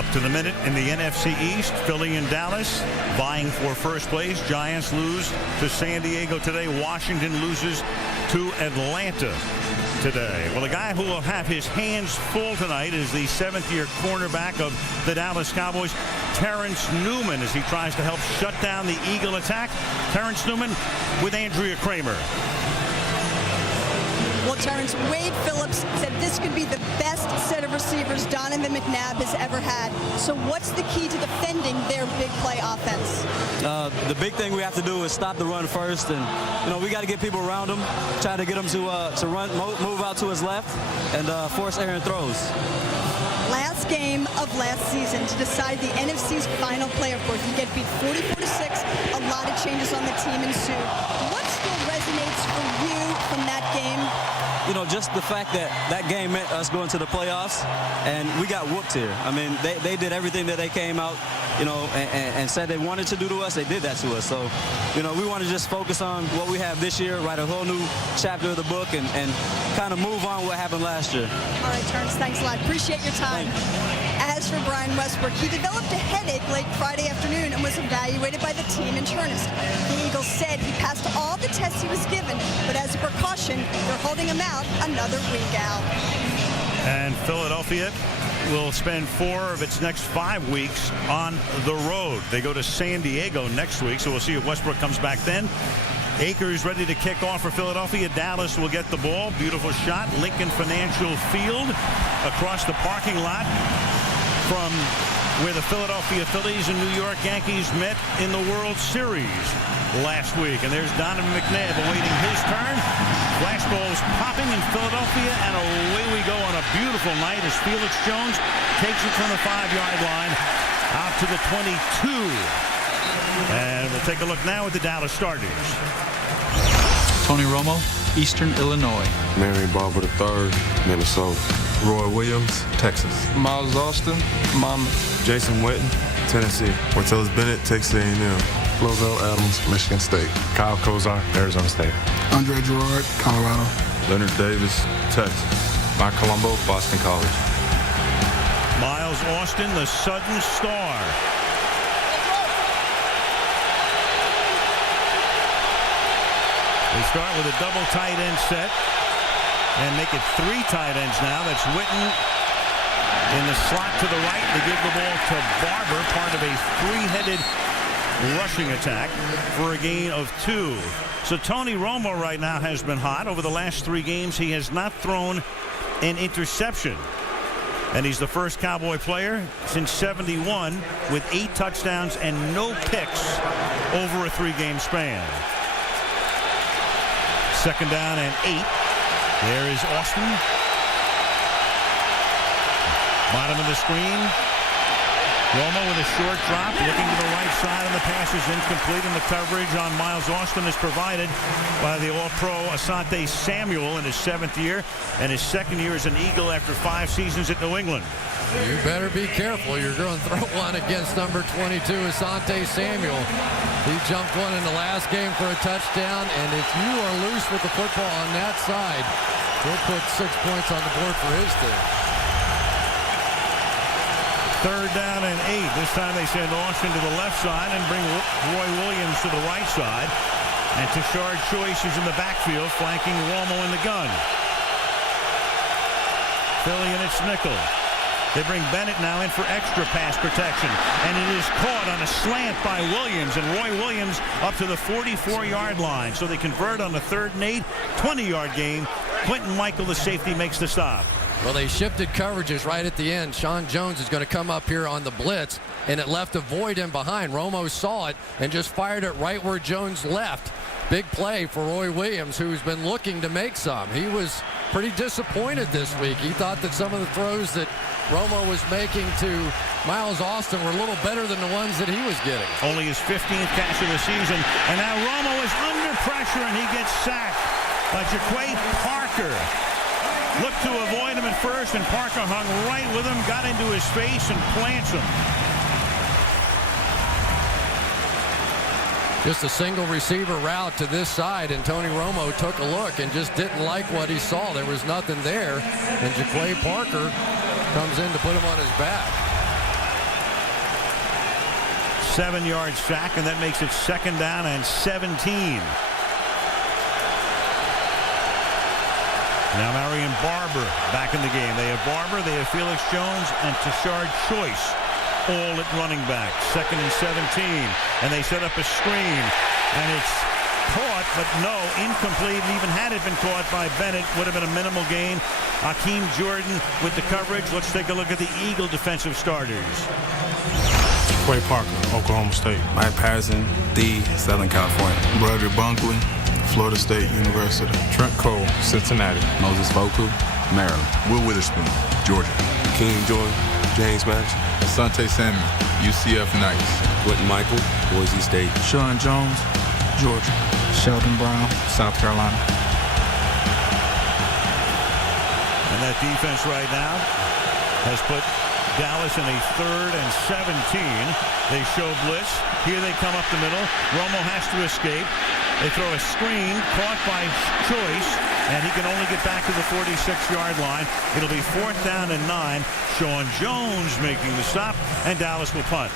Up to the minute in the NFC East, Philly and Dallas vying for first place. Giants lose to San Diego today. Washington loses to Atlanta today. Well, the guy who will have his hands full tonight is the seventh-year cornerback of the Dallas Cowboys, Terrence Newman, as he tries to help shut down the Eagle attack. Terrence Newman with Andrea Kramer. Well, Terrence, Wade Phillips said this could be the best set of receivers Donovan McNabb has ever had. So what's the key to defending their big play offense? The big thing we have to do is stop the run first, and we got to get people around him, try to get him to run, move out to his left, and force errant throws. Last game of last season to decide the NFC's final playoff berth. You get beat 44-6. A lot of changes on the team ensued. What still resonates for you from that game? Just the fact that that game meant us going to the playoffs, and we got whooped here. I mean, they did everything that they came out, and said they wanted to do to us. They did that to us. So, we want to just focus on what we have this year, write a whole new chapter of the book, and kind of move on what happened last year. All right, Terrence, thanks a lot. Appreciate your time. As for Brian Westbrook, he developed a headache late Friday afternoon and was evaluated by the team internist. The Eagles said he passed all the tests he was given, but as a precaution, they're holding him out another week out. And Philadelphia will spend 4 of its next 5 weeks on the road. They go to San Diego next week, so we'll see if Westbrook comes back then. Akers ready to kick off for Philadelphia. Dallas will get the ball. Beautiful shot. Lincoln Financial Field across the parking lot from where the Philadelphia Phillies and New York Yankees met in the World Series last week. And there's Donovan McNabb awaiting his turn. Flashballs popping in Philadelphia, and away we go on a beautiful night as Felix Jones takes it from the 5-yard line out to the 22. And we'll take a look now at the Dallas starters. Tony Romo, Eastern Illinois. Marion Barber III, Minnesota. Roy Williams, Texas. Miles Austin, Monmouth. Jason Witten, Tennessee. Martellus Bennett, Texas A&M. Lozell Adams, Michigan State. Kyle Kozar, Arizona State. Andre Gerard, Colorado. Leonard Davis, Texas. Mike Colombo, Boston College. Miles Austin, the sudden star. They start with a double tight end set and make it 3 tight ends now. That's Witten in the slot to the right. They give the ball to Barber, part of a 3-headed rushing attack for a gain of 2. So Tony Romo right now has been hot. Over the last 3 games, he has not thrown an interception. And he's the first Cowboy player since '71 with 8 touchdowns and no picks over a 3-game span. Second down and 8. There is Austin. Bottom of the screen. Romo with a short drop, looking to the right side, and the pass is incomplete, and the coverage on Miles Austin is provided by the All-Pro Asante Samuel in his 7th year, and his 2nd year as an Eagle after 5 seasons at New England. You better be careful. You're going to throw one against number 22, Asante Samuel. He jumped one in the last game for a touchdown, and if you are loose with the football on that side, he'll put 6 points on the board for his team. Third down and 8. This time they send Austin to the left side and bring Roy Williams to the right side. And Tashard Choice is in the backfield, flanking Romo in the gun. Philly in its nickel. They bring Bennett now in for extra pass protection. And it is caught on a slant by Williams. And Roy Williams up to the 44-yard line. So they convert on the 3rd and 8, 20-yard game. Quentin Michael, the safety, makes the stop. Well, they shifted coverages right at the end. Sean Jones is going to come up here on the blitz, and it left a void in behind. Romo saw it and just fired it right where Jones left. Big play for Roy Williams, who's been looking to make some. He was pretty disappointed this week. He thought that some of the throws that Romo was making to Miles Austin were a little better than the ones that he was getting. Only his 15th catch of the season, and now Romo is under pressure, and he gets sacked by Jaquay Parker. Looked to avoid him at first, and Parker hung right with him, got into his face, and plants him. Just a single receiver route to this side, and Tony Romo took a look and just didn't like what he saw. There was nothing there, and Jaquay Parker comes in to put him on his back. 7-yard sack, and that makes it 2nd down and 17. Now Marion Barber back in the game. They have Barber, they have Felix Jones, and Tashard Choice all at running back. 2nd and 17. And they set up a screen. And it's caught, but no, incomplete. Even had it been caught by Bennett, would have been a minimal gain. Hakeem Jordan with the coverage. Let's take a look at the Eagle defensive starters. Quay Parker, Oklahoma State. Mike Patterson, D, Southern California. Broderick Bunkley, Florida State University. Trent Cole, Cincinnati. Moses Foku, Maryland. Will Witherspoon, Georgia. King Jordan, James Madison. Asante Samuel, UCF Knights. Quentin Michael, Boise State. Sean Jones, Georgia. Sheldon Brown, South Carolina. And that defense right now has put Dallas in a 3rd and 17. They show blitz. Here they come up the middle. Romo has to escape. They throw a screen caught by Choice, and he can only get back to the 46-yard line. It'll be 4th down and 9. Sean Jones making the stop, and Dallas will punt.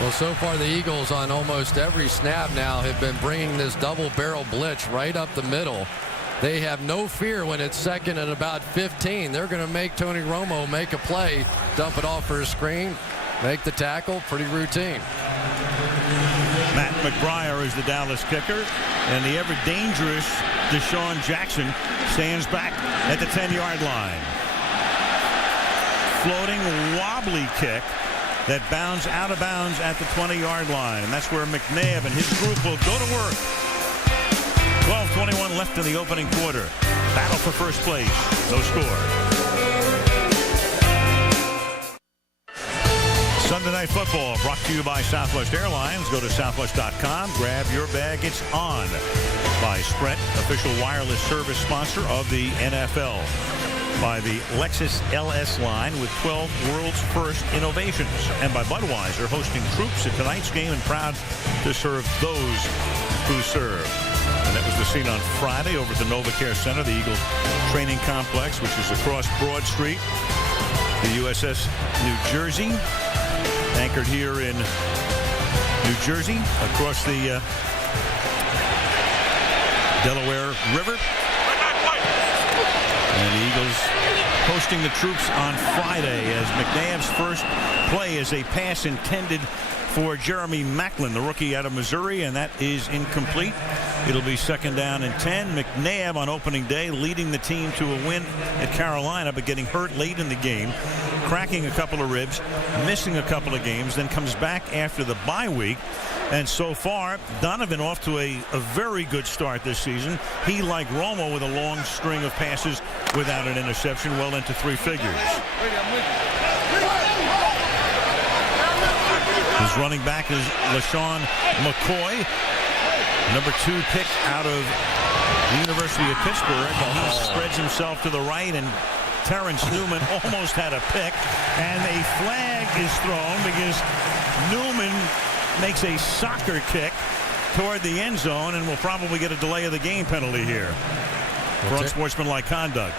Well, so far the Eagles on almost every snap now have been bringing this double-barrel blitz right up the middle. They have no fear when it's 2nd and about 15. They're going to make Tony Romo make a play, dump it off for a screen, make the tackle. Pretty routine. Matt McBriar is the Dallas kicker, and the ever-dangerous Deshaun Jackson stands back at the 10-yard line. Floating, wobbly kick that bounds out of bounds at the 20-yard line, and that's where McNabb and his group will go to work. 12:21 left in the opening quarter. Battle for first place. No score. Sunday Night Football brought to you by Southwest Airlines. Go to southwest.com. Grab your bag. It's on. By Sprint, official wireless service sponsor of the NFL. By the Lexus LS line with 12 world's first innovations. And by Budweiser, hosting troops at tonight's game and proud to serve those who serve. And that was the scene on Friday over at the NovaCare Center, the Eagle Training Complex, which is across Broad Street, the USS New Jersey, anchored here in New Jersey, across the Delaware River. And the Eagles hosting the troops on Friday as McNabb's first play is a pass intended for Jeremy Maclin, the rookie out of Missouri, and that is incomplete. It'll be 2nd down and 10. McNabb on opening day leading the team to a win at Carolina, but getting hurt late in the game, cracking a couple of ribs, missing a couple of games, then comes back after the bye week. And so far, Donovan off to a very good start this season. He, like Romo, with a long string of passes without an interception, well into 3 figures. His running back is LaShawn McCoy, number 2 pick out of the University of Pittsburgh. He spreads himself to the right, and Terrence Newman almost had a pick, and a flag is thrown because Newman makes a soccer kick toward the end zone and will probably get a delay of the game penalty here for unsportsmanlike conduct.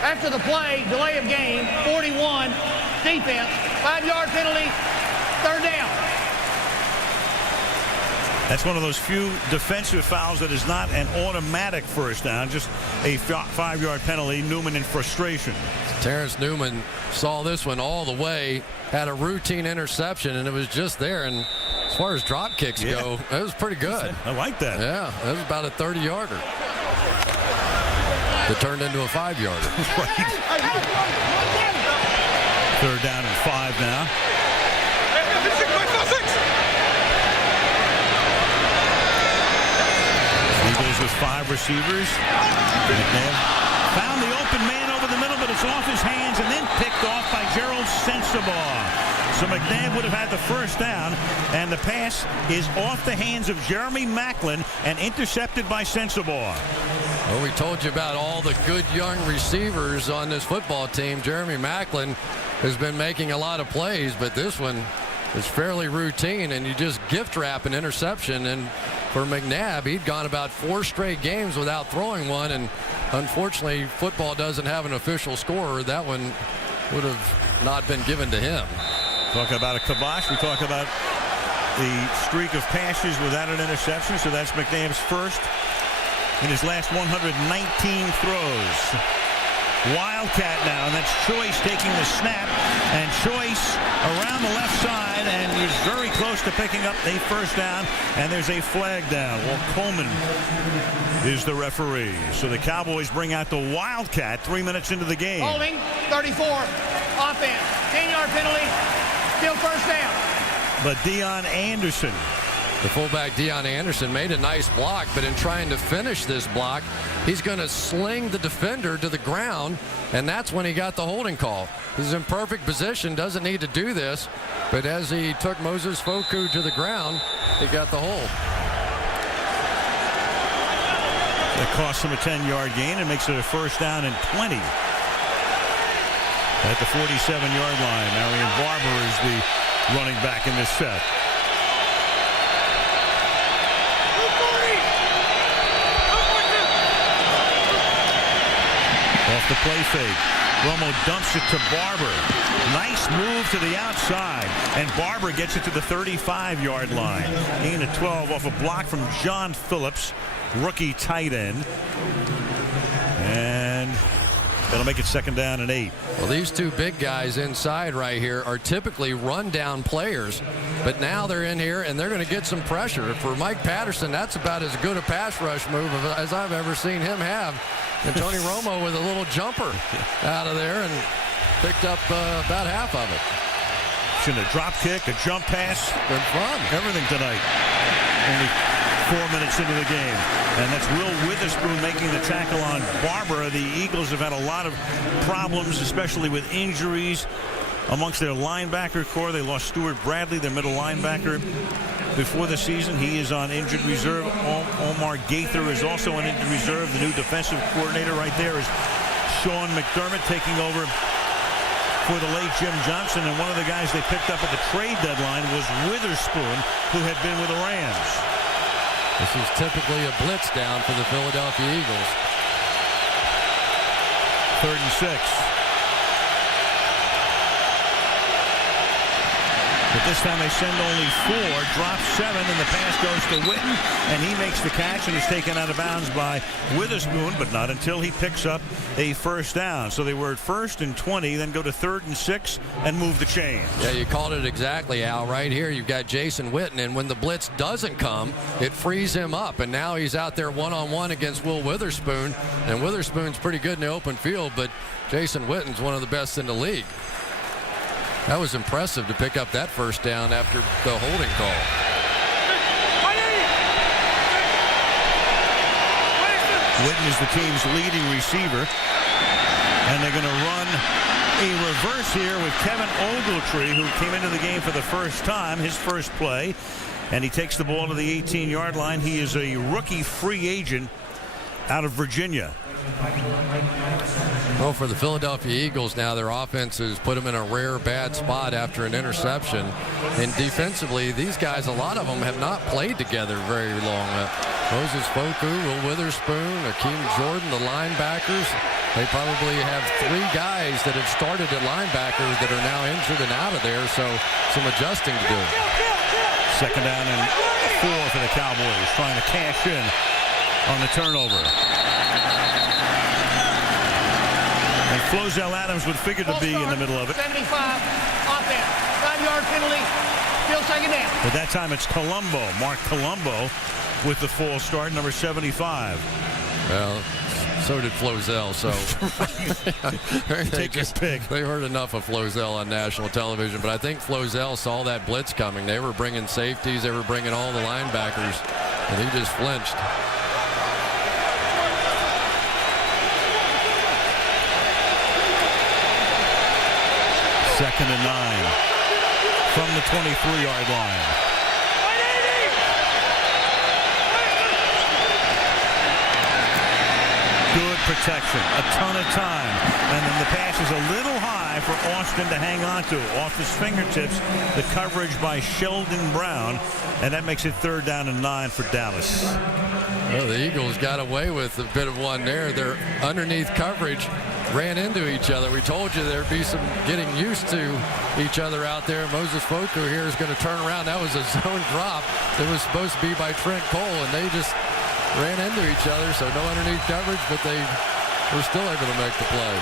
After the play, delay of game, 41, defense, 5-yard penalty, 3rd down. That's one of those few defensive fouls that is not an automatic first down, just a 5-yard penalty. Newman in frustration. Terrence Newman saw this one all the way, had a routine interception, and it was just there. And as far as drop kicks go, it was pretty good. I like that. Yeah, it was about a 30-yarder. That turned into a 5-yarder. Right. 3rd down and 5 now. Eagles with 5 receivers. McNabb found the open man over the middle, but it's off his hands and then picked off by Gerald Sensabaugh. So McNabb would have had the first down, and the pass is off the hands of Jeremy Maclin and intercepted by Sensabaugh. Well, we told you about all the good young receivers on this football team. Jeremy Maclin has been making a lot of plays, but this one is fairly routine, and you just gift wrap an interception. And for McNabb, he'd gone about 4 straight games without throwing one, and unfortunately football doesn't have an official scorer. That one would have not been given to him. Talk about a kibosh. We talk about the streak of passes without an interception, so that's McNabb's first in his last 119 throws. Wildcat now, and that's Choice taking the snap, and Choice around the left side, and he's very close to picking up a first down, and there's a flag down. Well, Coleman is the referee. So the Cowboys bring out the Wildcat 3 minutes into the game. Holding, 34, offense, 10-yard penalty, still first down. But Deion Anderson, the fullback Deion Anderson, made a nice block, but in trying to finish this block, he's going to sling the defender to the ground, and that's when he got the holding call. He's in perfect position, doesn't need to do this, but as he took Moses Foku to the ground, he got the hold. That costs him a 10-yard gain and makes it a first down and 20 at the 47-yard line. Marion Barber is the running back in this set. Off the play fake. Romo dumps it to Barber. Nice move to the outside. And Barber gets it to the 35-yard line. Gain of 12 off a block from John Phillips, rookie tight end. And that'll make it second down and 8. Well, these two big guys inside right here are typically run-down players, but now they're in here and they're going to get some pressure. For Mike Patterson, that's about as good a pass rush move as I've ever seen him have. And Tony Romo with a little jumper out of there and picked up about half of it. A drop kick, a jump pass. Good fun. Everything tonight. Only 4 minutes into the game. And that's Will Witherspoon making the tackle on Barber. The Eagles have had a lot of problems, especially with injuries amongst their linebacker core. They lost Stuart Bradley, their middle linebacker, before the season. He is on injured reserve. Omar Gaither is also on injured reserve. The new defensive coordinator right there is Sean McDermott, taking over for the late Jim Johnson. And one of the guys they picked up at the trade deadline was Witherspoon, who had been with the Rams. This is typically a blitz down for the Philadelphia Eagles. 3rd and 6. But this time they send only 4, drop 7, and the pass goes to Witten, and he makes the catch and is taken out of bounds by Witherspoon, but not until he picks up a first down. So they were at 1st and 20, then go to 3rd and 6 and move the chains. Yeah, you called it exactly, Al. Right here you've got Jason Witten, and when the blitz doesn't come, it frees him up, and now he's out there one-on-one against Will Witherspoon, and Witherspoon's pretty good in the open field, but Jason Witten's one of the best in the league. That was impressive to pick up that first down after the holding call. Witten is the team's leading receiver. And they're going to run a reverse here with Kevin Ogletree, who came into the game for the first time, his first play. And he takes the ball to the 18-yard line. He is a rookie free agent out of Virginia. Well, for the Philadelphia Eagles now, their offense has put them in a rare bad spot after an interception. And defensively, these guys, a lot of them have not played together very long. Moses Foku, Will Witherspoon, Akeem Jordan, the linebackers. They probably have 3 guys that have started at linebacker that are now injured and out of there, so some adjusting to do. Second down and 4 for the Cowboys, trying to cash in on the turnover. And Flozell Adams would figure to be in the middle of it. 75, offense, 5-yard penalty, still second down. But that time it's Colombo, Mark Colombo, with the full start, number 75. Well, so did Flozell, so take your pick. They heard enough of Flozell on national television, but I think Flozell saw that blitz coming. They were bringing safeties, they were bringing all the linebackers, and he just flinched. Second and 9 from the 23-yard line. Good protection, a ton of time, and then the pass is a little high for Austin to hang on to. Off his fingertips, the coverage by Sheldon Brown, and that makes it 3rd down and 9 for Dallas. Well, the Eagles got away with a bit of one there. They're underneath coverage. ran into each other. We told you there'd be some getting used to each other out there. Moses Foku here is going to turn around. That was a zone drop that was supposed to be by Trent Cole, and they just ran into each other, so no underneath coverage, but they were still able to make the play.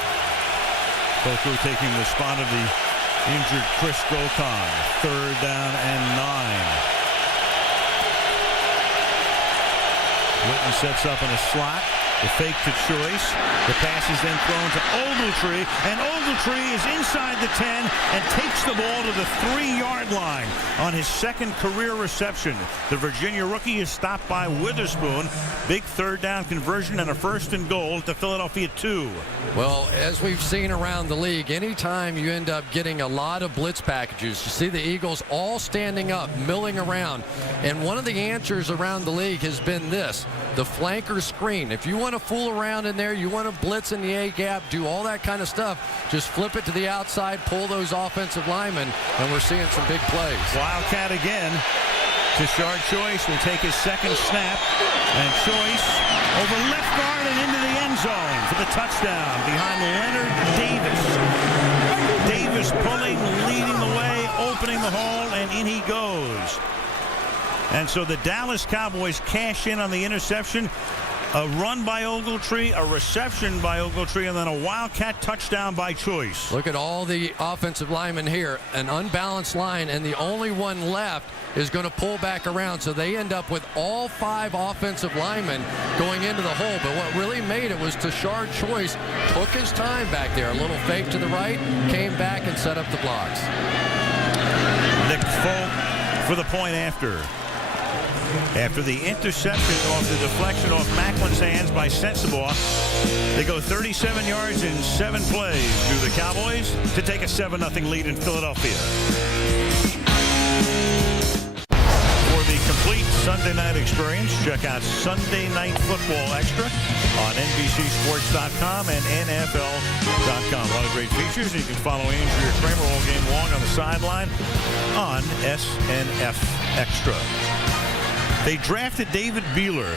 Foku taking the spot of the injured Chris Gokon. 3rd down and 9. Witten sets up in a slot. The fake to Choice. The pass is then thrown to Ogletree, and Ogletree is inside the 10 and takes the ball to the 3-yard line on his 2nd career reception. The Virginia rookie is stopped by Witherspoon. Big 3rd down conversion and a 1st and goal at the Philadelphia 2. Well, as we've seen around the league, anytime you end up getting a lot of blitz packages, you see the Eagles all standing up, milling around. And one of the answers around the league has been this, the flanker screen. If you want to fool around in there, you want to blitz in the A-gap, do all that kind of stuff, just flip it to the outside, pull those offensive linemen, and we're seeing some big plays. Wildcat again. Tashard Choice will take his 2nd snap, and Choice over left guard and into the end zone for the touchdown behind Leonard Davis. Davis pulling, leading the way, opening the hole, and in he goes. And so the Dallas Cowboys cash in on the interception. A run by Ogletree, a reception by Ogletree, and then a Wildcat touchdown by Choice. Look at all the offensive linemen here. An unbalanced line, and the only one left is going to pull back around. So they end up with all 5 offensive linemen going into the hole. But what really made it was Tashard Choice took his time back there. A little fake to the right, came back and set up the blocks. Nick Folk for the point after. After the interception off the deflection off Macklin's hands by Sensabaugh, they go 37 yards in 7 plays to the Cowboys to take a 7-0 lead in Philadelphia. For the complete Sunday night experience, check out Sunday Night Football Extra on NBCSports.com and NFL.com. A lot of great features. You can follow Andrea Kramer all game long on the sideline on SNF Extra. They drafted David Beeler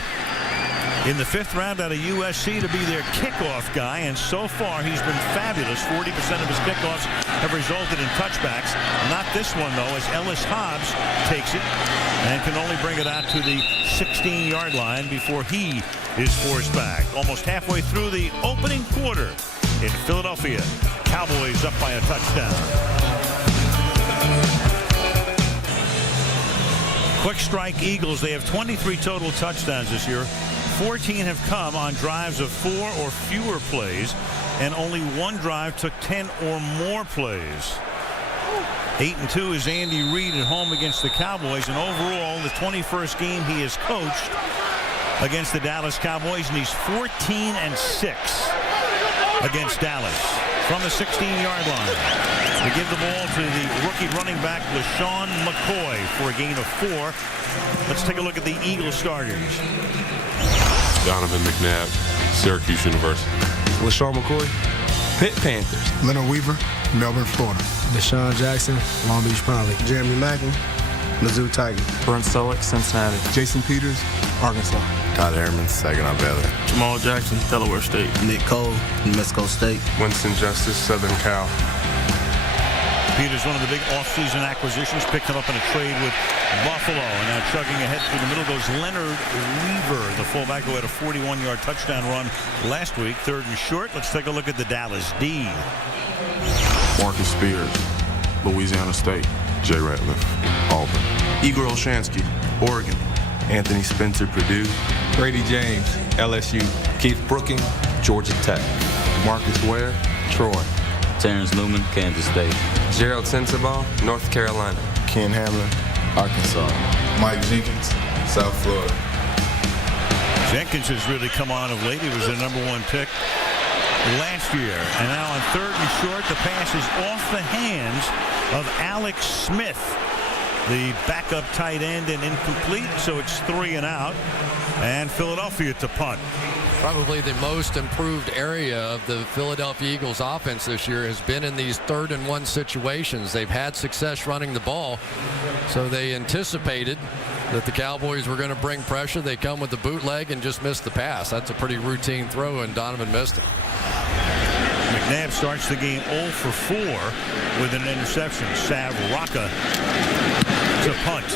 in the 5th round out of USC to be their kickoff guy, and so far he's been fabulous. 40% of his kickoffs have resulted in touchbacks. Not this one, though, as Ellis Hobbs takes it and can only bring it out to the 16-yard line before he is forced back. Almost halfway through the opening quarter in Philadelphia. Cowboys up by a touchdown. Quick strike Eagles. They have 23 total touchdowns this year. 14 have come on drives of 4 or fewer plays, and only 1 drive took 10 or more plays. 8-2 is Andy Reid at home against the Cowboys, and overall the 21st game he has coached against the Dallas Cowboys, and he's 14-6 against Dallas from the 16-yard line. They give the ball to the rookie running back LaShawn McCoy for a gain of 4. Let's take a look at the Eagles starters. Donovan McNabb, Syracuse University. LaShawn McCoy, Pitt Panthers. Leonard Weaver, Melbourne, Florida. Deshaun Jackson, Long Beach Poly. Jeremy Mackin, Mizzou Tigers. Brent Selleck, Cincinnati. Jason Peters, Arkansas. Todd Ehrman, Saginaw Valley. Jamal Jackson, Delaware State. Nick Cole, New Mexico State. Winston Justice, Southern Cal. Peters, one of the big offseason acquisitions, picked him up in a trade with Buffalo. And now chugging ahead through the middle goes Leonard Weaver, the fullback who had a 41-yard touchdown run last week. 3rd and short. Let's take a look at the Dallas D. Marcus Spears, Louisiana State. Jay Ratliff, Auburn. Igor Olshansky, Oregon. Anthony Spencer, Purdue. Brady James, LSU. Keith Brooking, Georgia Tech. Marcus Ware, Troy. Terrence Newman, Kansas State. Gerald Sensabaugh, North Carolina. Ken Hamlin, Arkansas. Mike Jenkins, South Florida. Jenkins has really come on of late. He was the #1 pick last year. And now on 3rd and short, the pass is off the hands of Alex Smith, the backup tight end, and incomplete. So it's 3 and out. And Philadelphia to punt. Probably the most improved area of the Philadelphia Eagles offense this year has been in these 3rd and 1 situations. They've had success running the ball, so they anticipated that the Cowboys were going to bring pressure. They come with the bootleg and just missed the pass. That's a pretty routine throw, and Donovan missed it. McNabb starts the game 0 for 4 with an interception. Sav Rocca to punt.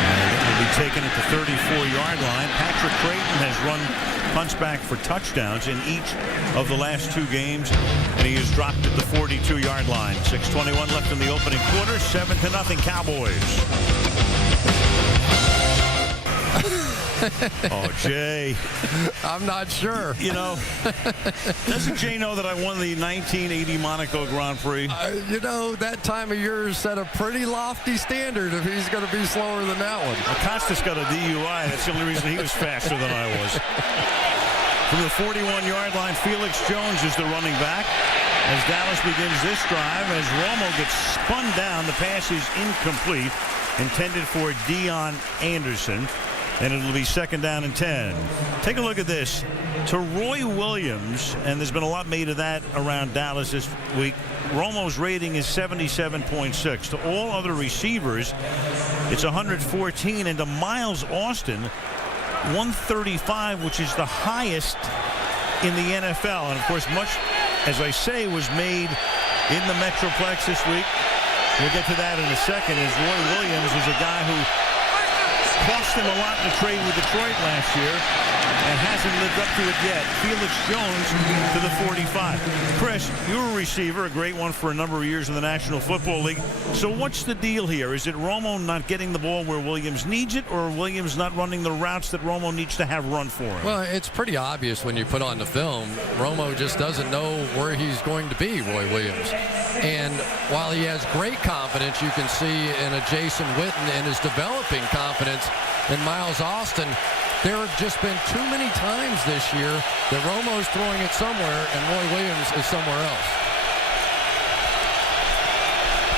And it will be taken at the 34-yard line. Patrick Creighton has run punts back for touchdowns in each of the last 2 games, and he has dropped at the 42-yard line. 6:21 left in the opening quarter. 7-0 Cowboys. Oh, Jay. I'm not sure. You know, doesn't Jay know that I won the 1980 Monaco Grand Prix? You know, that time of year set a pretty lofty standard if he's going to be slower than that one. Acosta's got a DUI. That's the only reason he was faster than I was. From the 41-yard line, Felix Jones is the running back as Dallas begins this drive. As Romo gets spun down, the pass is incomplete, intended for Dion Anderson. And it'll be 2nd down and 10. Take a look at this. To Roy Williams, and there's been a lot made of that around Dallas this week, Romo's rating is 77.6. To all other receivers, it's 114. And to Miles Austin, 135, which is the highest in the NFL. And, of course, much, as I say, was made in the Metroplex this week. We'll get to that in a second, as Roy Williams is a guy who cost him a lot in the trade with Detroit last year and hasn't lived up to it yet. Felix Jones to the 45. Chris, you're a receiver, a great one for a number of years in the National Football League. So what's the deal here? Is it Romo not getting the ball where Williams needs it, or Williams not running the routes that Romo needs to have run for him? Well, it's pretty obvious when you put on the film. Romo just doesn't know where he's going to be, Roy Williams. And while he has great confidence, you can see in a Jason Witten and his developing confidence in Miles Austin, there have just been too many times this year that Romo's throwing it somewhere and Roy Williams is somewhere else.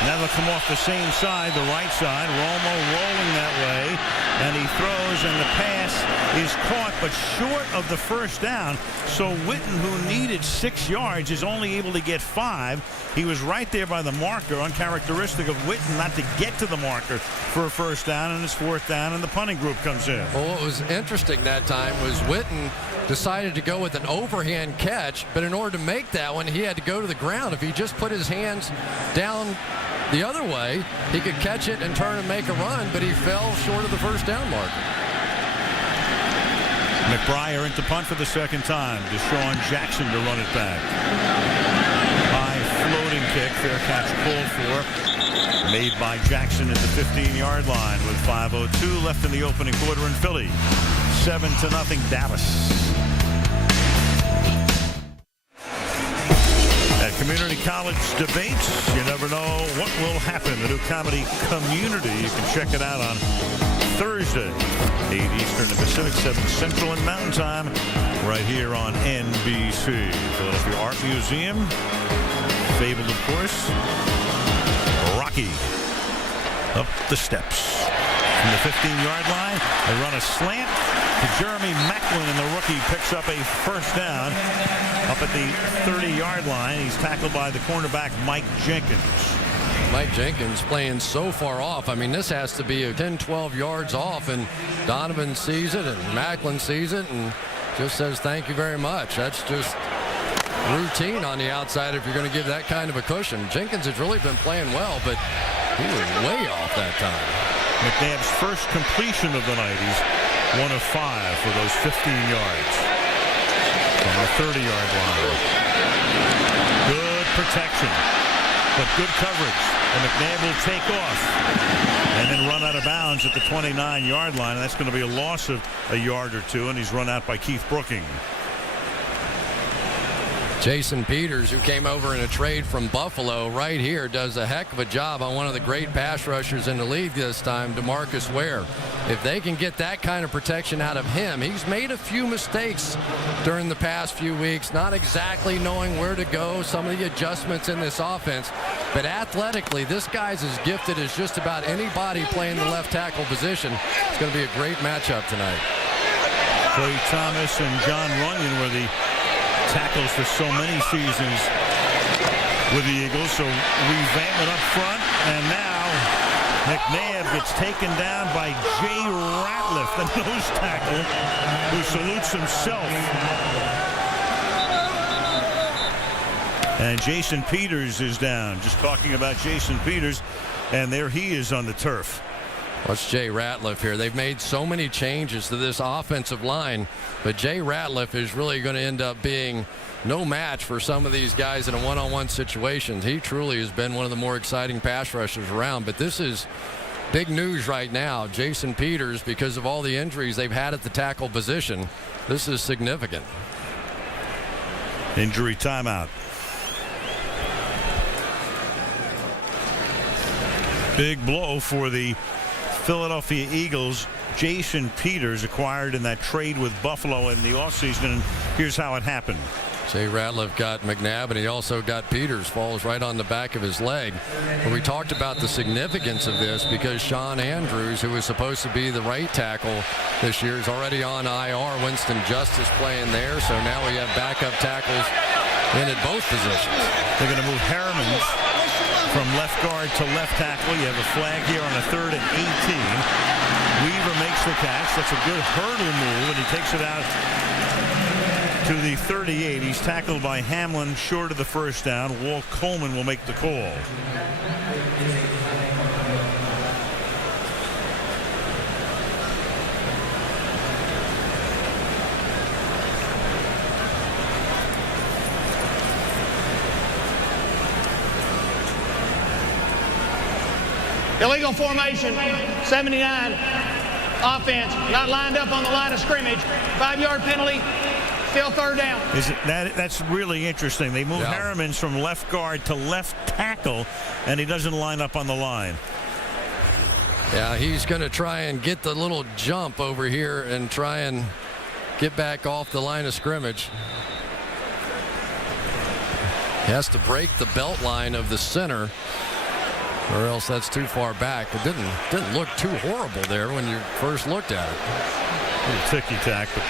Now they'll come off the same side, the right side. Romo rolling that way, and he throws, and the pass is caught, but short of the 1st down. So Witten, who needed 6 yards, is only able to get 5. He was right there by the marker, uncharacteristic of Witten not to get to the marker for a 1st down, and it's 4th down, and the punting group comes in. Well, what was interesting that time was Witten decided to go with an overhand catch, but in order to make that one, he had to go to the ground. If he just put his hands down the other way, he could catch it and turn and make a run, but he fell short of the 1st down marker. McBriar into punt for the 2nd time. Deshaun Jackson to run it back. High floating kick, fair catch called for. Made by Jackson at the 15-yard line with 5:02 left in the opening quarter in Philly. 7-0 Dallas. At Community College Debates, you never know what will happen. The new comedy Community. You can check it out on Thursday, 8 Eastern and Pacific, 7 Central and Mountain Time, right here on NBC. Philadelphia Art Museum. Fabled, of course. Rocky up the steps. From the 15-yard line, they run a slant to Jeremy Macklin, and the rookie picks up a 1st down up at the 30-yard line. He's tackled by the cornerback Mike Jenkins. Mike Jenkins playing so far off. I mean, this has to be 10, 12 yards off, and Donovan sees it and Macklin sees it and just says thank you very much. That's just routine on the outside if you're going to give that kind of a cushion. Jenkins has really been playing well, but he was way off that time. McNabb's first completion of the night. He's 1 of 5 for those 15 yards from the 30-yard line. Good protection, but good coverage. And McNabb will take off and then run out of bounds at the 29-yard line. And that's going to be a loss of a yard or 2, and he's run out by Keith Brooking. Jason Peters, who came over in a trade from Buffalo right here, does a heck of a job on one of the great pass rushers in the league this time, DeMarcus Ware. If they can get that kind of protection out of him, he's made a few mistakes during the past few weeks, not exactly knowing where to go, some of the adjustments in this offense. But athletically, this guy's as gifted as just about anybody playing the left tackle position. It's going to be a great matchup tonight. Clay Thomas and John Runyon were the tackles for so many seasons with the Eagles, so revampment up front, and now McNabb gets taken down by Jay Ratliff, the nose tackle, who salutes himself. And Jason Peters is down. Just talking about Jason Peters, and there he is on the turf. What's Jay Ratliff here? They've made so many changes to this offensive line, but Jay Ratliff is really going to end up being no match for some of these guys in a one-on-one situation. He truly has been one of the more exciting pass rushers around, but this is big news right now. Jason Peters, because of all the injuries they've had at the tackle position, this is significant. Injury timeout. Big blow for the Philadelphia Eagles. Jason Peters acquired in that trade with Buffalo in the offseason, and here's how it happened. Jay Ratliff got McNabb, and he also got Peters. Falls right on the back of his leg. But we talked about the significance of this because Sean Andrews, who was supposed to be the right tackle this year, is already on IR. Winston Justice playing there, so now we have backup tackles in at both positions. They're going to move Harriman from left guard to left tackle. You have a flag here on a 3rd and 18. Weaver makes the catch. That's a good hurdle move, and he takes it out to the 38. He's tackled by Hamlin short of the first down. Walt Coleman will make the call. Illegal formation, 79. Offense, not lined up on the line of scrimmage. 5-yard penalty, still 3rd down. That's really interesting. They move Harriman from left guard to left tackle, and he doesn't line up on the line. Yeah, he's going to try and get the little jump over here and try and get back off the line of scrimmage. He has to break the belt line of the center, or else that's too far back. It didn't look too horrible there when you first looked at it. A little ticky-tack, but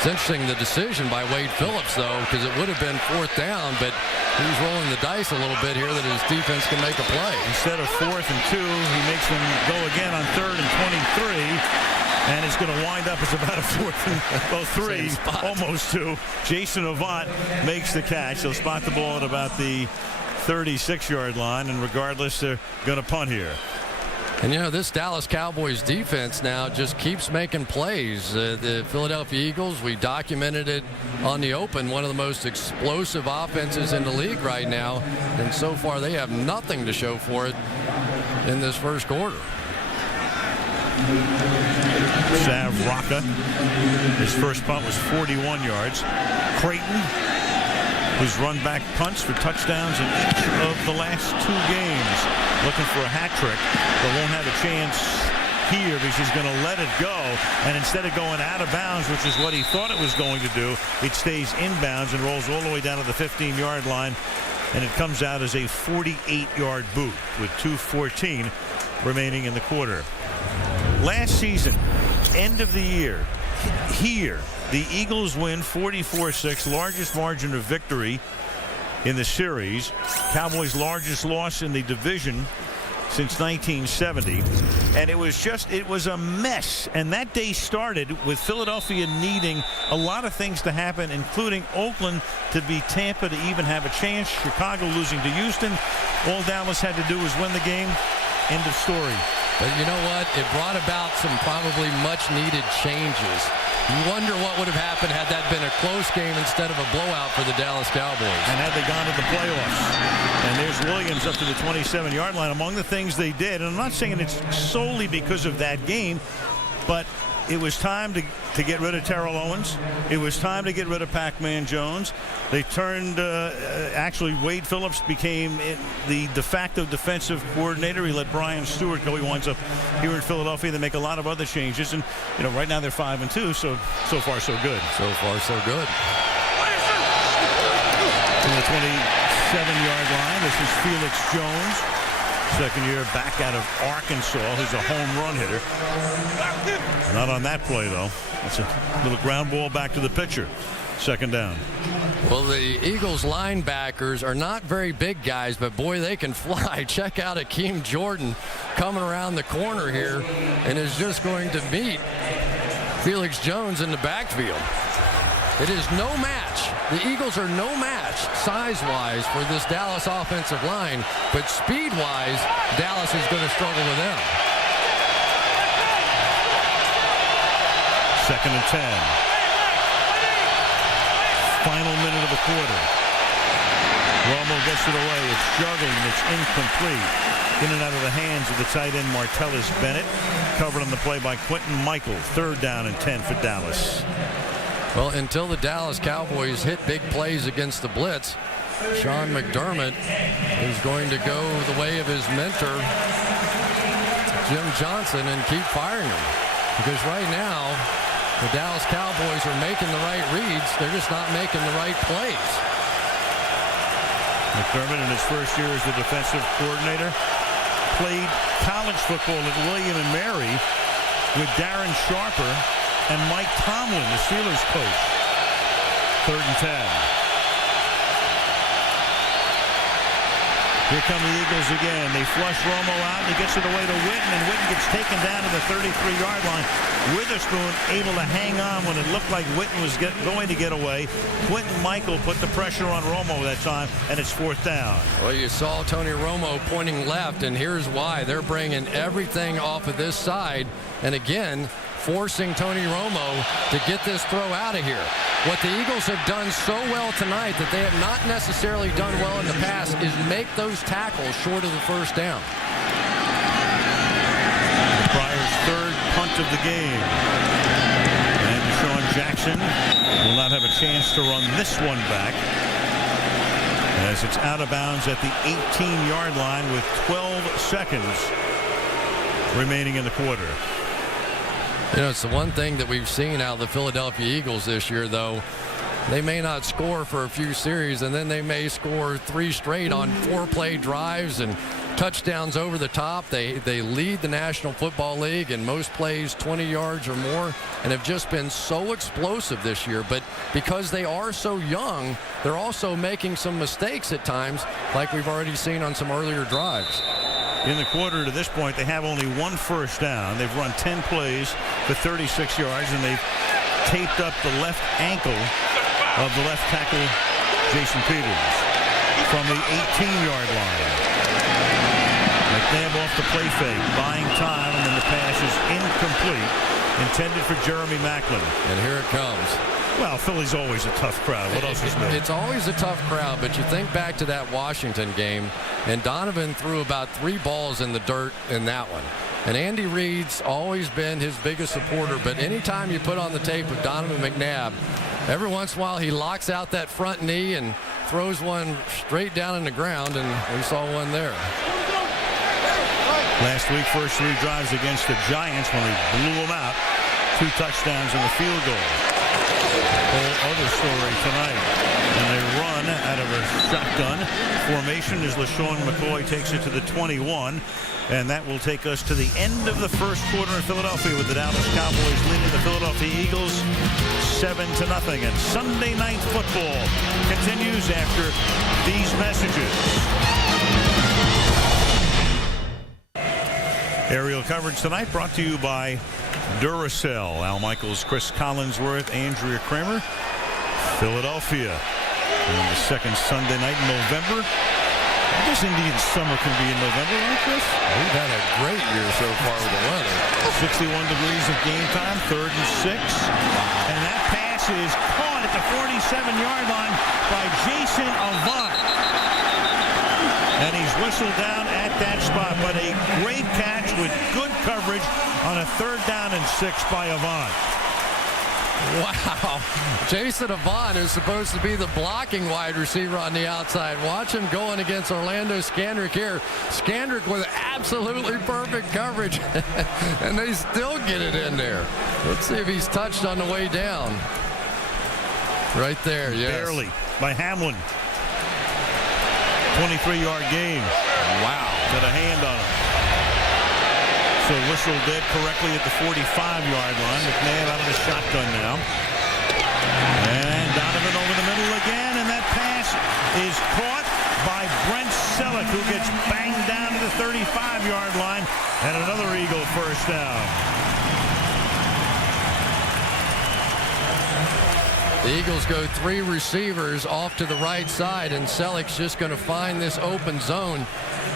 it's interesting the decision by Wade Phillips, though, because it would have been 4th down, but he's rolling the dice a little bit here that his defense can make a play. Instead of 4th and 2, he makes them go again on 3rd and 23, and it's going to wind up as about a 4th and 3, almost 2. Jason Avant makes the catch. He'll spot the ball at about the 36-yard line, and regardless, they're going to punt here. And, you know, this Dallas Cowboys defense now just keeps making plays. The Philadelphia Eagles, we documented it on the open, one of the most explosive offenses in the league right now. And so far, they have nothing to show for it in this first quarter. Sav Rocca, his first punt was 41 yards. Creighton, who's run back punts for touchdowns in each of the last 2 games, looking for a hat trick, but won't have a chance here because he's going to let it go, and instead of going out of bounds, which is what he thought it was going to do, it stays inbounds and rolls all the way down to the 15-yard line, and it comes out as a 48-yard boot with 2:14 remaining in the quarter. Last season, end of the year, here, the Eagles win 44-6, largest margin of victory in the series. Cowboys' largest loss in the division since 1970. And it was a mess. And that day started with Philadelphia needing a lot of things to happen, including Oakland to beat Tampa to even have a chance, Chicago losing to Houston. All Dallas had to do was win the game. End of story. But you know what? It brought about some probably much-needed changes. You wonder what would have happened had that been a close game instead of a blowout for the Dallas Cowboys. And had they gone to the playoffs. And there's Williams up to the 27-yard line. Among the things they did, and I'm not saying it's solely because of that game, but it was time to get rid of Terrell Owens. It was time to get rid of Pac-Man Jones. They turned, actually, Wade Phillips became the de facto defensive coordinator. He let Brian Stewart go. He winds up here in Philadelphia. They make a lot of other changes. And, you know, right now they're 5-2, so far, so good. So far, so good. From the 27-yard line, this is Felix Jones. Second year back out of Arkansas, who's a home run hitter. Not on that play, though. It's a little ground ball back to the pitcher. Second down. Well, the Eagles linebackers are not very big guys, but boy, they can fly. Check out Akeem Jordan coming around the corner here and is just going to meet Felix Jones in the backfield. It is no match. The Eagles are no match much size-wise for this Dallas offensive line, but speed-wise, Dallas is going to struggle with them. 2nd and 10. Final minute of the quarter. Romo gets it away. It's juggling. It's incomplete. In and out of the hands of the tight end Martellus Bennett. Covered on the play by Quentin Michael. 3rd down and 10 for Dallas. Well, until the Dallas Cowboys hit big plays against the blitz, Sean McDermott is going to go the way of his mentor, Jim Johnson, and keep firing him. Because right now, the Dallas Cowboys are making the right reads. They're just not making the right plays. McDermott, in his first year as the defensive coordinator, played college football at William & Mary with Darren Sharper and Mike Tomlin, the Steelers coach. 3rd and 10. Here come the Eagles again. They flush Romo out, and he gets it away to Witten, and Witten gets taken down to the 33-yard line. Witherspoon able to hang on when it looked like Witten was going to get away. Quentin Michael put the pressure on Romo that time, and it's 4th down. Well, you saw Tony Romo pointing left, and here's why. They're bringing everything off of this side, and again, forcing Tony Romo to get this throw out of here. What the Eagles have done so well tonight that they have not necessarily done well in the past is make those tackles short of the 1st down. Pryor's 3rd punt of the game. And Deshaun Jackson will not have a chance to run this one back, as it's out of bounds at the 18-yard line with 12 seconds remaining in the quarter. You know, it's the one thing that we've seen out of the Philadelphia Eagles this year, though. They may not score for a few series, and then they may score 3 straight on 4-play drives and touchdowns over the top. They lead the National Football League in most plays 20 yards or more, and have just been so explosive this year. But because they are so young, they're also making some mistakes at times, like we've already seen on some earlier drives. In the quarter to this point, they have only 1 first down. They've run 10 plays for 36 yards, and they've taped up the left ankle of the left tackle, Jason Peters, from the 18-yard line. McNabb off the play fake, buying time, and then the pass is incomplete, intended for Jeremy Maclin. And here it comes. Well, Philly's always a tough crowd. What else is new? It's always a tough crowd, but you think back to that Washington game, and Donovan threw about 3 balls in the dirt in that one. And Andy Reid's always been his biggest supporter, but anytime you put on the tape of Donovan McNabb, every once in a while he locks out that front knee and throws one straight down in the ground, and we saw one there. Last week, first 3 drives against the Giants when he blew them out. 2 touchdowns and a field goal. Whole other story tonight. And they run out of a shotgun formation as LaShawn McCoy takes it to the 21. And that will take us to the end of the first quarter in Philadelphia, with the Dallas Cowboys leading the Philadelphia Eagles 7-0. And Sunday Night Football continues after these messages. Aerial coverage tonight brought to you by Duracell. Al Michaels, Chris Collinsworth, Andrea Kramer. Philadelphia on the second Sunday night in November. I guess Indian summer can be in November, right, Chris? We've had a great year so far with the weather. 61 degrees of game time, 3rd and 6. And that pass is caught at the 47-yard line by Jason Avant. And he's whistled down at that spot, but a great catch with good coverage on a 3rd down and 6 by Avant. Wow. Jason Avant is supposed to be the blocking wide receiver on the outside. Watch him going against Orlando Scandrick here. Scandrick with absolutely perfect coverage. And they still get it in there. Let's see if he's touched on the way down. Right there, yes. Barely by Hamlin. 23-yard gain. Wow. Got a hand on him. So whistle dead correctly at the 45-yard line. McNabb out of the shotgun now. And Donovan over the middle again, and that pass is caught by Brent Selleck, who gets banged down to the 35-yard line, and another Eagle first down. The Eagles go 3 receivers off to the right side, and Selleck's just going to find this open zone.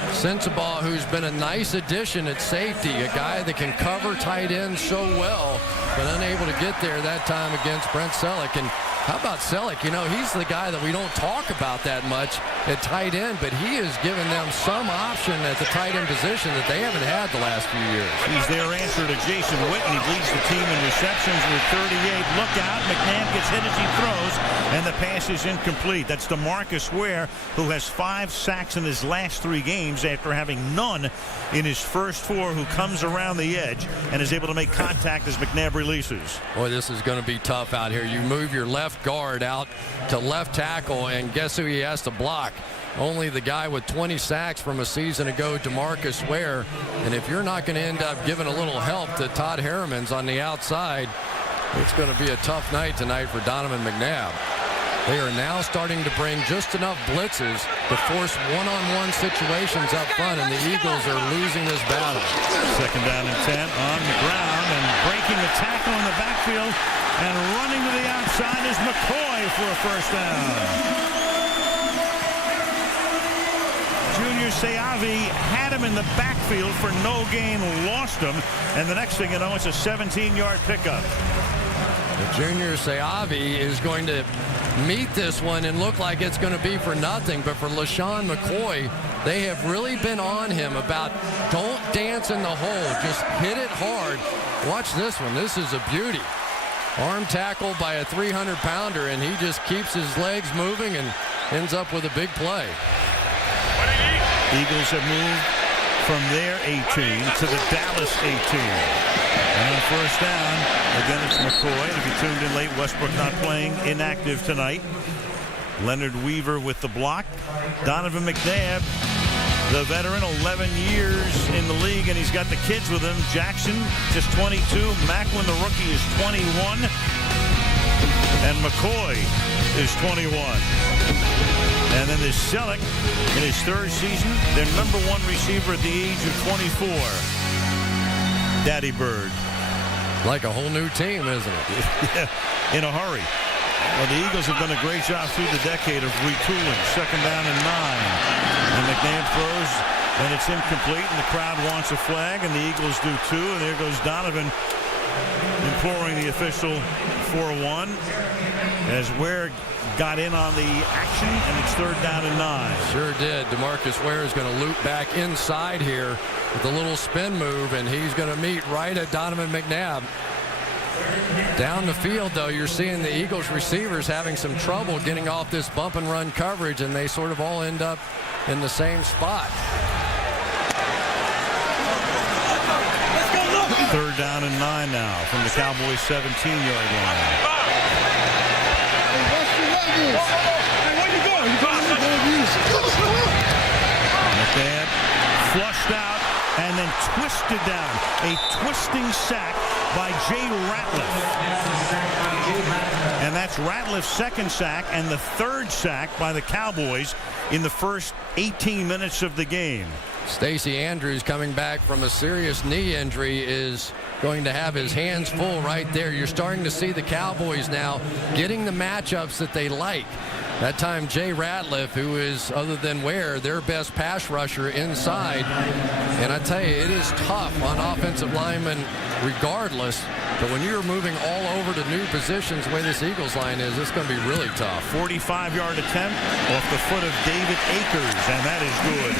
Sensabaugh, who's been a nice addition at safety, a guy that can cover tight ends so well, but unable to get there that time against Brent Selleck. And how about Selleck? You know, he's the guy that we don't talk about that much at tight end, but he has given them some option at the tight end position that they haven't had the last few years. He's their answer to Jason Whitney. Leads the team in receptions with 38. Look out. McNabb gets hit as he throws, and the pass is incomplete. That's DeMarcus Ware, who has 5 sacks in his last 3 games after having none in his first 4, who comes around the edge and is able to make contact as McNabb releases. Boy, this is going to be tough out here. You move your left guard out to left tackle, and guess who he has to block? Only the guy with 20 sacks from a season ago, DeMarcus Ware. And if you're not going to end up giving a little help to Todd Harriman's on the outside, it's going to be a tough night tonight for Donovan McNabb. They are now starting to bring just enough blitzes to force one-on-one situations up front, and the Eagles are losing this battle. 2nd down and 10 on the ground, and breaking the tackle in the backfield and running to the outside is McCoy for a 1st down. Junior Seavi had him in the backfield for no gain, lost him, and the next thing you know, it's a 17-yard pickup. The Junior Seavi is going to meet this one and look like it's going to be for nothing, but for LaShawn McCoy, they have really been on him about don't dance in the hole, just hit it hard. Watch this one. This is a beauty. Arm tackle by a 300-pounder, and he just keeps his legs moving and ends up with a big play. Eagles have moved from their 18 to the Dallas 18. And on 1st down, again, it's McCoy. If you tuned in late, Westbrook not playing, inactive tonight. Leonard Weaver with the block. Donovan McNabb, the veteran, 11 years in the league, and he's got the kids with him. Jackson, just 22. Macklin, the rookie, is 21. And McCoy is 21. And then there's Selleck in his 3rd season, their #1 receiver at the age of 24. Daddy Bird. Like a whole new team, isn't it? Yeah, in a hurry. Well, the Eagles have done a great job through the decade of retooling. 2nd down and 9. And McNabb throws, and it's incomplete, and the crowd wants a flag, and the Eagles do too. And there goes Donovan imploring the official for 1 as Ware got in on the action, and it's 3rd down and 9. Sure did. DeMarcus Ware is going to loop back inside here with a little spin move, and he's going to meet right at Donovan McNabb. Down the field, though, you're seeing the Eagles receivers having some trouble getting off this bump and run coverage, and they sort of all end up in the same spot. 3rd down and 9 now from the Cowboys' 17-yard line. McNabb flushed out and then twisted down. A twisting sack by Jay Ratliff. And that's Ratliff's 2nd sack and the 3rd sack by the Cowboys in the first 18 minutes of the game. Stacey Andrews, coming back from a serious knee injury, is going to have his hands full right there. You're starting to see the Cowboys now getting the matchups that they like. That time, Jay Ratliff, who is, other than Ware, their best pass rusher inside. And I tell you, it is tough on offensive linemen regardless. But when you're moving all over to new positions the way this Eagles line is, it's going to be really tough. 45-yard attempt off the foot of David Akers, and that is good.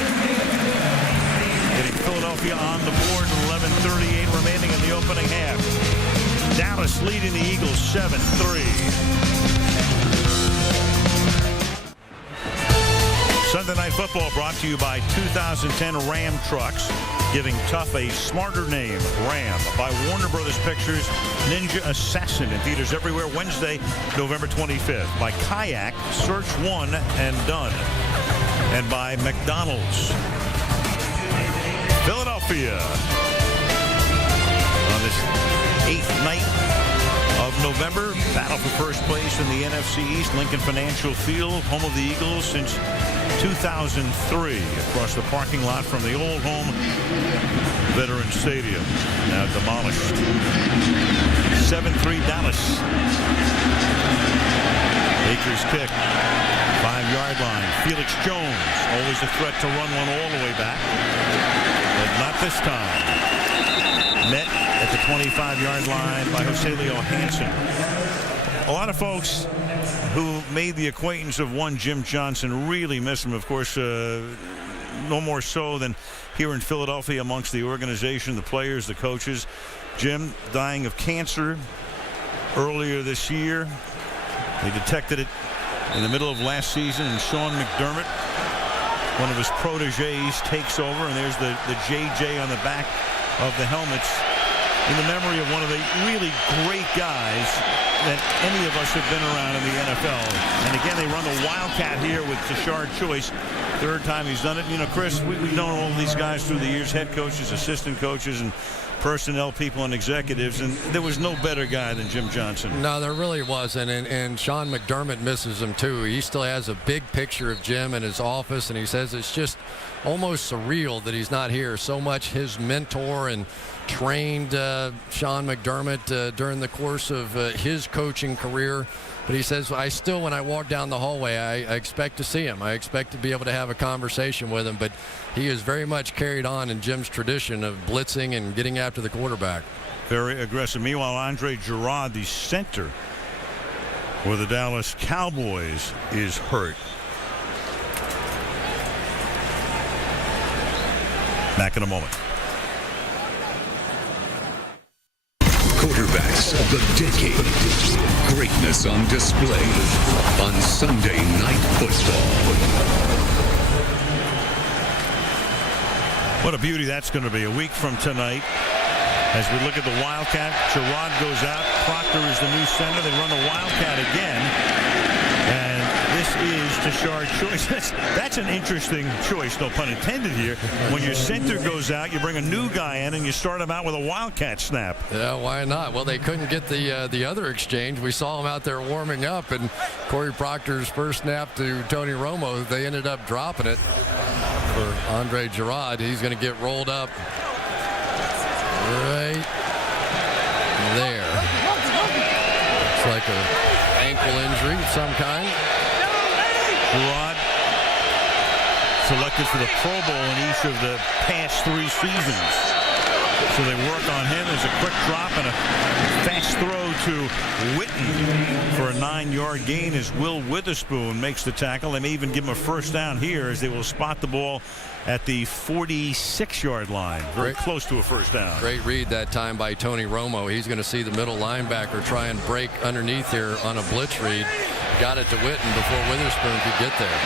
Getting Philadelphia on the board, 11:38 remaining in the opening half. Dallas leading the Eagles 7-3. Sunday Night Football brought to you by 2010 Ram Trucks, giving tough a smarter name. Ram, by Warner Brothers Pictures, Ninja Assassin, in theaters everywhere Wednesday, November 25th. By Kayak, search one and done. And by McDonald's. Philadelphia on this 8th night of November. Battle for first place in the NFC East. Lincoln Financial Field, home of the Eagles since 2003. Across the parking lot from the old home Veterans Stadium. Now demolished. 7-3 Dallas. Akers kick. 5-yard line. Felix Jones, always a threat to run one all the way back. But not this time. Met at the 25-yard line by Joselio Hansen. A lot of folks who made the acquaintance of one Jim Johnson really miss him. Of course, no more so than here in Philadelphia amongst the organization, the players, the coaches. Jim dying of cancer earlier this year. They detected it in the middle of last season, and Sean McDermott, one of his proteges, takes over, and there's the JJ on the back of the helmets in the memory of one of the really great guys that any of us have been around in the NFL. And again, they run the Wildcat here with Tashard Choice. Third time he's done it. You know, Chris, we've known all these guys through the years, head coaches, assistant coaches, and personnel people and executives, and there was no better guy than Jim Johnson. No, there really wasn't, and Sean McDermott misses him too. He still has a big picture of Jim in his office, and he says it's just almost surreal that he's not here. So much his mentor and trained Sean McDermott during the course of his coaching career. But he says, I still, when I walk down the hallway, I expect to see him. I expect to be able to have a conversation with him. But he is very much carried on in Jim's tradition of blitzing and getting after the quarterback. Very aggressive. Meanwhile, Andre Gerard, the center for the Dallas Cowboys, is hurt. Back in a moment. Quarterbacks of the decade. Greatness on display on Sunday Night Football. What a beauty that's going to be. A week from tonight, as we look at the Wildcat, Gerard goes out. Proctor is the new center. They run the Wildcat again. And this is Tashard Choice. That's an interesting choice, no pun intended here. When your center goes out, you bring a new guy in and you start him out with a Wildcat snap. Yeah, why not? Well, they couldn't get the other exchange. We saw him out there warming up, and Corey Proctor's first snap to Tony Romo, they ended up dropping it for Andre Gerard. He's going to get rolled up right there. It's like a ankle injury of some kind. Gerard selected for the Pro Bowl in each of the past 3 seasons. So they work on him. There's a quick drop and a fast throw to Witten for a 9-yard gain as Will Witherspoon makes the tackle. They may even give him a first down here as they will spot the ball at the 46-yard line. Very close to a first down. Great read that time by Tony Romo. He's going to see the middle linebacker try and break underneath here on a blitz read. Got it to Witten before Witherspoon could get there.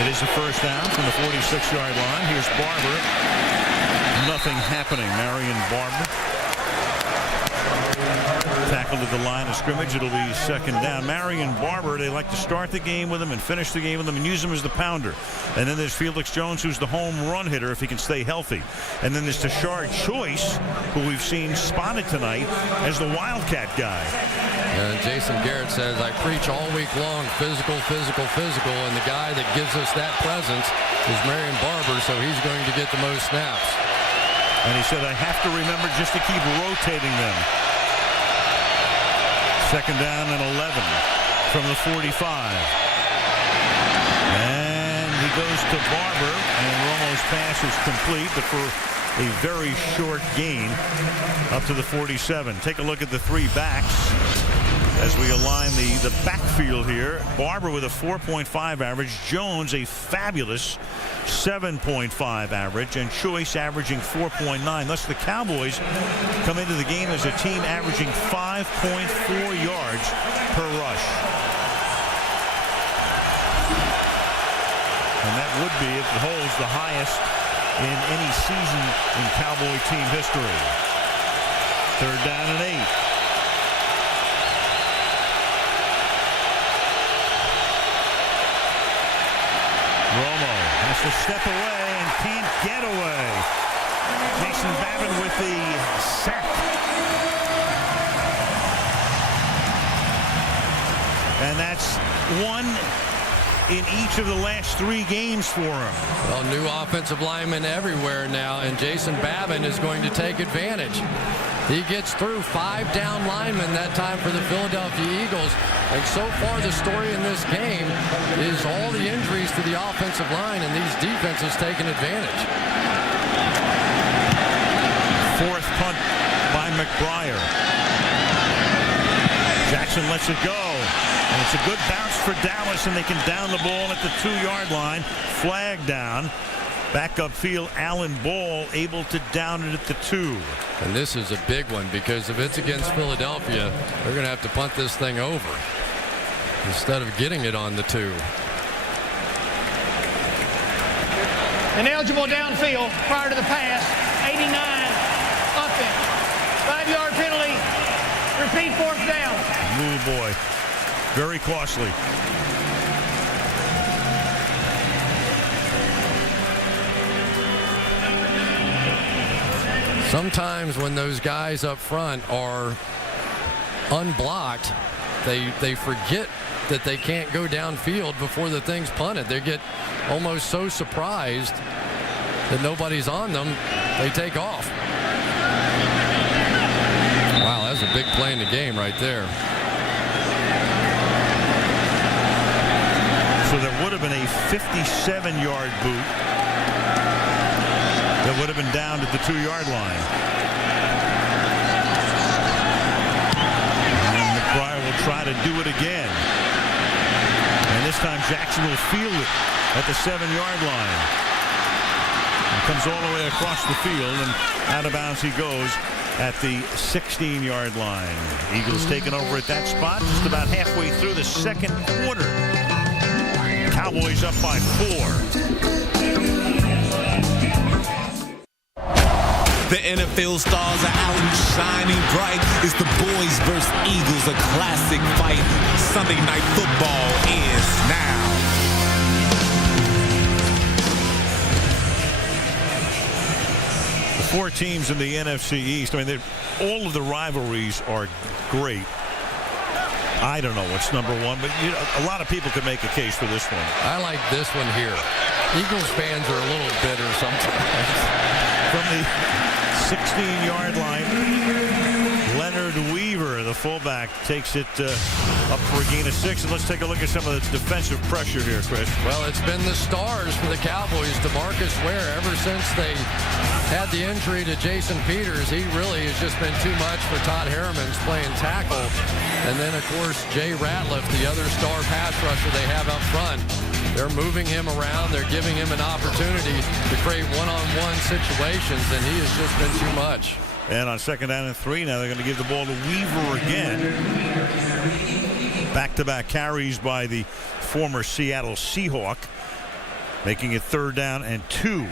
It is a first down from the 46-yard line. Here's Barber. Nothing happening. Marion Barber tackled at the line of scrimmage. It'll be second down. Marion Barber, they like to start the game with him and finish the game with him and use him as the pounder. And then there's Felix Jones, who's the home run hitter if he can stay healthy. And then there's Tashard Choice, who we've seen spotted tonight as the Wildcat guy. And Jason Garrett says, I preach all week long, physical, physical, physical, and the guy that gives us that presence is Marion Barber, so he's going to get the most snaps. And he said, I have to remember just to keep rotating them. Second down and 11 from the 45. And he goes to Barber, and Romo's pass is complete, but for a very short gain up to the 47. Take a look at the 3 backs as we align the backfield here. Barber with a 4.5 average. Jones a fabulous 7.5 average, and Choice averaging 4.9. Thus the Cowboys come into the game as a team averaging 5.4 yards per rush. And that would be, if it holds, the highest in any season in Cowboy team history. Third down and 8. Romo has to step away and can't get away. Jason Babin with the sack. And that's one in each of the last 3 games for him. Well, new offensive linemen everywhere now, and Jason Babin is going to take advantage. He gets through 5 down linemen that time for the Philadelphia Eagles. And so far, the story in this game is all the injuries to the offensive line, and these defenses taking advantage. Fourth punt by McBriar. Jackson lets it go. And it's a good bounce for Dallas, and they can down the ball at the 2-yard line. Flag down. Back upfield, Alan Ball able to down it at the 2. And this is a big one, because if it's against Philadelphia, they're going to have to punt this thing over instead of getting it on the 2. Ineligible downfield prior to the pass. 89 offense. 5-yard penalty. Repeat 4th down. Move, boy. Very costly. Sometimes when those guys up front are unblocked, they forget that they can't go downfield before the thing's punted. They get almost so surprised that nobody's on them, they take off. Wow, that's a big play in the game right there. So there would have been a 57-yard boot that would have been down at the 2-yard line. And McBriar will try to do it again. And this time Jackson will field it at the 7-yard line. And comes all the way across the field, and out of bounds he goes at the 16-yard line. Eagles taking over at that spot just about halfway through the second quarter. Cowboys up by 4. The NFL stars are out and shining bright. It's the boys versus Eagles, a classic fight. Sunday Night Football is now. The 4 teams in the NFC East, I mean, all of the rivalries are great. I don't know what's number 1, but a lot of people could make a case for this one. I like this one here. Eagles fans are a little bitter sometimes. From the 16-yard line, Leonard Weaver, the fullback, takes it up for a gain of 6. And let's take a look at some of the defensive pressure here, Chris. Well, it's been the stars for the Cowboys. DeMarcus Ware, ever since they had the injury to Jason Peters, he really has just been too much for Todd Harriman's playing tackle. And then, of course, Jay Ratliff, the other star pass rusher they have up front. They're moving him around. They're giving him an opportunity to create one-on-one situations, and he has just been too much. And on 2nd down and 3, now they're going to give the ball to Weaver again. Back-to-back carries by the former Seattle Seahawk, making it 3rd down and 2.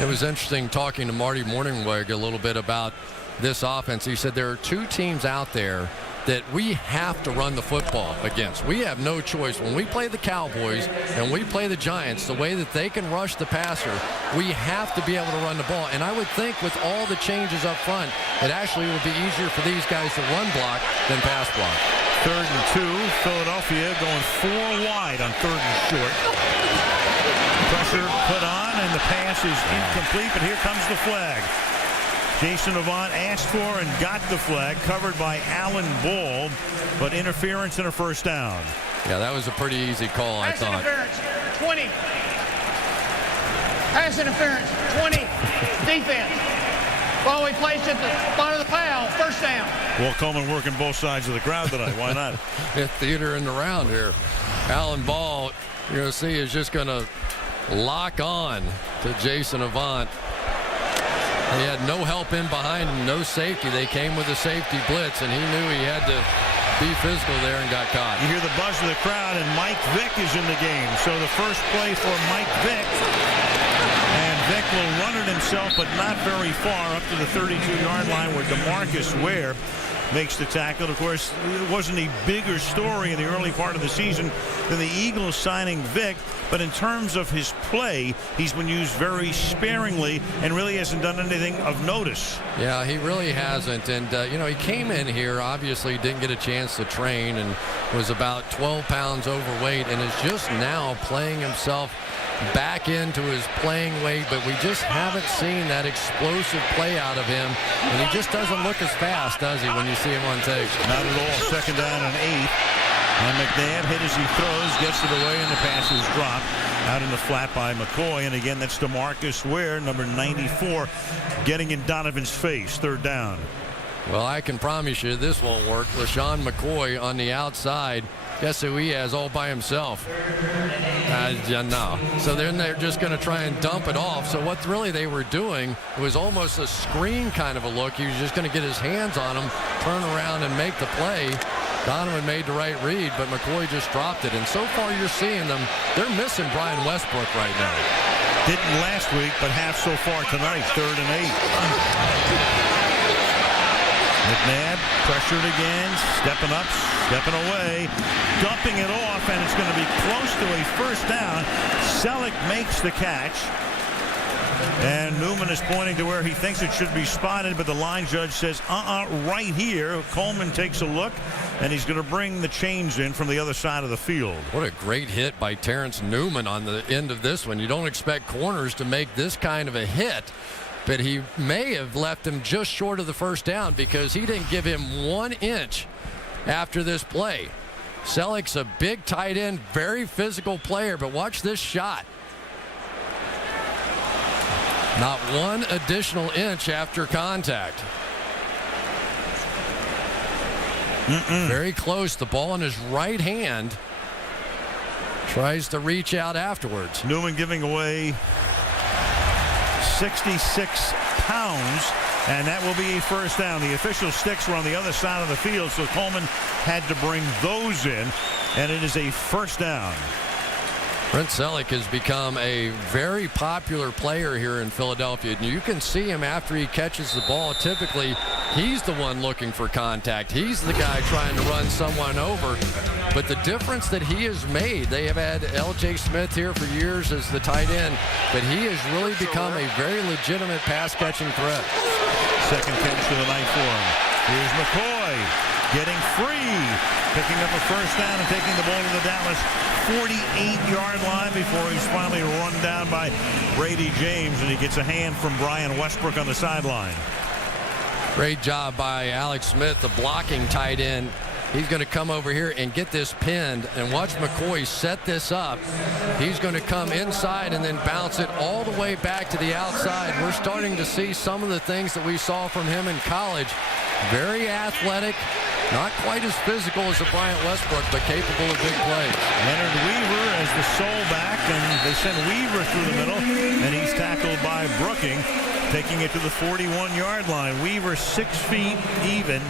It was interesting talking to Marty Morningweg a little bit about this offense. He said there are 2 teams out there that we have to run the football against. We have no choice. When we play the Cowboys and we play the Giants, the way that they can rush the passer, we have to be able to run the ball. And I would think with all the changes up front, it actually would be easier for these guys to run block than pass block. 3rd and 2. Philadelphia going 4 wide on 3rd and short. Pressure put on, and the pass is incomplete, but here comes the flag. Jason Avant asked for and got the flag, covered by Alan Ball, but interference and a 1st down. Yeah, that was a pretty easy call, I thought. Interference, 20. Pass interference, 20. Defense. Ball we placed at the bottom of the pile, 1st down. Walt Coleman working both sides of the crowd tonight. Why not? Theater in the round here. Alan Ball, you're going to see, is just going to lock on to Jason Avant. He had no help in behind him, no safety. They came with a safety blitz, and he knew he had to be physical there and got caught. You hear the buzz of the crowd, and Mike Vick is in the game. So the first play for Mike Vick. And Vick will run it himself, but not very far, up to the 32-yard line where DeMarcus Ware makes the tackle. Of course, it wasn't a bigger story in the early part of the season than the Eagles signing Vick, but in terms of his play, he's been used very sparingly and really hasn't done anything of notice. Yeah, he really hasn't. And, he came in here, obviously didn't get a chance to train and was about 12 pounds overweight and is just now playing himself back into his playing weight, but we just haven't seen that explosive play out of him, and he just doesn't look as fast, does he, when you see him on tape? Not at all. Second down and 8. And McNabb hit as he throws, gets it away, and the pass is dropped out in the flat by McCoy. And again, that's DeMarcus Ware, number 94, getting in Donovan's face. Third down. Well, I can promise you this won't work. LaShawn McCoy on the outside. Guess who he has all by himself? No. So then they're just going to try and dump it off. So what really they were doing was almost a screen kind of a look. He was just going to get his hands on him, turn around, and make the play. Donovan made the right read, but McCoy just dropped it. And so far you're seeing them, they're missing Brian Westbrook right now. Didn't last week, but half so far tonight. Third and 8. McNabb pressured again, stepping up, stepping away, dumping it off, and it's going to be close to a first down. Selleck makes the catch. And Newman is pointing to where he thinks it should be spotted, but the line judge says, right here. Coleman takes a look, and he's going to bring the chains in from the other side of the field. What a great hit by Terrence Newman on the end of this one. You don't expect corners to make this kind of a hit, but he may have left him just short of the first down because he didn't give him 1 inch after this play. Selleck's a big tight end, very physical player, but watch this shot. Not 1 additional inch after contact. Very close. The ball in his right hand. Tries to reach out afterwards. Newman giving away 66 pounds, and that will be a first down. The official sticks were on the other side of the field, so Coleman had to bring those in, and it is a first down. Brent Selleck has become a very popular player here in Philadelphia. You can see him after he catches the ball. Typically, he's the one looking for contact. He's the guy trying to run someone over. But the difference that he has made, they have had L.J. Smith here for years as the tight end, but he has really become a very legitimate pass-catching threat. Second catch of the night for him. Here's McCoy getting free, picking up a first down and taking the ball to the Dallas 48-yard line before he's finally run down by Brady James, and he gets a hand from Brian Westbrook on the sideline. Great job by Alex Smith, the blocking tight end. He's going to come over here and get this pinned, and watch McCoy set this up. He's going to come inside and then bounce it all the way back to the outside. We're starting to see some of the things that we saw from him in college. Very athletic, not quite as physical as a Bryant Westbrook, but capable of big plays. Leonard Weaver as the sole back, and they send Weaver through the middle, and he's tackled by Brooking, taking it to the 41-yard line. Weaver 6 feet even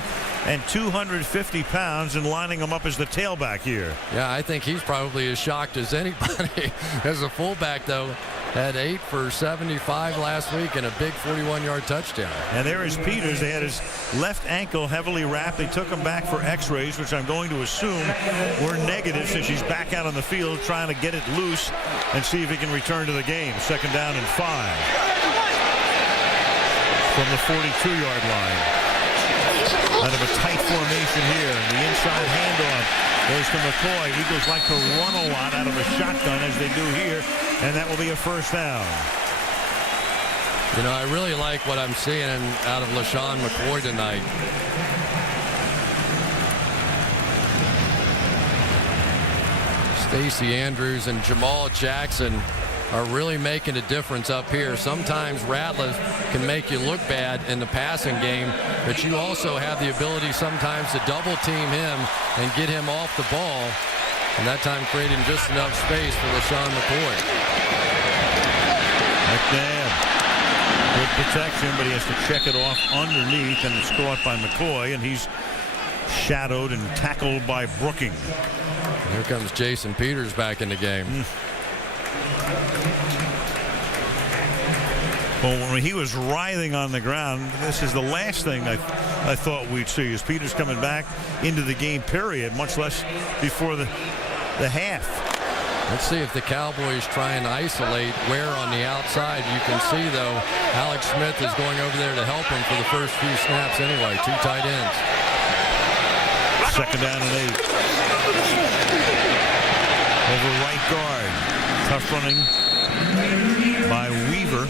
and 250 pounds, and lining him up as the tailback here. Yeah, I think he's probably as shocked as anybody. As a fullback, though, had 8 for 75 last week and a big 41-yard touchdown. And there is Peters. They had his left ankle heavily wrapped. They took him back for x-rays, which I'm going to assume were negative since he's back out on the field trying to get it loose and see if he can return to the game. Second down and 5 from the 42-yard line. Out of a tight formation here. The inside handoff goes to McCoy. Eagles like to run a lot out of a shotgun as they do here, and that will be a first down. You know, I really like what I'm seeing out of LaShawn McCoy tonight. Stacey Andrews and Jamal Jackson are really making a difference up here. Sometimes Ratliff can make you look bad in the passing game, but you also have the ability sometimes to double team him and get him off the ball, and that time creating just enough space for LaShawn McCoy. McNabb, good protection, but he has to check it off underneath, and it's caught by McCoy, and he's shadowed and tackled by Brooking. Here comes Jason Peters back in the game. Well, when he was writhing on the ground, this is the last thing I thought we'd see, is Peters coming back into the game, period, much less before the half. Let's see if the Cowboys try and isolate Ware on the outside. You can see, though, Alex Smith is going over there to help him for the first few snaps anyway. 2 tight ends. Second down and 8. Over right guard. Tough running by Weaver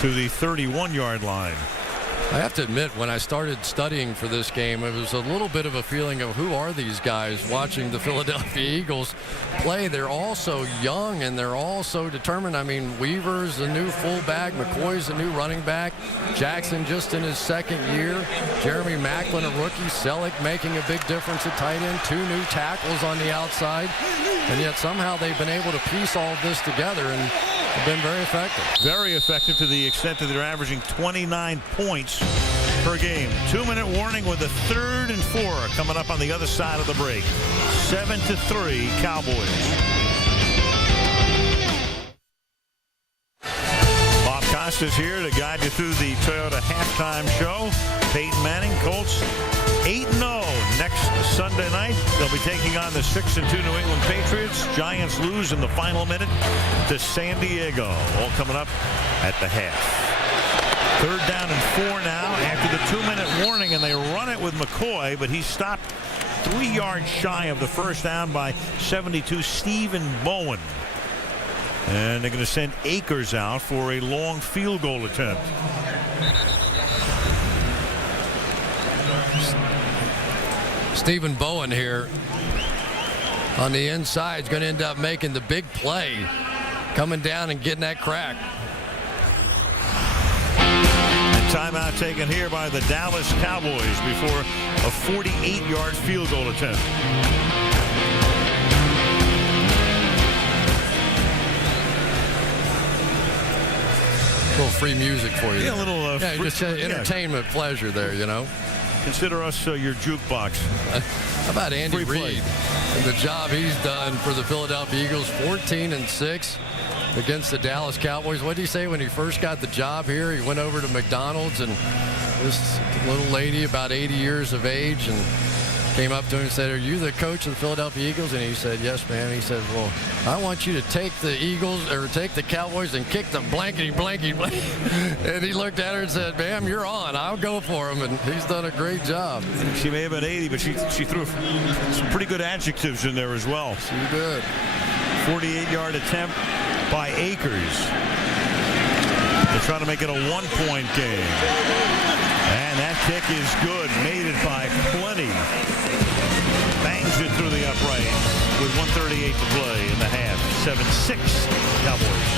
to the 31-yard line. I have to admit, when I started studying for this game, it was a little bit of a feeling of who are these guys watching the Philadelphia Eagles play. They're all so young and they're all so determined. I mean, Weaver's a new fullback. McCoy's a new running back. Jackson just in his second year. Jeremy Maclin, a rookie. Selleck making a big difference at tight end. 2 new tackles on the outside. And yet somehow they've been able to piece all of this together and have been very effective. Very effective to the extent that they're averaging 29 points per game. 2-minute warning with a 3rd and 4 coming up on the other side of the break. 7-3 Cowboys. Bob Costa's here to guide you through the Toyota halftime show. Peyton Manning, Colts 8-0 next Sunday night. They'll be taking on the 6-2 New England Patriots. Giants lose in the final minute to San Diego. All coming up at the half. 3rd down and 4 now after the 2-minute warning, and they run it with McCoy, but he's stopped 3 yards shy of the first down by 72 Stephen Bowen. And they're going to send Akers out for a long field goal attempt. Stephen Bowen here on the inside is going to end up making the big play, coming down and getting that crack. Timeout taken here by the Dallas Cowboys before a 48-yard field goal attempt. A little free music for you. Yeah, a little just entertainment pleasure there, you know. Consider us your jukebox. How about Andy Reid and the job he's done for the Philadelphia Eagles? 14-6 against the Dallas Cowboys. What did he say when he first got the job here? He went over to McDonald's, and this little lady about 80 years of age and came up to him and said, "Are you the coach of the Philadelphia Eagles?" And he said, "Yes, ma'am." He said, "Well, I want you to take the Eagles or take the Cowboys and kick the blankety. And he looked at her and said, "Ma'am, you're on. I'll go for him." And he's done a great job. She may have been 80, but she threw some pretty good adjectives in there as well. She did. 48-yard attempt by Akers. They're trying to make it a 1-point game. And that kick is good. Made it by plenty. Bangs it through the upright with 1:38 to play in the half. 7-6 Cowboys.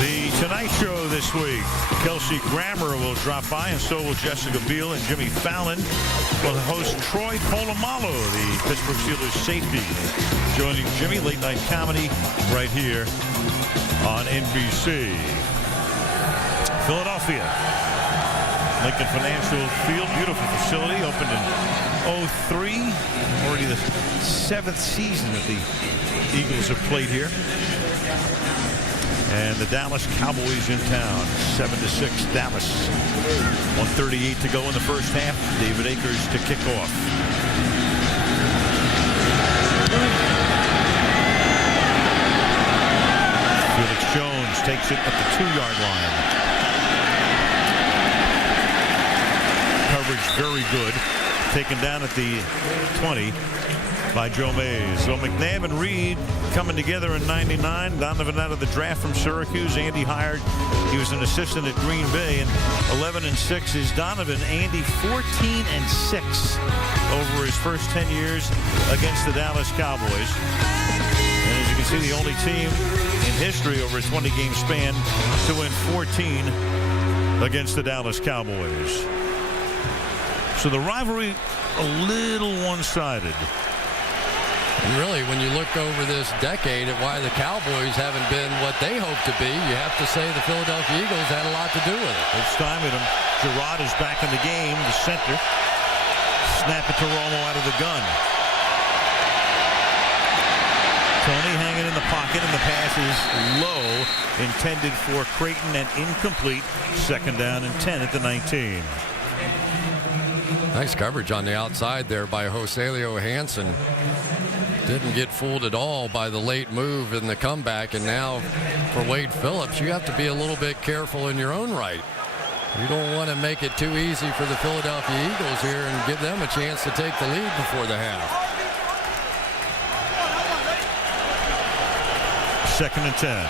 The Tonight Show this week. Kelsey Grammer will drop by, and so will Jessica Biel, and Jimmy Fallon will host Troy Polamalu, the Pittsburgh Steelers safety, joining Jimmy. Late night comedy right here on NBC. Philadelphia, Lincoln Financial Field, beautiful facility, opened in 2003. Already the 7th season that the Eagles have played here. And the Dallas Cowboys in town, 7-6 Dallas. 1:38 to go in the first half. David Akers to kick off. Felix Jones takes it at the 2-yard line. Coverage very good. Taken down at the 20 by Joe Mays. So McNabb and Reed coming together in 99. Donovan out of the draft from Syracuse. Andy hired. He was an assistant at Green Bay. And 11-6 is Donovan. Andy 14-6 over his first 10 years against the Dallas Cowboys. And as you can see, the only team in history over a 20-game span to win 14 against the Dallas Cowboys. So the rivalry a little one-sided. And really, when you look over this decade at why the Cowboys haven't been what they hope to be, you have to say the Philadelphia Eagles had a lot to do with it. It's time with him. Gerard is back in the game, the center. Snap it to Romo out of the gun. Tony hanging in the pocket, and the pass is low, intended for Creighton and incomplete. 2nd down and 10 at the 19. Nice coverage on the outside there by Joselio Hansen. Didn't get fooled at all by the late move in the comeback. And now for Wade Phillips, you have to be a little bit careful in your own right. You don't want to make it too easy for the Philadelphia Eagles here and give them a chance to take the lead before the half. 2nd and 10.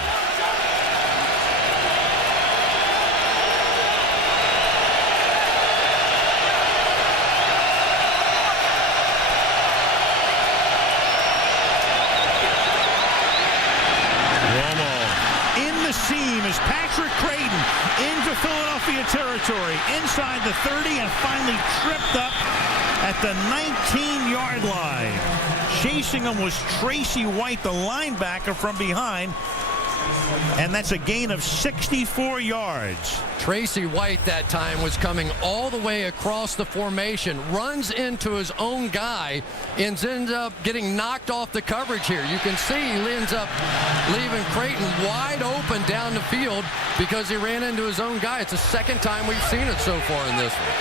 Is Patrick Creighton into Philadelphia territory, inside the 30, and finally tripped up at the 19-yard line. Chasing him was Tracy White, the linebacker from behind, and that's a gain of 64 yards. Tracy White that time was coming all the way across the formation, runs into his own guy, and ends up getting knocked off the coverage here. You can see he ends up leaving Creighton wide open down the field because he ran into his own guy. It's the second time we've seen it so far in this one.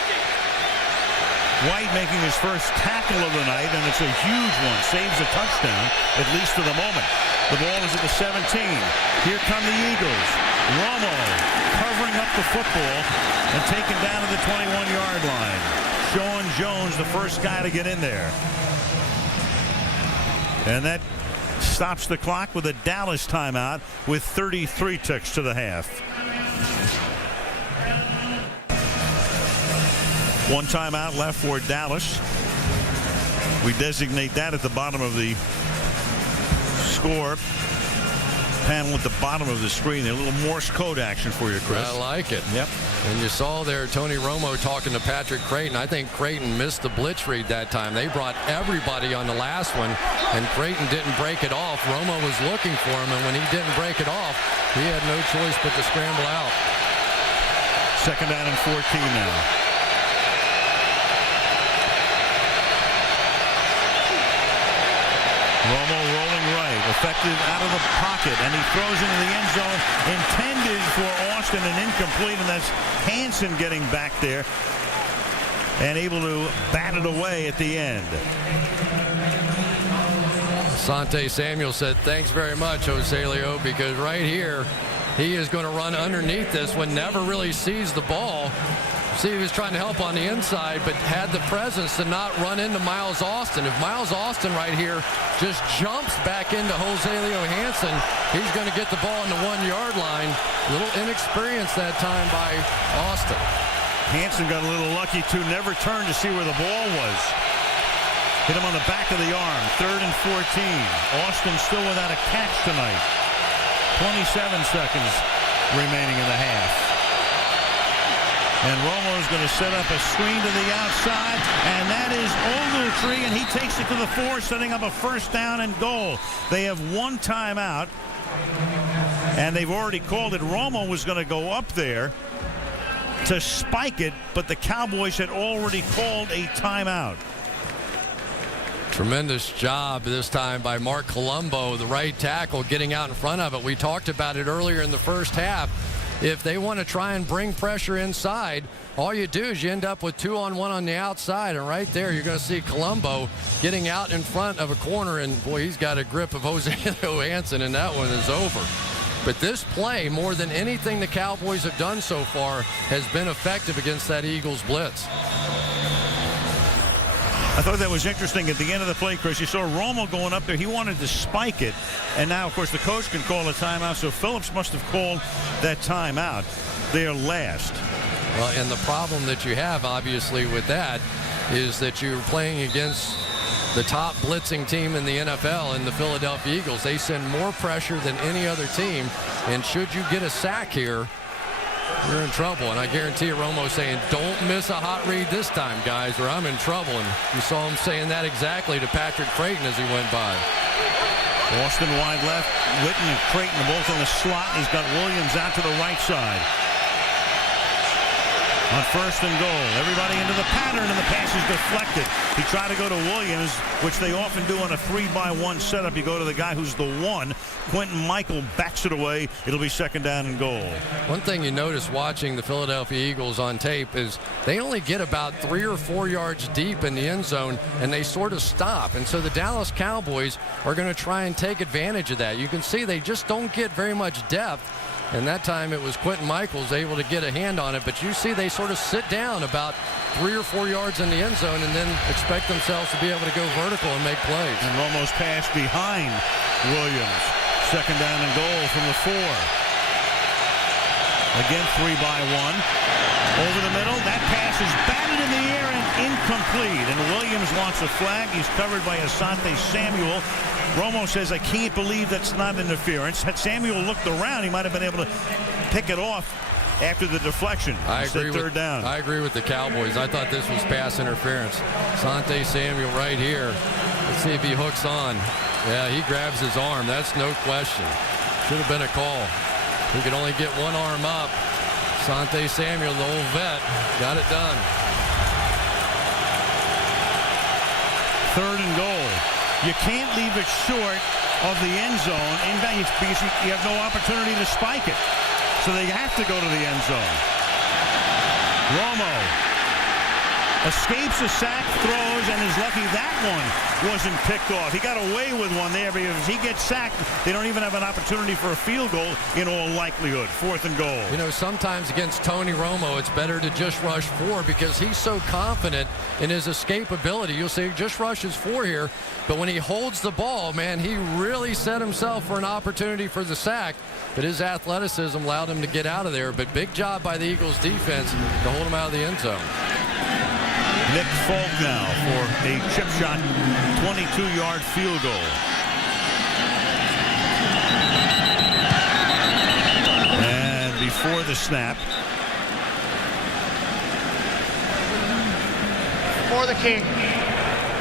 White making his first tackle of the night, and it's a huge one. Saves a touchdown, at least for the moment. The ball is at the 17. Here come the Eagles. Romo covering up the football and taken down to the 21-yard line. Sean Jones, the first guy to get in there. And that stops the clock with a Dallas timeout with 33 ticks to the half. One timeout left for Dallas. We designate that at the bottom of the score panel at the bottom of the screen. A little Morse code action for you, Chris. I like it. Yep. And you saw there Tony Romo talking to Patrick Creighton. I think Creighton missed the blitz read that time. They brought everybody on the last one, and Creighton didn't break it off. Romo was looking for him, and when he didn't break it off, he had no choice but to scramble out. 2nd down and 14 now. Romo rolling right, effective out of the pocket, and he throws into the end zone, intended for Austin and incomplete, and that's Hansen getting back there and able to bat it away at the end. Asante Samuel said, thanks very much, Joselio, because right here, he is going to run underneath this one, never really sees the ball. See, he was trying to help on the inside, but had the presence to not run into Miles Austin. If Miles Austin right here just jumps back into Joselio Hansen, he's going to get the ball on the 1-yard line. A little inexperienced that time by Austin. Hansen got a little lucky, too. Never turned to see where the ball was. Hit him on the back of the arm. 3rd and 14. Austin still without a catch tonight. 27 seconds remaining in the half. And Romo's going to set up a screen to the outside, and that is Ogletree, and he takes it to the 4, setting up a 1st down and goal. They have one timeout, and they've already called it. Romo was going to go up there to spike it, but the Cowboys had already called a timeout. Tremendous job this time by Mark Colombo, the right tackle, getting out in front of it. We talked about it earlier in the first half. If they want to try and bring pressure inside, all you do is you end up with 2-on-1 on the outside, and right there you're going to see Colombo getting out in front of a corner, and boy, he's got a grip of Joselio Hansen, and that one is over. But this play, more than anything the Cowboys have done so far, has been effective against that Eagles blitz. I thought that was interesting at the end of the play, Chris. You saw Romo going up there. He wanted to spike it. And now, of course, the coach can call a timeout. So Phillips must have called that timeout there last. Well, and the problem that you have, obviously, with that is that you're playing against the top blitzing team in the NFL in the Philadelphia Eagles. They send more pressure than any other team. And should you get a sack here, you're in trouble. And I guarantee you, Romo saying, don't miss a hot read this time, guys, or I'm in trouble. And you saw him saying that exactly to Patrick Creighton as he went by. Austin wide left. Witten and Creighton are both in the slot. He's got Williams out to the right side. On 1st and goal, everybody into the pattern, and the pass is deflected. He tried to go to Williams, which they often do on a 3-by-1 setup. You go to the guy who's the 1. Quentin Michael backs it away. It'll be 2nd down and goal. One thing you notice watching the Philadelphia Eagles on tape is they only get about 3 or 4 yards deep in the end zone, and they sort of stop. And so the Dallas Cowboys are going to try and take advantage of that. You can see they just don't get very much depth. And that time it was Quentin Michaels able to get a hand on it. But you see they sort of sit down about 3 or 4 yards in the end zone and then expect themselves to be able to go vertical and make plays. And Romo's pass behind Williams. Second down and goal from the 4. Again, 3 by 1. Over the middle. That pass is batted in the air and incomplete. And Williams wants a flag. He's covered by Asante Samuel. Romo says, I can't believe that's not interference. Had Samuel looked around, he might have been able to pick it off after the deflection. I agree third down. I agree with the Cowboys. I thought this was pass interference. Asante Samuel right here. Let's see if he hooks on. Yeah, he grabs his arm. That's no question. Should have been a call. He could only get one arm up. Asante Samuel, the old vet, got it done. Third and goal. You can't leave it short of the end zone because you have no opportunity to spike it. So they have to go to the end zone. Romo escapes a sack, throws, and is lucky that one wasn't picked off. He got away with one there because if he gets sacked, they don't even have an opportunity for a field goal in all likelihood. Fourth and goal. You know, sometimes against Tony Romo, it's better to just rush 4 because he's so confident in his escape ability. You'll see he just rushes 4 here, but when he holds the ball, man, he really set himself for an opportunity for the sack, but his athleticism allowed him to get out of there. But big job by the Eagles defense to hold him out of the end zone. Nick Folk now for a chip shot 22-yard field goal. And before the snap. For the kick.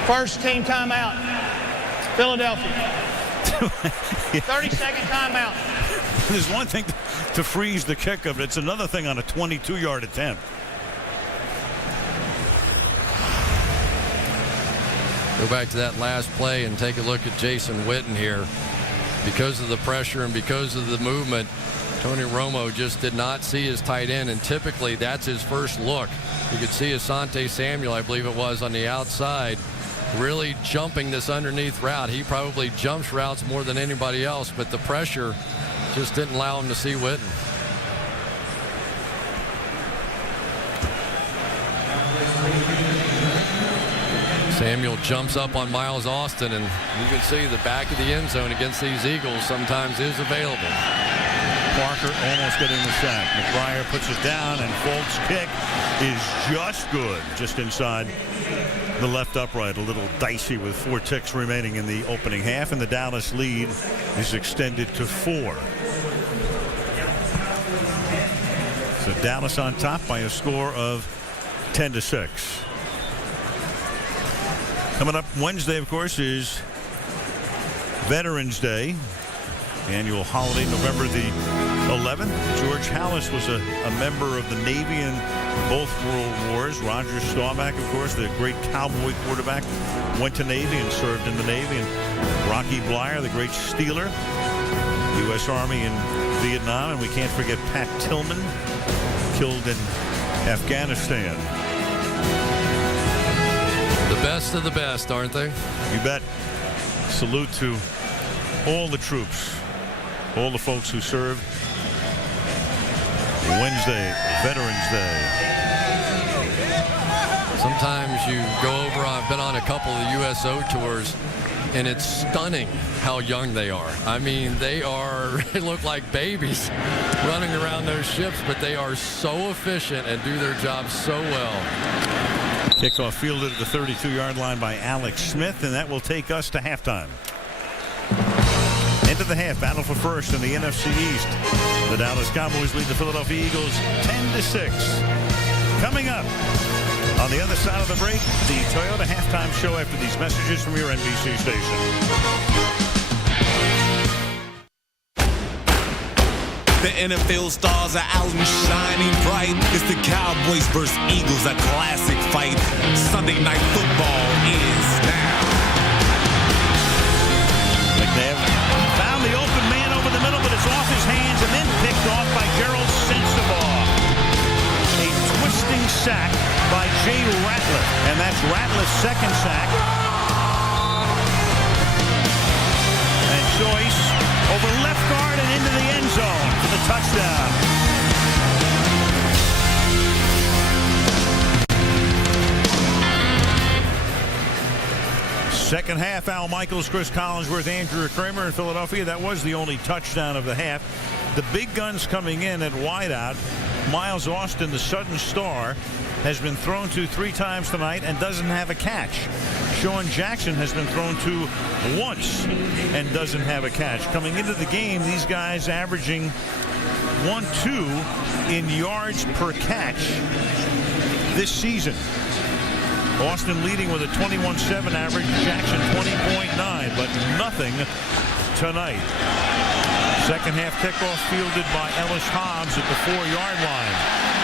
First team timeout. Philadelphia. 30-second timeout. There's one thing to freeze the kick of it. It's another thing on a 22-yard attempt. Go back to that last play and take a look at Jason Witten here. Because of the pressure and because of the movement, Tony Romo just did not see his tight end, and typically that's his first look. You could see Asante Samuel, I believe it was, on the outside, really jumping this underneath route. He probably jumps routes more than anybody else, but the pressure just didn't allow him to see Witten. Samuel jumps up on Miles Austin, and you can see the back of the end zone against these Eagles sometimes is available. Parker almost getting the sack. McBriar puts it down, and Folk's kick is just good, just inside the left upright. A little dicey with 4 ticks remaining in the opening half, and the Dallas lead is extended to 4. So Dallas on top by a score of 10-6. Coming up Wednesday, of course, is Veterans Day, the annual holiday, November the 11th. George Halas was a member of the Navy in both World Wars. Roger Staubach, of course, the great Cowboy quarterback, went to Navy and served in the Navy. And Rocky Bleier, the great Steeler, U.S. Army in Vietnam. And we can't forget Pat Tillman, killed in Afghanistan. The best of the best, aren't they? You bet. Salute to all the troops, all the folks who served. Wednesday, Veterans Day. Sometimes you go over, I've been on a couple of USO tours, and it's stunning how young they are. I mean, they look like babies running around those ships, but they are so efficient and do their job so well. Kickoff fielded at the 32-yard line by Alex Smith, and that will take us to halftime. Into the half, battle for first in the NFC East. The Dallas Cowboys lead the Philadelphia Eagles 10-6. Coming up on the other side of the break, the Toyota halftime show after these messages from your NBC station. The NFL stars are out and shining bright. It's the Cowboys versus Eagles, a classic fight. Sunday Night Football is now. McNabb found the open man over the middle, but it's off his hands and then picked off by Gerald Sensabaugh. A twisting sack by Jay Ratliff, and that's Ratliff's second sack. And Joyce over left guard and into the end zone for the touchdown. Second half, Al Michaels, Chris Collinsworth, Andrew Kramer in Philadelphia. That was the only touchdown of the half. The big guns coming in at wideout. Miles Austin, the sudden star, has been thrown to 3 times tonight and doesn't have a catch. Sean Jackson has been thrown to once and doesn't have a catch. Coming into the game, these guys averaging 1-2 in yards per catch this season. Austin leading with a 21-7 average, Jackson 20.9, but nothing tonight. Second half kickoff fielded by Ellis Hobbs at the 4-yard line.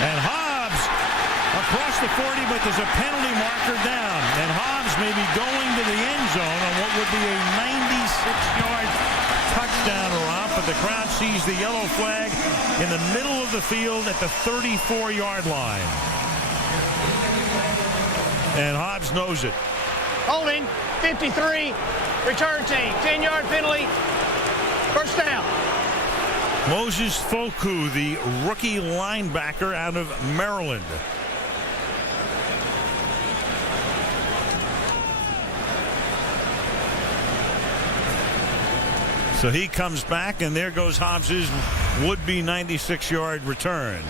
And Hobbs across the 40, but there's a penalty marker down. And Hobbs may be going to the end zone on what would be a 96-yard touchdown romp, but the crowd sees the yellow flag in the middle of the field at the 34-yard line. And Hobbs knows it. Holding, 53, return team, 10-yard penalty, first down. Moses Foku, the rookie linebacker out of Maryland. So he comes back, and there goes Hobbs's would-be 96-yard return.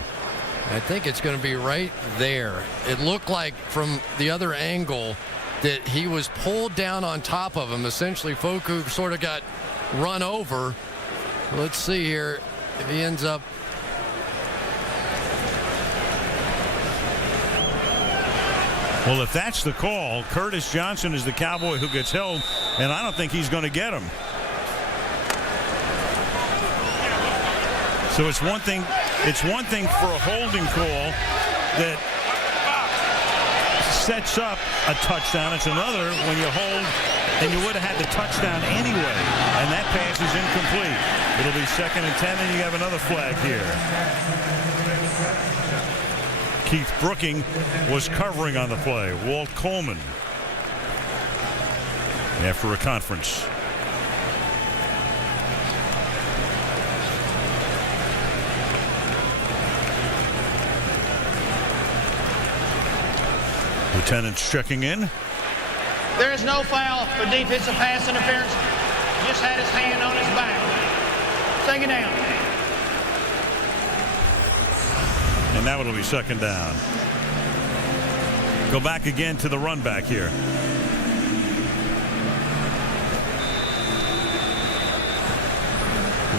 I think it's going to be right there. It looked like from the other angle that he was pulled down on top of him. Essentially, Foku sort of got run over. Let's see here if he ends up. Well, if that's the call, Curtis Johnson is the Cowboy who gets held, and I don't think he's going to get him. So it's one thing for a holding call that sets up a touchdown. It's another when you hold and you would have had the touchdown anyway, and that pass is incomplete. It'll be 2nd and 10, and you have another flag here. Keith Brooking was covering on the play. Walt Coleman after a conference. Lieutenant's checking in. There is no foul for defensive pass interference. Just had his hand on his back. Take it down. And now it'll be 2nd down. Go back again to the run back here.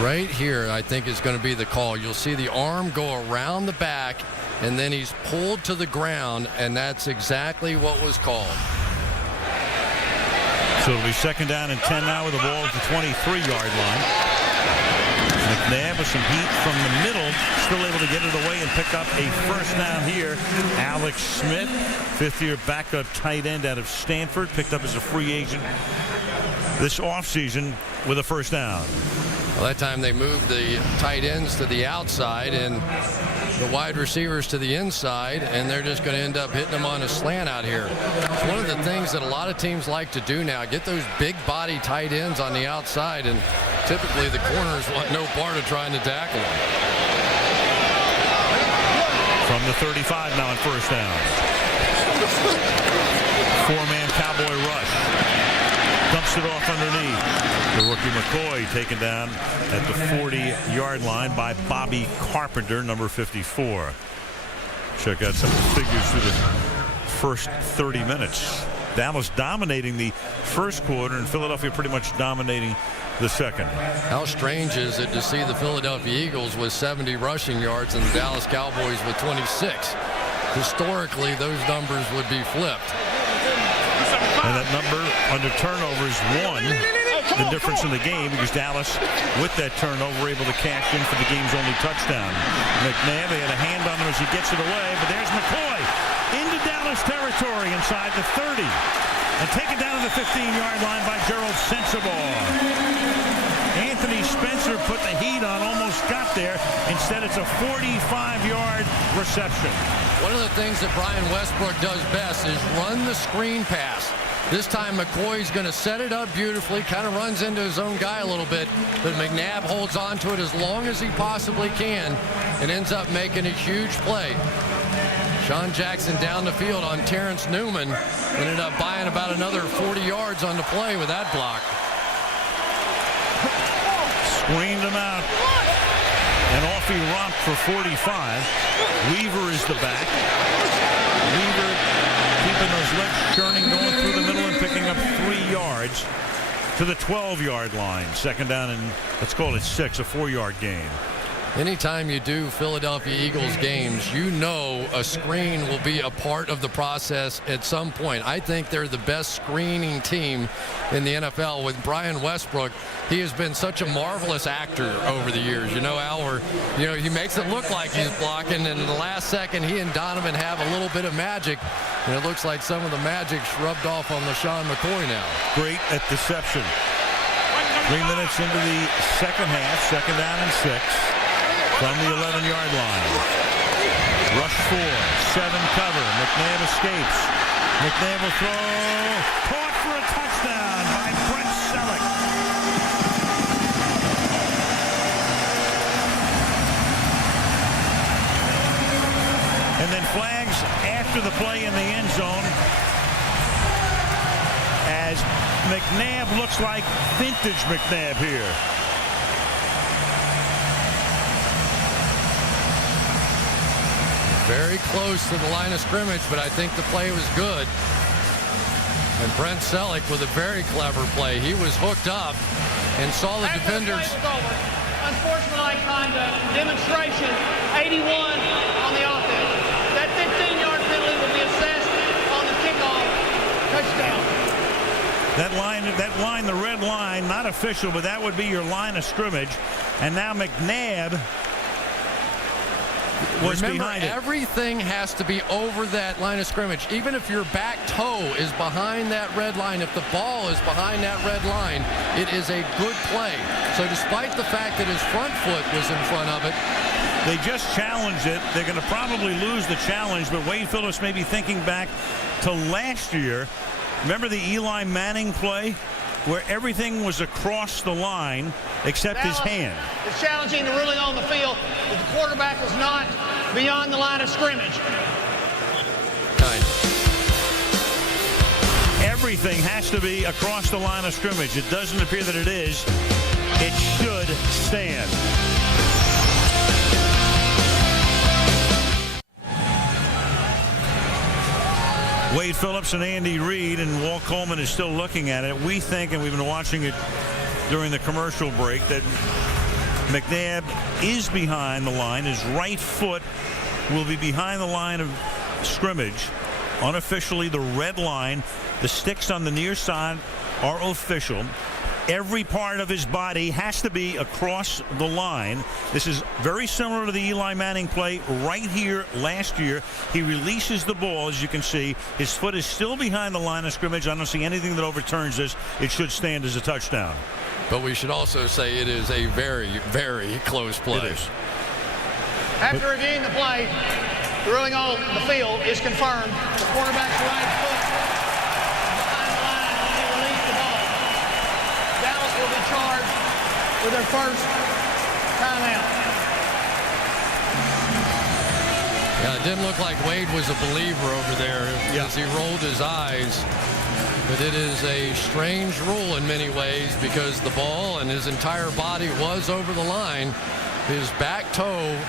Right here, I think is going to be the call. You'll see the arm go around the back, and then he's pulled to the ground, and that's exactly what was called. So it'll be 2nd down and 10 now with the ball at the 23-yard line. McNabb with some heat from the middle, still able to get it away and pick up a first down here. Alex Smith, 5th-year backup tight end out of Stanford, picked up as a free agent this offseason with a first down. Well, that time they moved the tight ends to the outside and the wide receivers to the inside, and they're just going to end up hitting them on a slant out here. It's one of the things that a lot of teams like to do now, get those big body tight ends on the outside, and typically the corners want no part of trying to tackle them. From the 35 now on first down. 4-man Cowboy rush. Dumps it off underneath. The rookie McCoy taken down at the 40-yard line by Bobby Carpenter, number 54. Check out some of the figures through the first 30 minutes. Dallas dominating the first quarter, and Philadelphia pretty much dominating the second. How strange is it to see the Philadelphia Eagles with 70 rushing yards and the Dallas Cowboys with 26? Historically, those numbers would be flipped. And that number under turnovers won the difference in the game, because Dallas, with that turnover, able to cash in for the game's only touchdown. McNabb, they had a hand on him as he gets it away, but there's McCoy into Dallas territory inside the 30 and taken down to the 15-yard line by Gerald Sensabaugh. Anthony Spencer put the heat on, almost got there. Instead, it's a 45-yard reception. One of the things that Brian Westbrook does best is run the screen pass. This time McCoy's going to set it up beautifully, kind of runs into his own guy a little bit, but McNabb holds on to it as long as he possibly can and ends up making a huge play. Sean Jackson down the field on Terrence Newman. Ended up buying about another 40 yards on the play with that block. Screened him out. And off he romped for 45. Weaver is the back. Weaver keeping those legs churning, going through the middle and picking up 3 yards to the 12-yard line. Second down and let's call it 6, a 4-yard gain. Anytime you do Philadelphia Eagles games, you know a screen will be a part of the process at some point. I think they're the best screening team in the NFL with Brian Westbrook. He has been such a marvelous actor over the years. You know, Al, where, you know, he makes it look like he's blocking, and in the last second, he and Donovan have a little bit of magic, and it looks like some of the magic's rubbed off on LaShawn McCoy now. Great at deception. 3 minutes into the second half, second down and 6. From the 11-yard line. Rush 4, 7 cover. McNabb escapes. McNabb will throw. Caught for a touchdown by Brent Selleck. And then flags after the play in the end zone as McNabb looks like vintage McNabb here. Very close to the line of scrimmage, but I think the play was good. And Brent Selleck with a very clever play. He was hooked up and saw the defenders. Unsportsmanlike conduct, demonstration, 81 on the offense. That 15-yard penalty will be assessed on the kickoff. Touchdown. That line, the red line, not official, but that would be your line of scrimmage. And now McNabb was Remember, behind it. Everything has to be over that line of scrimmage. Even if your back toe is behind that red line, if the ball is behind that red line, it is a good play. So despite the fact that his front foot was in front of it, they just challenged it. They're going to probably lose the challenge, but Wade Phillips may be thinking back to last year. Remember the Eli Manning play where everything was across the line except his hand? It's challenging the ruling on the field that the quarterback was not beyond the line of scrimmage. Everything has to be across the line of scrimmage. It doesn't appear that it is. It should stand. Wade Phillips and Andy Reid, and Walt Coleman is still looking at it. We think, and we've been watching it during the commercial break, that McNabb is behind the line. His right foot will be behind the line of scrimmage. Unofficially, the red line, the sticks on the near side are official. Every part of his body has to be across the line. This is very similar to the Eli Manning play right here last year. He releases the ball, as you can see. His foot is still behind the line of scrimmage. I don't see anything that overturns this. It should stand as a touchdown. but we should also say it is a very, very close play. It is. After reviewing the play, the ruling on the field is confirmed. The quarterback's right foot behind the line when he released the ball. Dallas will be charged with their first timeout. Yeah, it didn't look like Wade was a believer over there as he rolled his eyes. But it is a strange rule in many ways because the ball and his entire body was over the line. His back toe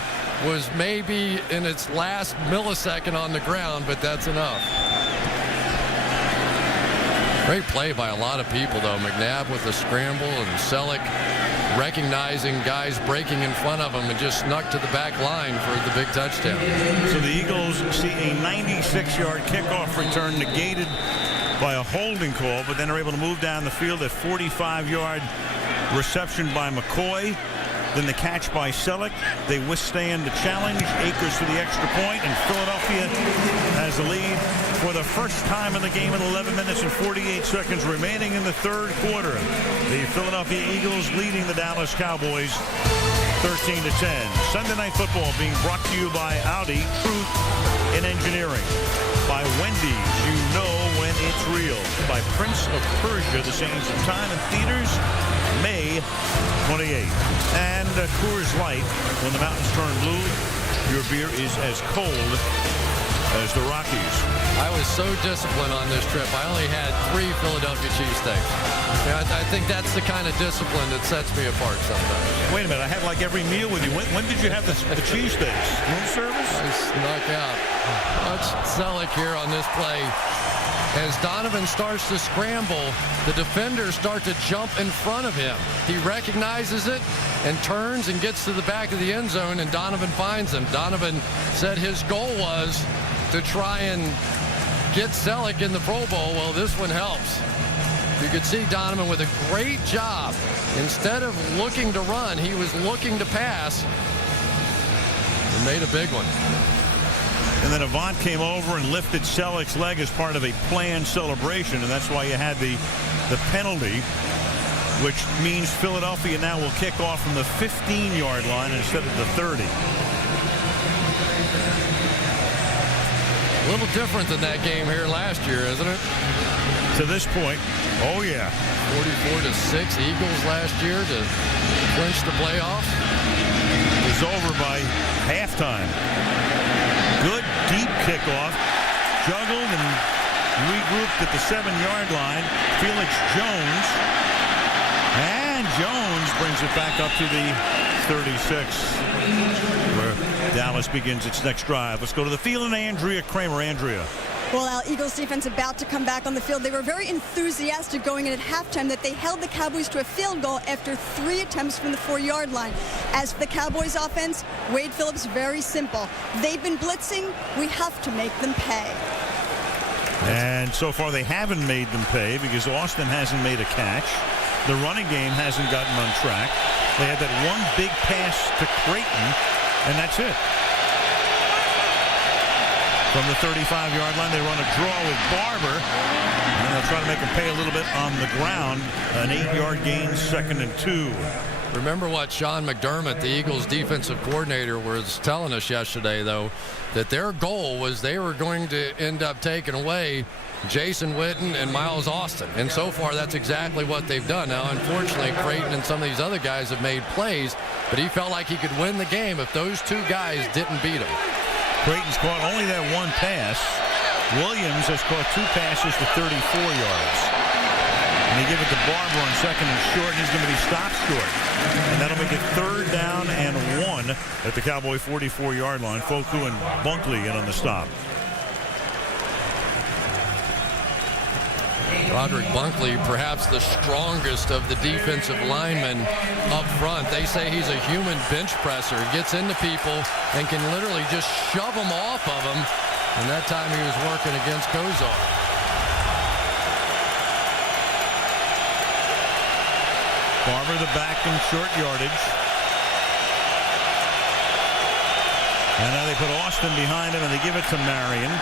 was maybe in its last millisecond on the ground, but that's enough. Great play by a lot of people, though. McNabb with the scramble and Selleck recognizing guys breaking in front of him and just snuck to the back line for the big touchdown. So the Eagles see a 96-yard kickoff return negated by a holding call, but then are able to move down the field. At 45-yard reception by McCoy. Then the catch by Selleck. They withstand the challenge. Akers for the extra point, and Philadelphia has the lead for the first time in the game in 11 minutes and 48 seconds remaining in the third quarter. The Philadelphia Eagles leading the Dallas Cowboys 13-10. Sunday Night Football being brought to you by Audi, Truth in Engineering. By Wendy's, you know when it's real. By Prince of Persia, The Sands of Time, in theaters May 28th. And Coors Light, when the mountains turn blue, your beer is as cold as the Rockies. I was so disciplined on this trip. I only had 3 Philadelphia cheesesteaks. I think that's the kind of discipline that sets me apart sometimes. Wait a minute, I had like every meal with you. When did you have the cheesesteaks? Room service? I snuck out. Watch Selleck here on this play. As Donovan starts to scramble, the defenders start to jump in front of him. He recognizes it and turns and gets to the back of the end zone, and Donovan finds him. Donovan said his goal was to try and get Selleck in the Pro Bowl. Well, this one helps. You could see Donovan with a great job. Instead of looking to run, he was looking to pass and made a big one. And then Avant came over and lifted Selleck's leg as part of a planned celebration, and that's why you had the penalty, which means Philadelphia now will kick off from the 15-yard line instead of the 30. A little different than that game here last year, isn't it? To this point, oh yeah. 44-6 Eagles last year to clinch the playoff. It was over by halftime. Good deep kickoff, juggled and regrouped at the 7-yard line. Felix Jones, and Jones brings it back up to the 36, where Dallas begins its next drive. Let's go to the field and Andrea Kramer. Andrea. Well, Al, Eagles defense about to come back on the field. They were very enthusiastic going in at halftime that they held the Cowboys to a field goal after 3 attempts from the 4-yard line. As for the Cowboys offense, Wade Phillips, very simple. They've been blitzing. We have to make them pay. And so far they haven't made them pay because Austin hasn't made a catch. The running game hasn't gotten on track. They had that one big pass to Creighton, and that's it. From the 35-yard line, they run a draw with Barber, and they'll try to make him pay a little bit on the ground. An 8-yard gain, 2nd and 2. Remember what Sean McDermott, the Eagles defensive coordinator, was telling us yesterday, though, that their goal was they were going to end up taking away Jason Witten and Miles Austin. And so far, that's exactly what they've done. Now, unfortunately, Creighton and some of these other guys have made plays, but he felt like he could win the game if those 2 guys didn't beat him. Creighton's caught only that 1 pass. Williams has caught 2 passes for 34 yards. And they give it to Barber on 2nd and short, and he's going to be stopped short. And that'll make it 3rd down and 1 at the Cowboy 44-yard line. Foku and Bunkley in on the stop. Roderick Bunkley, perhaps the strongest of the defensive linemen up front. They say he's a human bench presser. He gets into people and can literally just shove them off of them. And that time he was working against Kozar. Barber the back in short yardage. And now they put Austin behind him and they give it to Marion.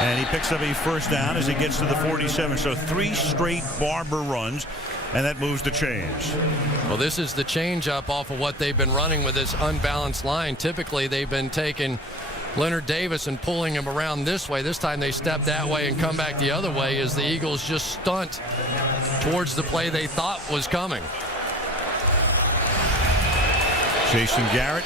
And he picks up a 1st down as he gets to the 47. So 3 straight Barber runs, and that moves the chains. Well, this is the change up off of what they've been running with this unbalanced line. Typically, they've been taking Leonard Davis and pulling him around this way. This time they step that way and come back the other way as the Eagles just stunt towards the play they thought was coming. Jason Garrett,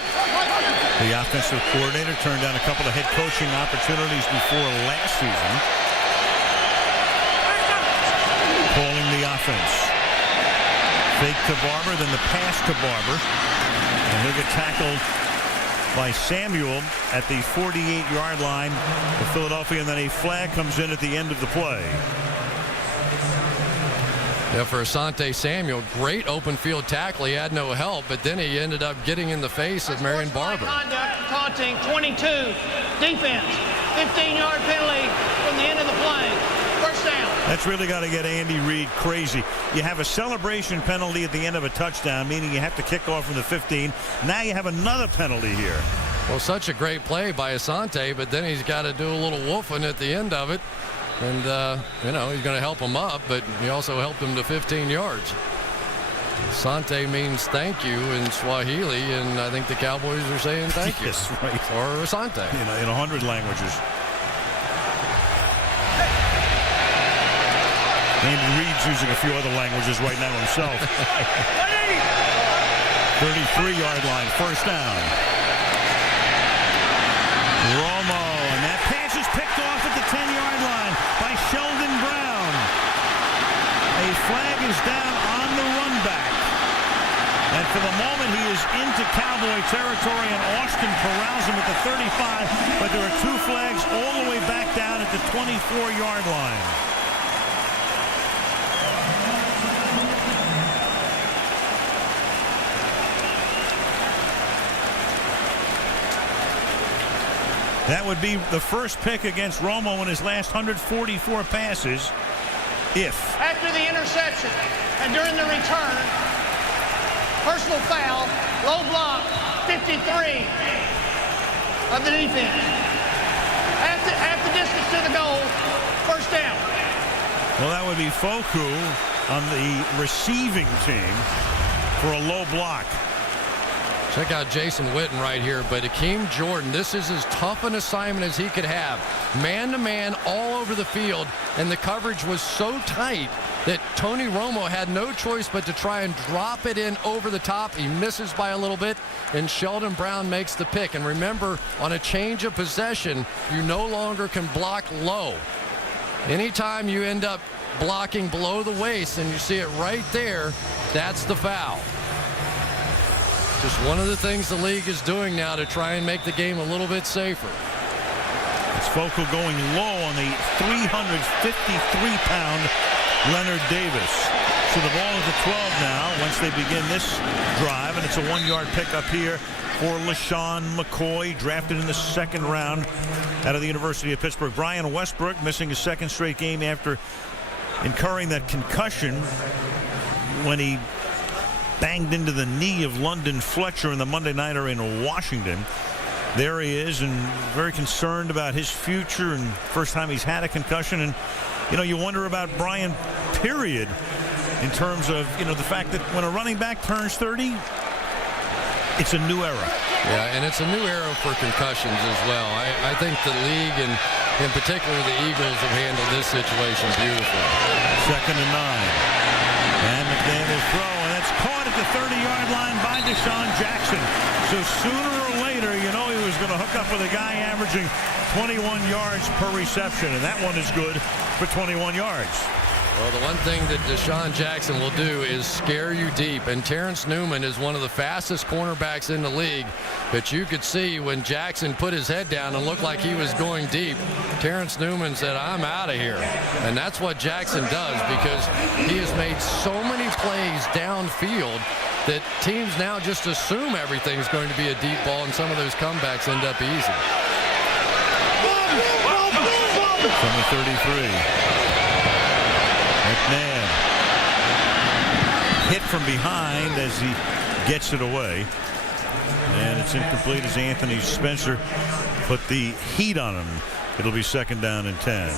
the offensive coordinator, turned down a couple of head coaching opportunities before last season. Calling the offense. Fake to Barber, then the pass to Barber. And he'll get tackled by Samuel at the 48-yard line of Philadelphia, and then a flag comes in at the end of the play. Yeah, for Asante Samuel, great open field tackle. He had no help, but then he ended up getting in the face of Marion Barber. Conduct, taunting, 22, defense, 15-yard penalty from the end of the play. 1st down. That's really got to get Andy Reid crazy. You have a celebration penalty at the end of a touchdown, meaning you have to kick off from the 15. Now you have another penalty here. Well, such a great play by Asante, but then he's got to do a little woofing at the end of it. And, you know, he's going to help him up, but he also helped him to 15 yards. Asante means thank you in Swahili, and I think the Cowboys are saying thank you. Yes, right. Or Asante. In 100 languages. Andy Reid's using a few other languages right now himself. 33-yard line, 1st down. Romo, and that pass is picked For the moment, he is into Cowboy territory, and Austin corrals him at the 35, but there are 2 flags all the way back down at the 24-yard line. That would be the first pick against Romo in his last 144 passes. After the interception and during the return, personal foul, low block, 53 of the defense. Half the distance to the goal, first down. Well, that would be Foku on the receiving team for a low block. Check out Jason Witten right here, but Akeem Jordan, this is as tough an assignment as he could have. Man-to-man all over the field, and the coverage was so tight that Tony Romo had no choice but to try and drop it in over the top. He misses by a little bit, and Sheldon Brown makes the pick. And remember, on a change of possession, you no longer can block low. Anytime you end up blocking below the waist, and you see it right there, that's the foul. Just one of the things the league is doing now to try and make the game a little bit safer. It's Focal going low on the 353-pound Leonard Davis. So the ball is at 12 now once they begin this drive, and it's a 1-yard pickup here for LaShawn McCoy, drafted in the 2nd round out of the University of Pittsburgh. Brian Westbrook missing his 2nd straight game after incurring that concussion when he banged into the knee of London Fletcher in the Monday Nighter in Washington. There he is, and very concerned about his future, and first time he's had a concussion. And you wonder about Brian, period, in terms of the fact that when a running back turns 30, it's a new era. Yeah, and it's a new era for concussions as well. I think the league, and in particular the Eagles, have handled this situation beautifully. 2nd and 9. And McNabb will throw, and it's caught at the 30-yard line by Deshaun Jackson. So sooner or later, he was going to hook up with a guy averaging 21 yards per reception, and that one is good for 21 yards. Well, the one thing that Deshaun Jackson will do is scare you deep, and Terrence Newman is one of the fastest cornerbacks in the league, but you could see when Jackson put his head down and looked like he was going deep, Terrence Newman said, "I'm out of here." And that's what Jackson does, because he has made so many plays downfield that teams now just assume everything's going to be a deep ball, and some of those comebacks end up easy. From the 33. McNabb hit from behind as he gets it away, and it's incomplete as Anthony Spencer put the heat on him. It'll be 2nd down and 10.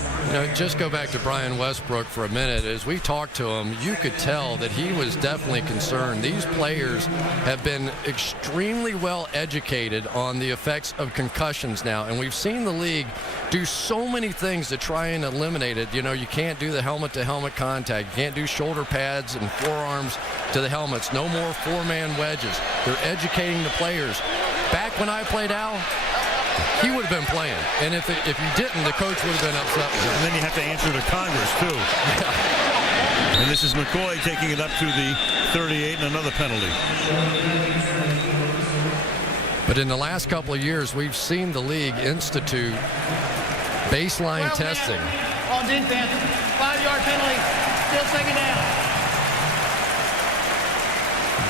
Just go back to Brian Westbrook for a minute. As we talked to him, you could tell that he was definitely concerned. These players have been extremely well educated on the effects of concussions now, and we've seen the league do so many things to try and eliminate it. You can't do the helmet-to-helmet contact. You can't do shoulder pads and forearms to the helmets. No more 4-man wedges. They're educating the players. Back when I played, Al, he would have been playing, and if you didn't, the coach would have been upset with him. And then you have to answer to Congress too. And this is McCoy taking it up to the 38, and another penalty. But in the last couple of years, we've seen the league institute baseline testing. On defense, 5-yard penalty, still 2nd down.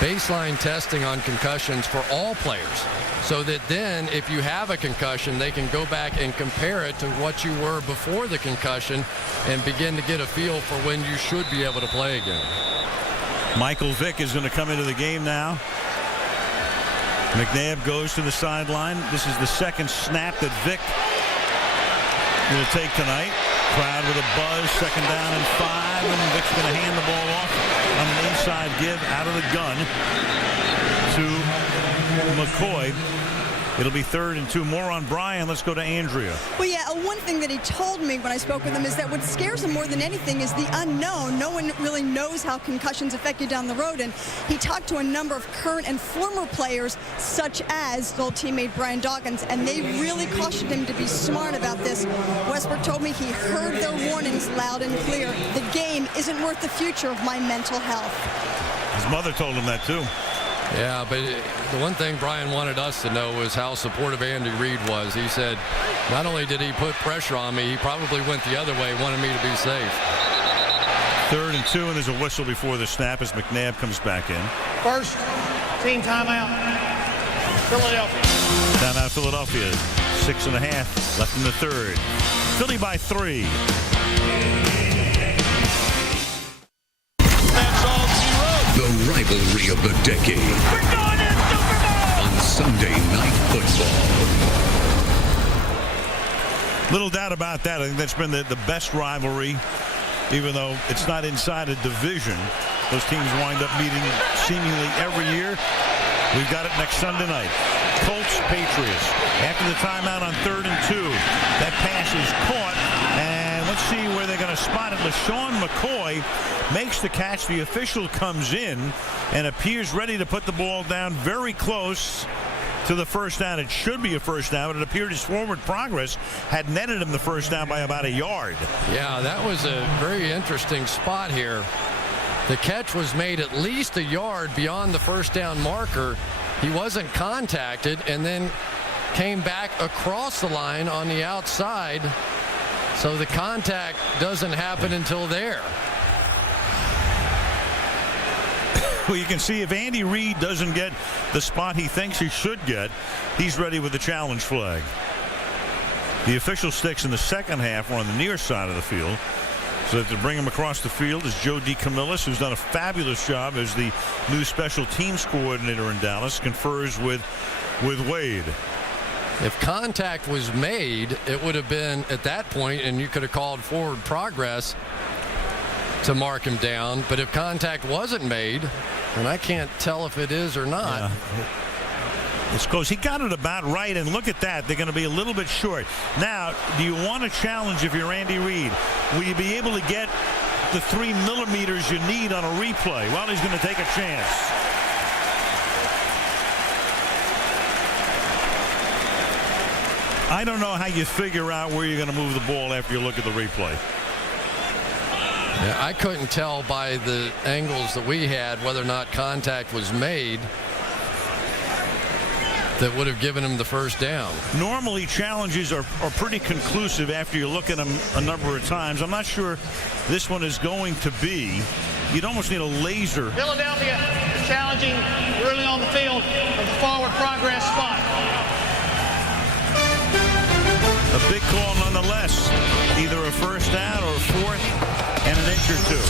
Baseline testing on concussions for all players, so that then if you have a concussion, they can go back and compare it to what you were before the concussion and begin to get a feel for when you should be able to play again. Michael Vick is going to come into the game now. McNabb goes to the sideline. This is the 2nd snap that Vick will take tonight. Crowd with a buzz. 2nd down and 5, and Vick's going to hand the ball off on an inside give out of the gun to McCoy. It'll be 3rd and 2. More on Brian. Let's go to Andrea. Well, yeah, one thing that he told me when I spoke with him is that what scares him more than anything is the unknown. No one really knows how concussions affect you down the road, and he talked to a number of current and former players, such as his old teammate Brian Dawkins, and they really cautioned him to be smart about this. Westbrook told me he heard their warnings loud and clear. The game isn't worth the future of my mental health. His mother told him that, too. Yeah, but the one thing Brian wanted us to know was how supportive Andy Reid was. He said, not only did he put pressure on me, he probably went the other way, wanted me to be safe. 3rd and 2, and there's a whistle before the snap as McNabb comes back in. First team timeout, Philadelphia. Timeout Philadelphia. 6.5 left in the 3rd. Philly by 3. The rivalry of the decade. We're going to Super Bowl! On Sunday Night Football. Little doubt about that. I think that's been the best rivalry, even though it's not inside a division. Those teams wind up meeting seemingly every year. We've got it next Sunday night. Colts, Patriots. After the timeout on 3rd and 2. That pass is caught, and let's see where they're going to spot it. LaShawn McCoy makes the catch. The official comes in and appears ready to put the ball down very close to the first down. It should be a first down, but it appeared his forward progress had netted him the first down by about a yard. Yeah, that was a very interesting spot here. The catch was made at least a yard beyond the first down marker. He wasn't contacted and then came back across the line on the outside. So the contact doesn't happen until there. Well, you can see if Andy Reid doesn't get the spot he thinks he should get, he's ready with the challenge flag. The official sticks in the second half were on the near side of the field. So to bring him across the field is Joe DeCamillis, who's done a fabulous job as the new special teams coordinator in Dallas, confers with Wade. If contact was made, it would have been at that point, and you could have called forward progress to mark him down. But if contact wasn't made, and I can't tell if it is or not. Yeah. It's close. He got it about right, and look at that. They're going to be a little bit short. Now, do you want a challenge if you're Andy Reid? Will you be able to get the 3 millimeters you need on a replay? Well, he's going to take a chance. I don't know how you figure out where you're going to move the ball after you look at the replay. Yeah, I couldn't tell by the angles that we had whether or not contact was made that would have given him the first down. Normally, challenges are pretty conclusive after you look at them a number of times. I'm not sure this one is going to be. You'd almost need a laser. Philadelphia is challenging ruling on the field of the forward progress spot. A big call nonetheless. Either a first down or a fourth and an inch or two.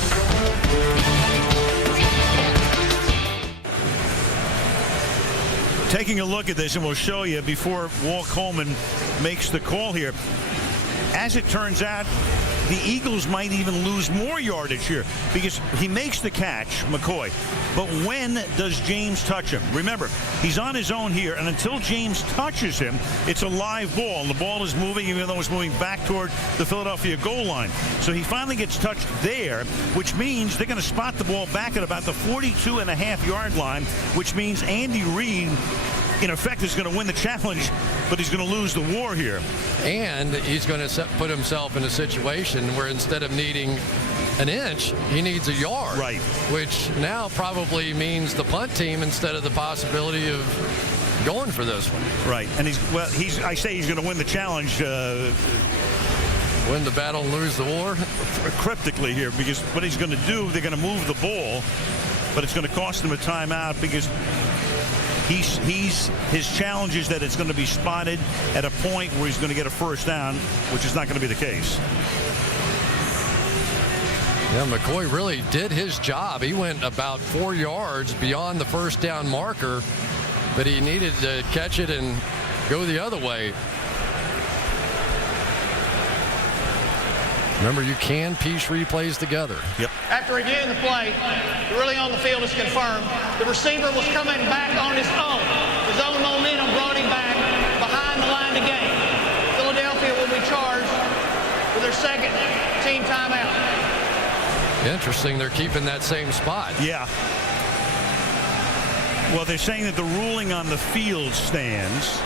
Taking a look at this, and we'll show you before Walt Coleman makes the call here. As it turns out, the Eagles might even lose more yardage here because he makes the catch, McCoy. But when does James touch him? Remember, he's on his own here, and until James touches him, it's a live ball. And the ball is moving, even though it's moving back toward the Philadelphia goal line. So he finally gets touched there, which means they're going to spot the ball back at about the 42.5-yard line, which means Andy Reid, in effect, is going to win the challenge, but he's going to lose the war here. And he's going to put himself in a situation where instead of needing an inch, he needs a yard. Right. Which now probably means the punt team instead of the possibility of going for this one. Right. And I say he's going to win the challenge. Win the battle and lose the war? Cryptically here, because what he's going to do, they're going to move the ball, but it's going to cost him a timeout because his challenge is that it's going to be spotted at a point where he's going to get a first down, which is not going to be the case. Yeah, McCoy really did his job. He went about 4 yards beyond the first down marker, but he needed to catch it and go the other way. Remember, you can piece replays together. Yep. After reviewing the play, the ruling on the field is confirmed. The receiver was coming back on his own. His own momentum brought him back behind the line of game. Philadelphia will be charged with their second team timeout. Interesting, they're keeping that same spot. Yeah. Well, they're saying that the ruling on the field stands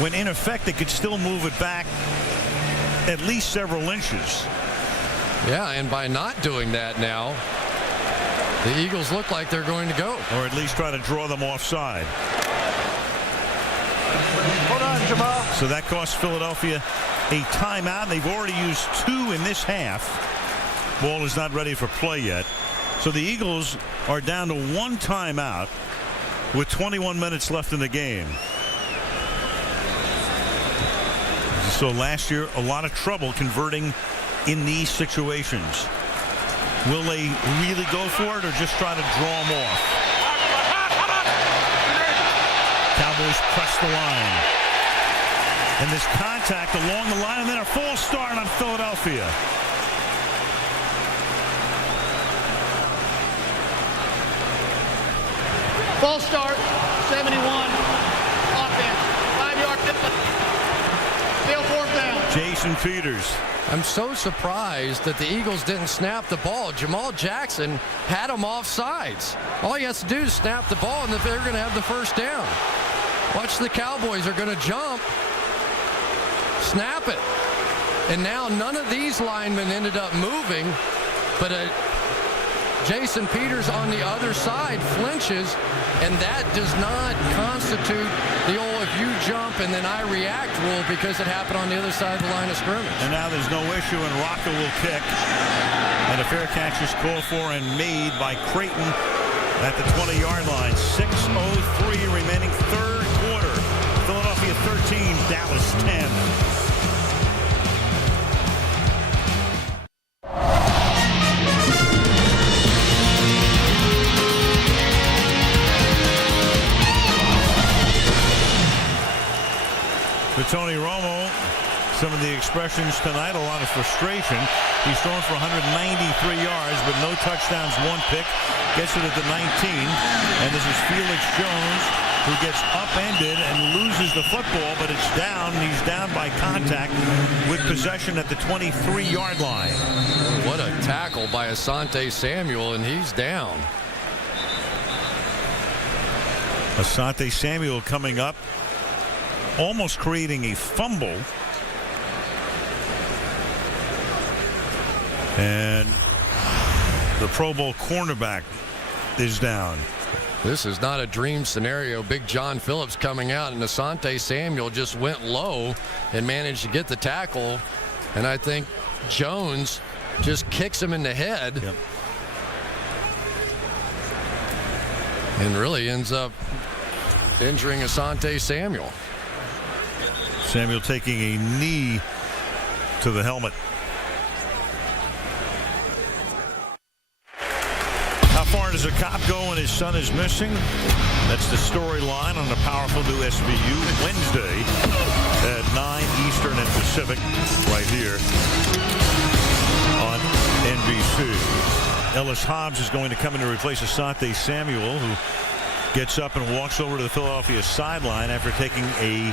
when, in effect, they could still move it back at least several inches. Yeah, and by not doing that now, The Eagles look like they're going to go. Or at least try to draw them offside. Hold on, Jamal. So that costs Philadelphia a timeout. They've already used 2 in this half. Ball is not ready for play yet. So the Eagles are down to 1 timeout with 21 minutes left in the game. So last year, a lot of trouble converting in these situations. Will they really go for it or just try to draw them off? Cowboys press the line. And this contact along the line, and then a false start on Philadelphia. False start, 71. Offense, 5-yard still 4th down. Jason Peters. I'm so surprised that the Eagles didn't snap the ball. Jamal Jackson had them off sides. All he has to do is snap the ball, and they're going to have the first down. Watch, the Cowboys are going to jump, snap it. And now none of these linemen ended up moving, but Jason Peters on the other side flinches, and that does not constitute the old if you jump and then I react rule, because it happened on the other side of the line of scrimmage. And now there's no issue, and Rocca will kick. And a fair catch is called for and made by Creighton at the 20-yard line. 6:03 remaining, third quarter. Philadelphia 13, Dallas 10. For Tony Romo, some of the expressions tonight, a lot of frustration. He's thrown for 193 yards, but no touchdowns, 1 pick. Gets it at the 19. And this is Felix Jones, who gets upended and loses the football, but it's down. He's down by contact with possession at the 23-yard line. What a tackle by Asante Samuel, and he's down. Asante Samuel coming up, almost creating a fumble. And the Pro Bowl cornerback is down. This is not a dream scenario. Big John Phillips coming out, and Asante Samuel just went low and managed to get the tackle. And I think Jones just kicks him in the head. Yep. And really ends up injuring Asante Samuel. Samuel taking a knee to the helmet. How far does a cop go when his son is missing? That's the storyline on the powerful new SVU Wednesday at 9 Eastern and Pacific right here on NBC. Ellis Hobbs is going to come in to replace Asante Samuel, who gets up and walks over to the Philadelphia sideline after taking a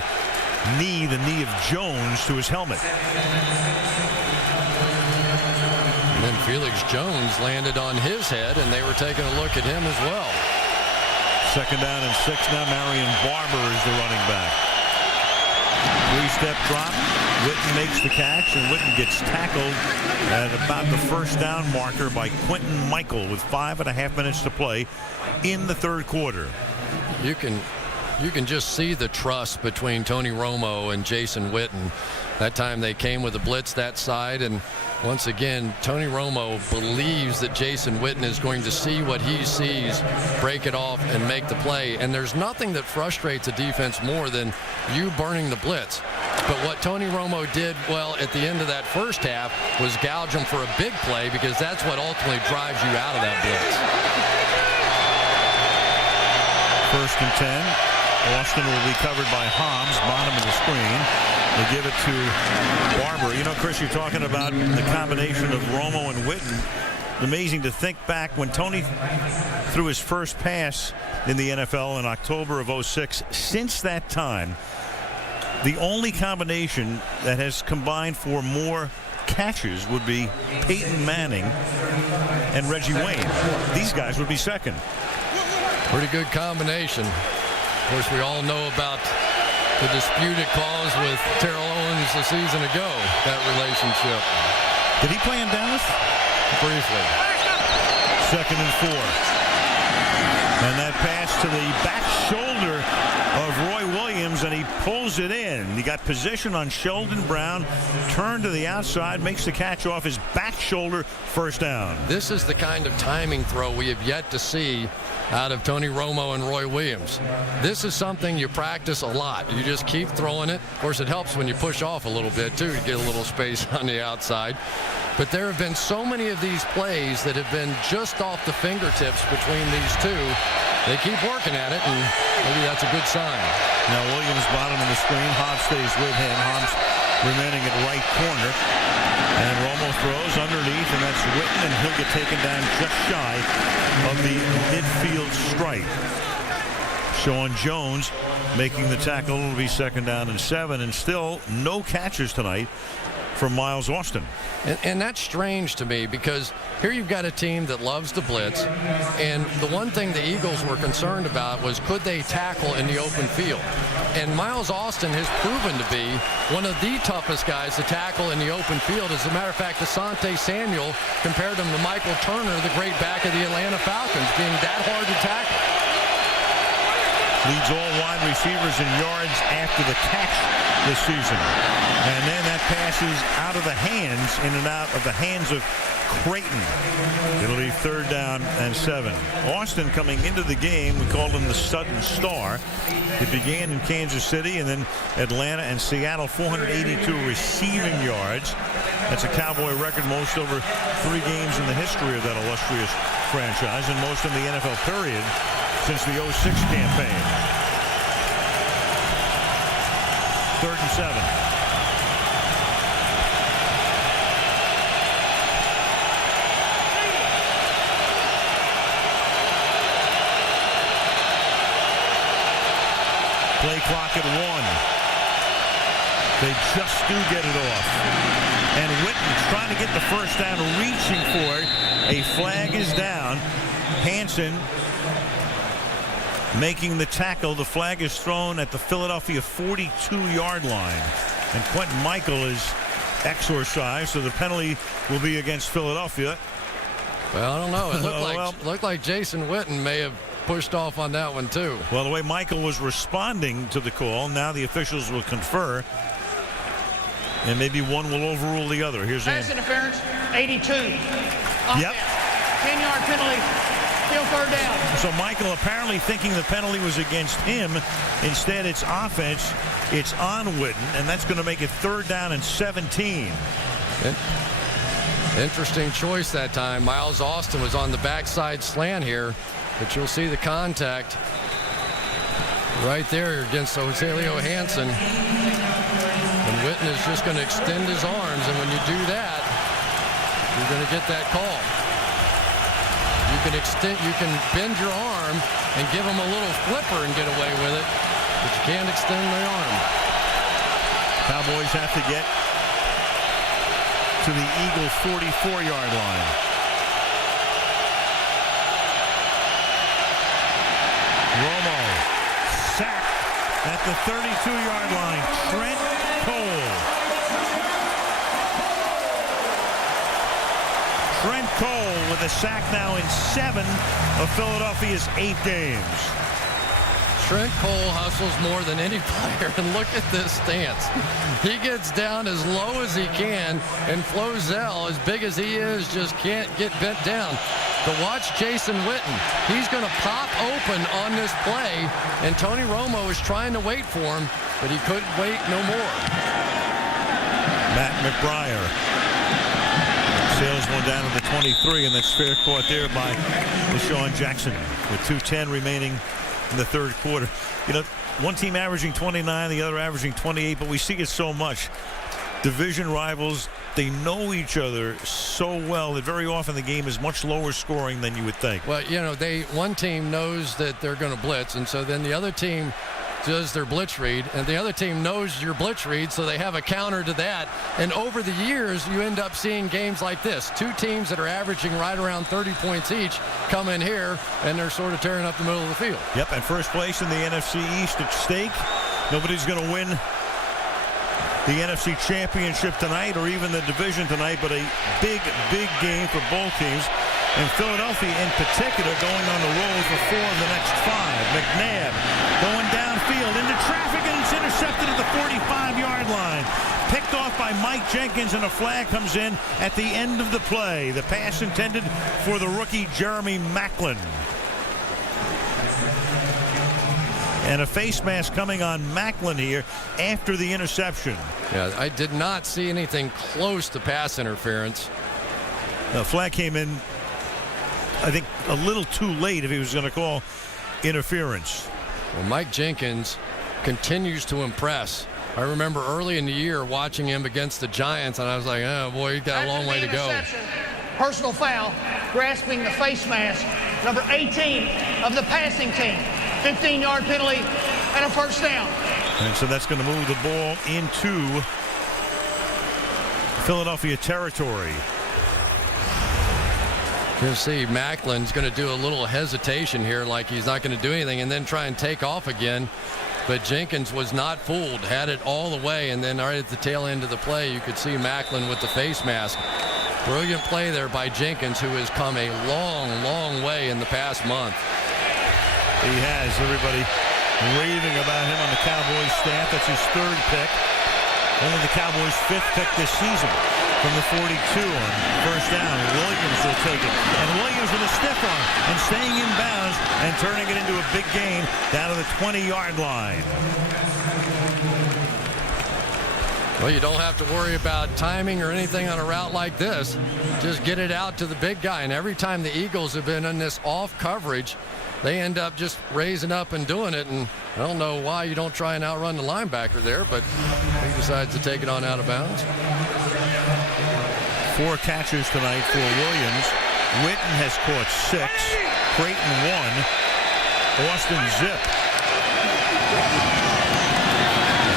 knee, the knee of Jones, to his helmet. And then Felix Jones landed on his head, and they were taking a look at him as well. 2nd down and 6 now. Marion Barber is the running back. 3-step drop. Witten makes the catch, and Witten gets tackled at about the 1st down marker by Quentin Michael with 5.5 minutes to play in the 3rd quarter. You can just see the trust between Tony Romo and Jason Witten. That time they came with a blitz that side, and once again, Tony Romo believes that Jason Witten is going to see what he sees, break it off, and make the play. And there's nothing that frustrates a defense more than you burning the blitz. But what Tony Romo did well at the end of that first half was gouge him for a big play, because that's what ultimately drives you out of that blitz. 1st and 10. Austin will be covered by Hobbs, bottom of the screen. They give it to Barber. You know, Chris, you're talking about the combination of Romo and Witten. Amazing to think back when Tony threw his first pass in the NFL in October of '06. Since that time, the only combination that has combined for more catches would be Peyton Manning and Reggie Wayne. These guys would be second. Pretty good combination. Of course, we all know about the disputed calls with Terrell Owens a season ago, that relationship. Did he play in Dallas? Briefly. 2nd and 4. And that pass to the back shoulder of Roy Williams, and he pulls it in. He got position on Sheldon Brown, turned to the outside, makes the catch off his back shoulder, 1st down. This is the kind of timing throw we have yet to see out of Tony Romo and Roy Williams. This is something you practice a lot. You just keep throwing it. Of course, it helps when you push off a little bit, too. You get a little space on the outside. But there have been so many of these plays that have been just off the fingertips between these two. They keep working at it, and maybe that's a good sign. Now Williams bottom of the screen. Hobbs stays with him. Hobbs remaining at right corner. And Romo throws underneath, and that's Witten, and he'll get taken down just shy of the midfield stripe. Sean Jones making the tackle. It'll be 2nd down and 7, and still no catches tonight from Miles Austin. And that's strange to me, because here you've got a team that loves to blitz, and the one thing the Eagles were concerned about was could they tackle in the open field. And Miles Austin has proven to be one of the toughest guys to tackle in the open field. As a matter of fact, Asante Samuel compared him to Michael Turner, the great back of the Atlanta Falcons, being that hard to tackle. Leads all wide receivers in yards after the catch this season. And then that pass is out of the hands, in and out of the hands of Creighton. It'll be 3rd down and 7. Austin coming into the game, we called him the sudden star. It began in Kansas City and then Atlanta and Seattle, 482 receiving yards. That's a Cowboy record, most over 3 games in the history of that illustrious franchise, and most in the NFL period since the 06 campaign. 3rd and 7. Play clock at 1. They just do get it off. And Witten trying to get the 1st down, reaching for it. A flag is down. Hansen making the tackle. The flag is thrown at the Philadelphia 42-yard line. And Quentin Michael is exorcised, so the penalty will be against Philadelphia. Well, I don't know. It looked like Jason Witten may have pushed off on that one, too. Well, the way Michael was responding to the call, now the officials will confer, and maybe one will overrule the other. Here's pass interference, 82. Yep. 10-yard penalty, still 3rd down. So Michael apparently thinking the penalty was against him. Instead, it's offense. It's on Witten, and that's going to make it 3rd down and 17. Interesting choice that time. Miles Austin was on the backside slant here, but you'll see the contact right there against Ocelio Hansen. And Witten is just going to extend his arms, and when you do that, you're going to get that call. You can bend your arm and give him a little flipper and get away with it, but you can't extend the arm. Cowboys have to get to the Eagles' 44-yard line. Romo sacked at the 32-yard line. Trent Cole. Trent Cole with a sack now in 7 of Philadelphia's 8 games. Trent Cole hustles more than any player, and look at this stance. He gets down as low as he can, and Flozell, as big as he is, just can't get bent down. But watch Jason Witten. He's going to pop open on this play, and Tony Romo is trying to wait for him, but he couldn't wait no more. Matt McBriar sails one down to the 23, and that's fair caught there by Deshaun Jackson with 2:10 remaining in the 3rd quarter. You know, one team averaging 29, the other averaging 28, but we see it so much. Division rivals, they know each other so well that very often the game is much lower scoring than you would think. Well, you know, one team knows that they're going to blitz, and so then the other team does their blitz read, and the other team knows your blitz read, so they have a counter to that. And over the years, you end up seeing games like this. 2 teams that are averaging right around 30 points each come in here, and they're sort of tearing up the middle of the field. Yep, and first place in the NFC East at stake. Nobody's going to win the NFC Championship tonight or even the division tonight, but a big, big game for both teams. And Philadelphia in particular going on the roll for 4 of the next 5. McNabb going downfield into traffic, and it's intercepted at the 45-yard line. Picked off by Mike Jenkins, and a flag comes in at the end of the play. The pass intended for the rookie Jeremy Maclin. And a face mask coming on Maclin here after the interception. Yeah, I did not see anything close to pass interference. The flag came in, I think, a little too late if he was going to call interference. Well, Mike Jenkins continues to impress. I remember early in the year watching him against the Giants, and I was like, oh, boy, he's got a long way to go. Personal foul, grasping the face mask, number 18 of the passing team. 15-yard penalty and a first down. And so that's going to move the ball into Philadelphia territory. You'll see Macklin's going to do a little hesitation here, like he's not going to do anything, and then try and take off again. But Jenkins was not fooled, had it all the way, and then right at the tail end of the play, you could see Maclin with the face mask. Brilliant play there by Jenkins, who has come a long, long way in the past month. He has. Everybody raving about him on the Cowboys staff. That's his 3rd pick. Only the Cowboys' 5th pick this season from the 42 on first down. Williams will take it. And Williams with a stiff arm and staying in bounds and turning it into a big gain down to the 20-yard line. Well, you don't have to worry about timing or anything on a route like this. Just get it out to the big guy. And every time the Eagles have been in this off coverage, they end up just raising up and doing it. And I don't know why you don't try and outrun the linebacker there, but he decides to take it on out of bounds. 4 catches tonight for Williams. Witten has caught 6. Creighton 1. Austin zip.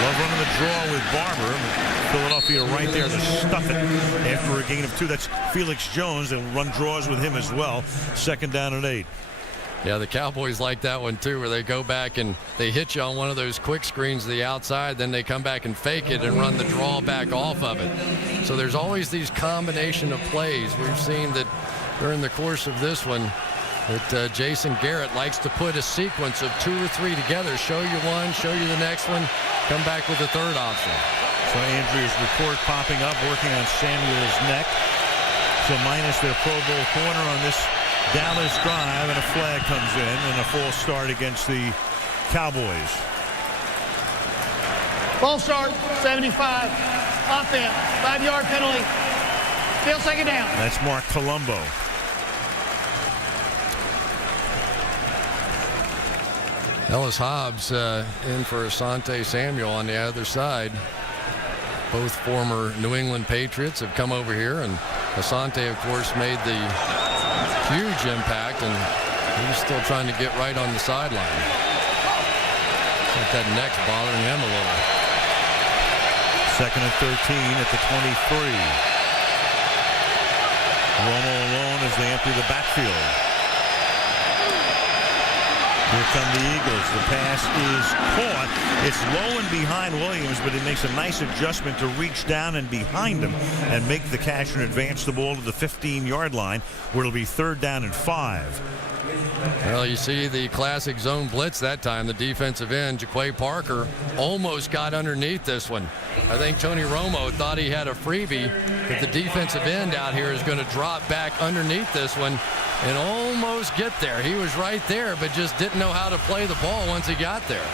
Love running the draw with Barber. Philadelphia right there to stuff it after a gain of 2. That's Felix Jones. They'll run draws with him as well. 2nd down and 8. Yeah, the Cowboys like that one too, where they go back and they hit you on one of those quick screens to the outside, then they come back and fake it and run the draw back off of it. So there's always these combination of plays. We've seen that during the course of this one that Jason Garrett likes to put a sequence of 2 or 3 together, show you one, show you the next one, come back with the 3rd option. So Andrews' report popping up, working on Samuel's neck. So minus their Pro Bowl corner on this Dallas drive, and a flag comes in and a false start against the Cowboys. False start, 75. Offense, 5-yard penalty. Still 2nd down. That's Mark Colombo. Ellis Hobbs in for Asante Samuel on the other side. Both former New England Patriots have come over here, and Asante, of course, made the huge impact, and he's still trying to get right on the sideline. I think that neck's bothering him a little. 2nd and 13 at the 23. Romo alone as they empty the backfield. Here come the Eagles. The pass is caught. It's low and behind Williams, but it makes a nice adjustment to reach down and behind him and make the catch and advance the ball to the 15-yard line, where it'll be 3rd down and 5. Well, you see the classic zone blitz that time. The defensive end, Jaquay Parker, almost got underneath this one. I think Tony Romo thought he had a freebie, but the defensive end out here is going to drop back underneath this one and almost get there. He was right there, but just didn't know how to play the ball once he got there.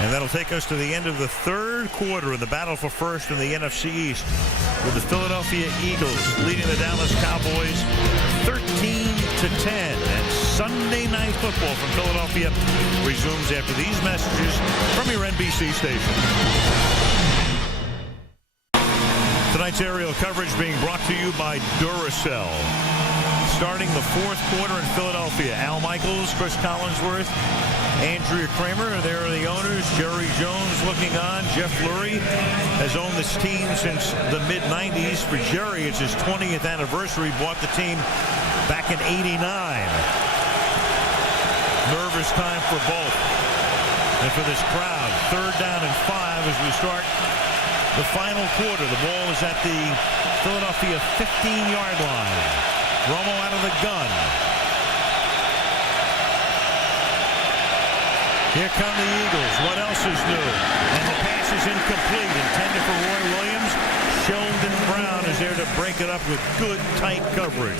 And that'll take us to the end of the 3rd quarter in the battle for first in the NFC East, with the Philadelphia Eagles leading the Dallas Cowboys 13-10. And Sunday Night Football from Philadelphia resumes after these messages from your NBC station. Tonight's aerial coverage being brought to you by Duracell. Starting the 4th quarter in Philadelphia, Al Michaels, Chris Collinsworth, Andrea Kramer, there are the owners. Jerry Jones looking on. Jeff Lurie has owned this team since the mid-90s. For Jerry, it's his 20th anniversary. Bought the team back in '89. Nervous time for both. And for this crowd, 3rd down and 5 as we start the final quarter. The ball is at the Philadelphia 15-yard line. Romo out of the gun. Here come the Eagles. What else is new? And the pass is incomplete. Intended for Roy Williams. Sheldon Brown is there to break it up with good, tight coverage.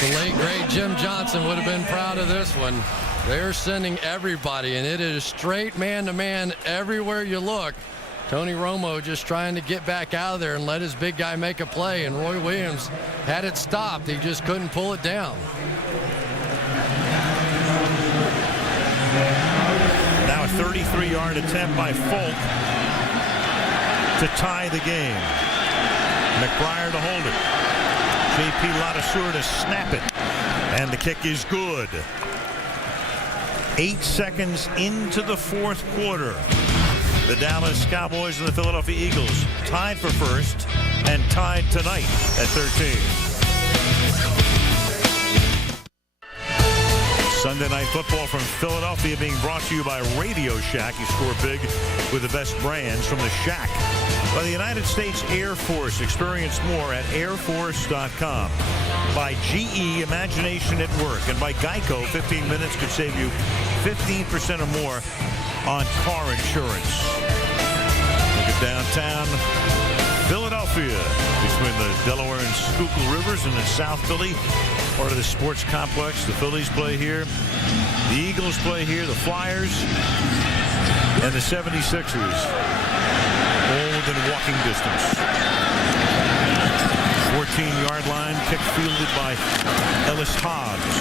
The late, great Jim Johnson would have been proud of this one. They're sending everybody, and it is straight man-to-man everywhere you look. Tony Romo just trying to get back out of there and let his big guy make a play, and Roy Williams had it stopped. He just couldn't pull it down. Now a 33-yard attempt by Folk to tie the game. McBriar to hold it. J.P. Ladouceur to snap it. And the kick is good. 8 seconds into the fourth quarter. The Dallas Cowboys and the Philadelphia Eagles tied for first and tied tonight at 13. Sunday Night Football from Philadelphia being brought to you by Radio Shack. You score big with the best brands from the Shack. By the United States Air Force. Experience more at airforce.com. By GE Imagination at Work. And by Geico, 15 minutes could save you 15% or more on car insurance. Look at downtown Philadelphia between the Delaware and Schuylkill Rivers and in South Philly. Part of the sports complex. The Phillies play here. The Eagles play here. The Flyers and the 76ers. All within walking distance. 14-yard line. Kick fielded by Ellis Hobbs.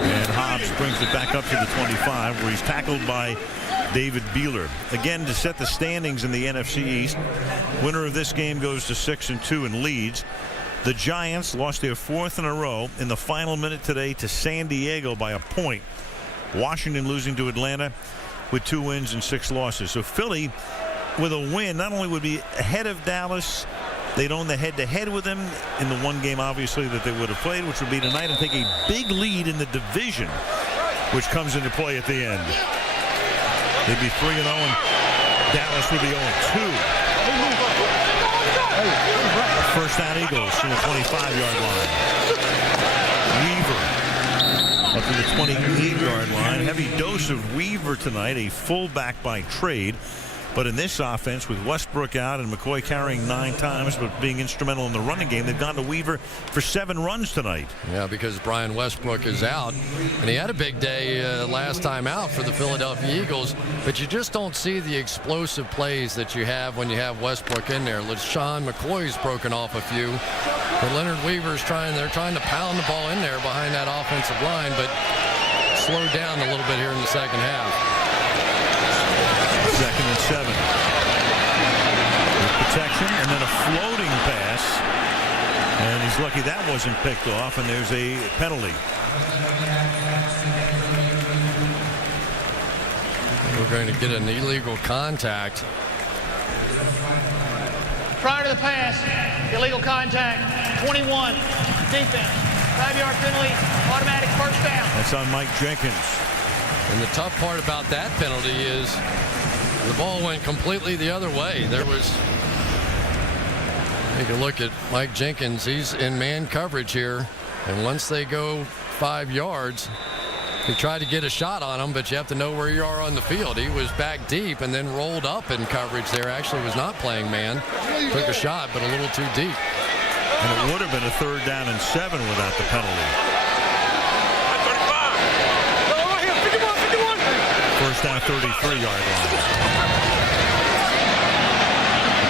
And Hobbs brings it back up to the 25 where he's tackled by David Beeler. Again, to set the standings in the NFC East. Winner of this game goes to 6-2 and leads. The Giants lost their fourth in a row in the final minute today to San Diego by a point. Washington losing to Atlanta with 2 wins and 6 losses. So Philly, with a win, not only would be ahead of Dallas, they'd own the head-to-head with them in the one game, obviously, that they would have played, which would be tonight, and take a big lead in the division, which comes into play at the end. They'd be 3-0, and Dallas would be 0-2. First down Eagles from the 25-yard line. Weaver up to the 28-yard line. Heavy dose of Weaver tonight, a fullback by trade. But in this offense, with Westbrook out and McCoy carrying 9 times, but being instrumental in the running game, they've gone to Weaver for 7 runs tonight. Yeah, because Brian Westbrook is out. And he had a big day last time out for the Philadelphia Eagles. But you just don't see the explosive plays that you have when you have Westbrook in there. LaShawn McCoy's broken off a few. But Leonard Weaver's they're trying to pound the ball in there behind that offensive line, but slowed down a little bit here in the second half. 2nd and 7. With protection and then a floating pass. And he's lucky that wasn't picked off, and there's a penalty. We're going to get an illegal contact. Prior to the pass, illegal contact, 21, defense. 5-yard penalty, automatic first down. That's on Mike Jenkins. And the tough part about that penalty is the ball went completely the other way. Take a look at Mike Jenkins. He's in man coverage here. And once they go 5 yards, he tried to get a shot on him, but you have to know where you are on the field. He was back deep and then rolled up in coverage there. Actually was not playing man. Took a shot, but a little too deep. And it would have been a 3rd down and 7 without the penalty. First down, 33-yard line.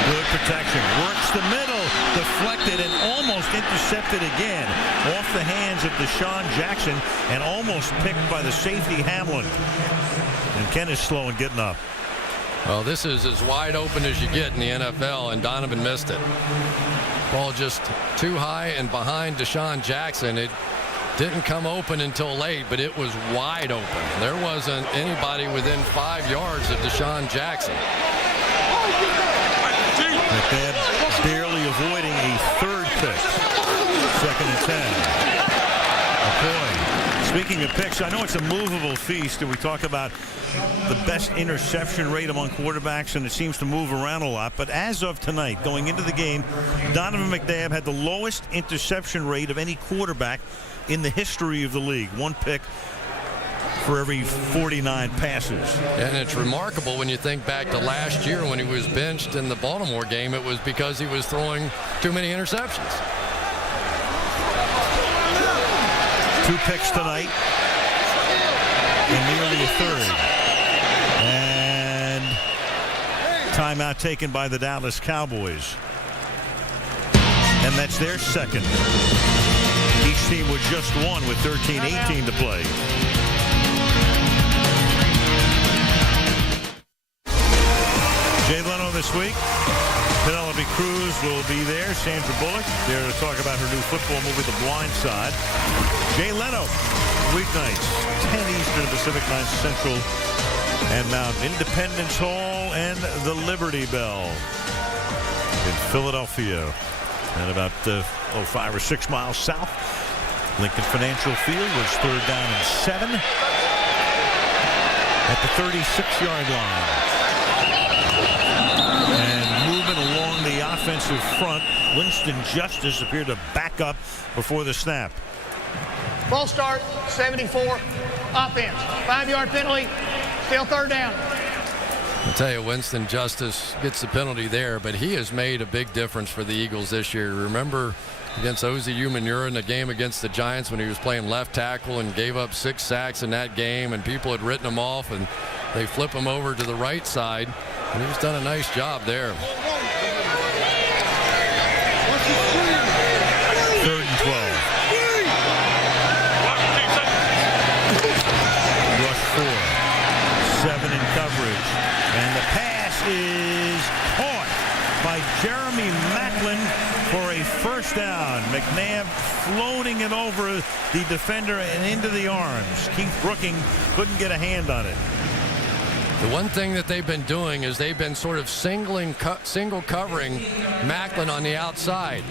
Good protection. Works the middle. Deflected and almost intercepted again. Off the hands of Deshaun Jackson and almost picked by the safety Hamlin. And Ken is slow in getting up. Well, this is as wide open as you get in the NFL, and Donovan missed it. Ball just too high and behind Deshaun Jackson. It didn't come open until late, but it was wide open. There wasn't anybody within 5 yards of Deshaun Jackson. McNabb barely avoiding a 3rd pick. 2nd and 10. McCoy Speaking of picks, I know it's a movable feast, and we talk about the best interception rate among quarterbacks, and it seems to move around a lot. But as of tonight, going into the game, Donovan McNabb had the lowest interception rate of any quarterback in the history of the league. One pick for every 49 passes. And it's remarkable when you think back to last year when he was benched in the Baltimore game. It was because he was throwing too many interceptions. 2 picks tonight and nearly a third. And timeout taken by the Dallas Cowboys. And that's their second. Each team with just one with 13-18 to play. Jay Leno this week. Penelope Cruz will be there. Sandra Bullock there to talk about her new football movie, The Blind Side. Jay Leno, weeknights, 10 Eastern, Pacific, 9 Central, and Mountain. Independence Hall and the Liberty Bell in Philadelphia. And about 5 or 6 miles south, Lincoln Financial Field was 3rd down and 7 at the 36-yard line. Along the offensive front, Winston Justice appeared to back up before the snap. False start, 74, offense. 5-yard penalty, still 3rd down. I'll tell you, Winston Justice gets the penalty there, but he has made a big difference for the Eagles this year. Remember against Ozzie Umenyiora in the game against the Giants when he was playing left tackle and gave up 6 sacks in that game, and people had written him off, and they flip him over to the right side, and he's done a nice job there. 3rd and 12. Rush 4. 7 in coverage. And the pass is caught by Jeremy Maclin for a 1st down. McNabb floating it over the defender and into the arms. Keith Brooking couldn't get a hand on it. The one thing that they've been doing is they've been sort of single covering Maclin on the outside.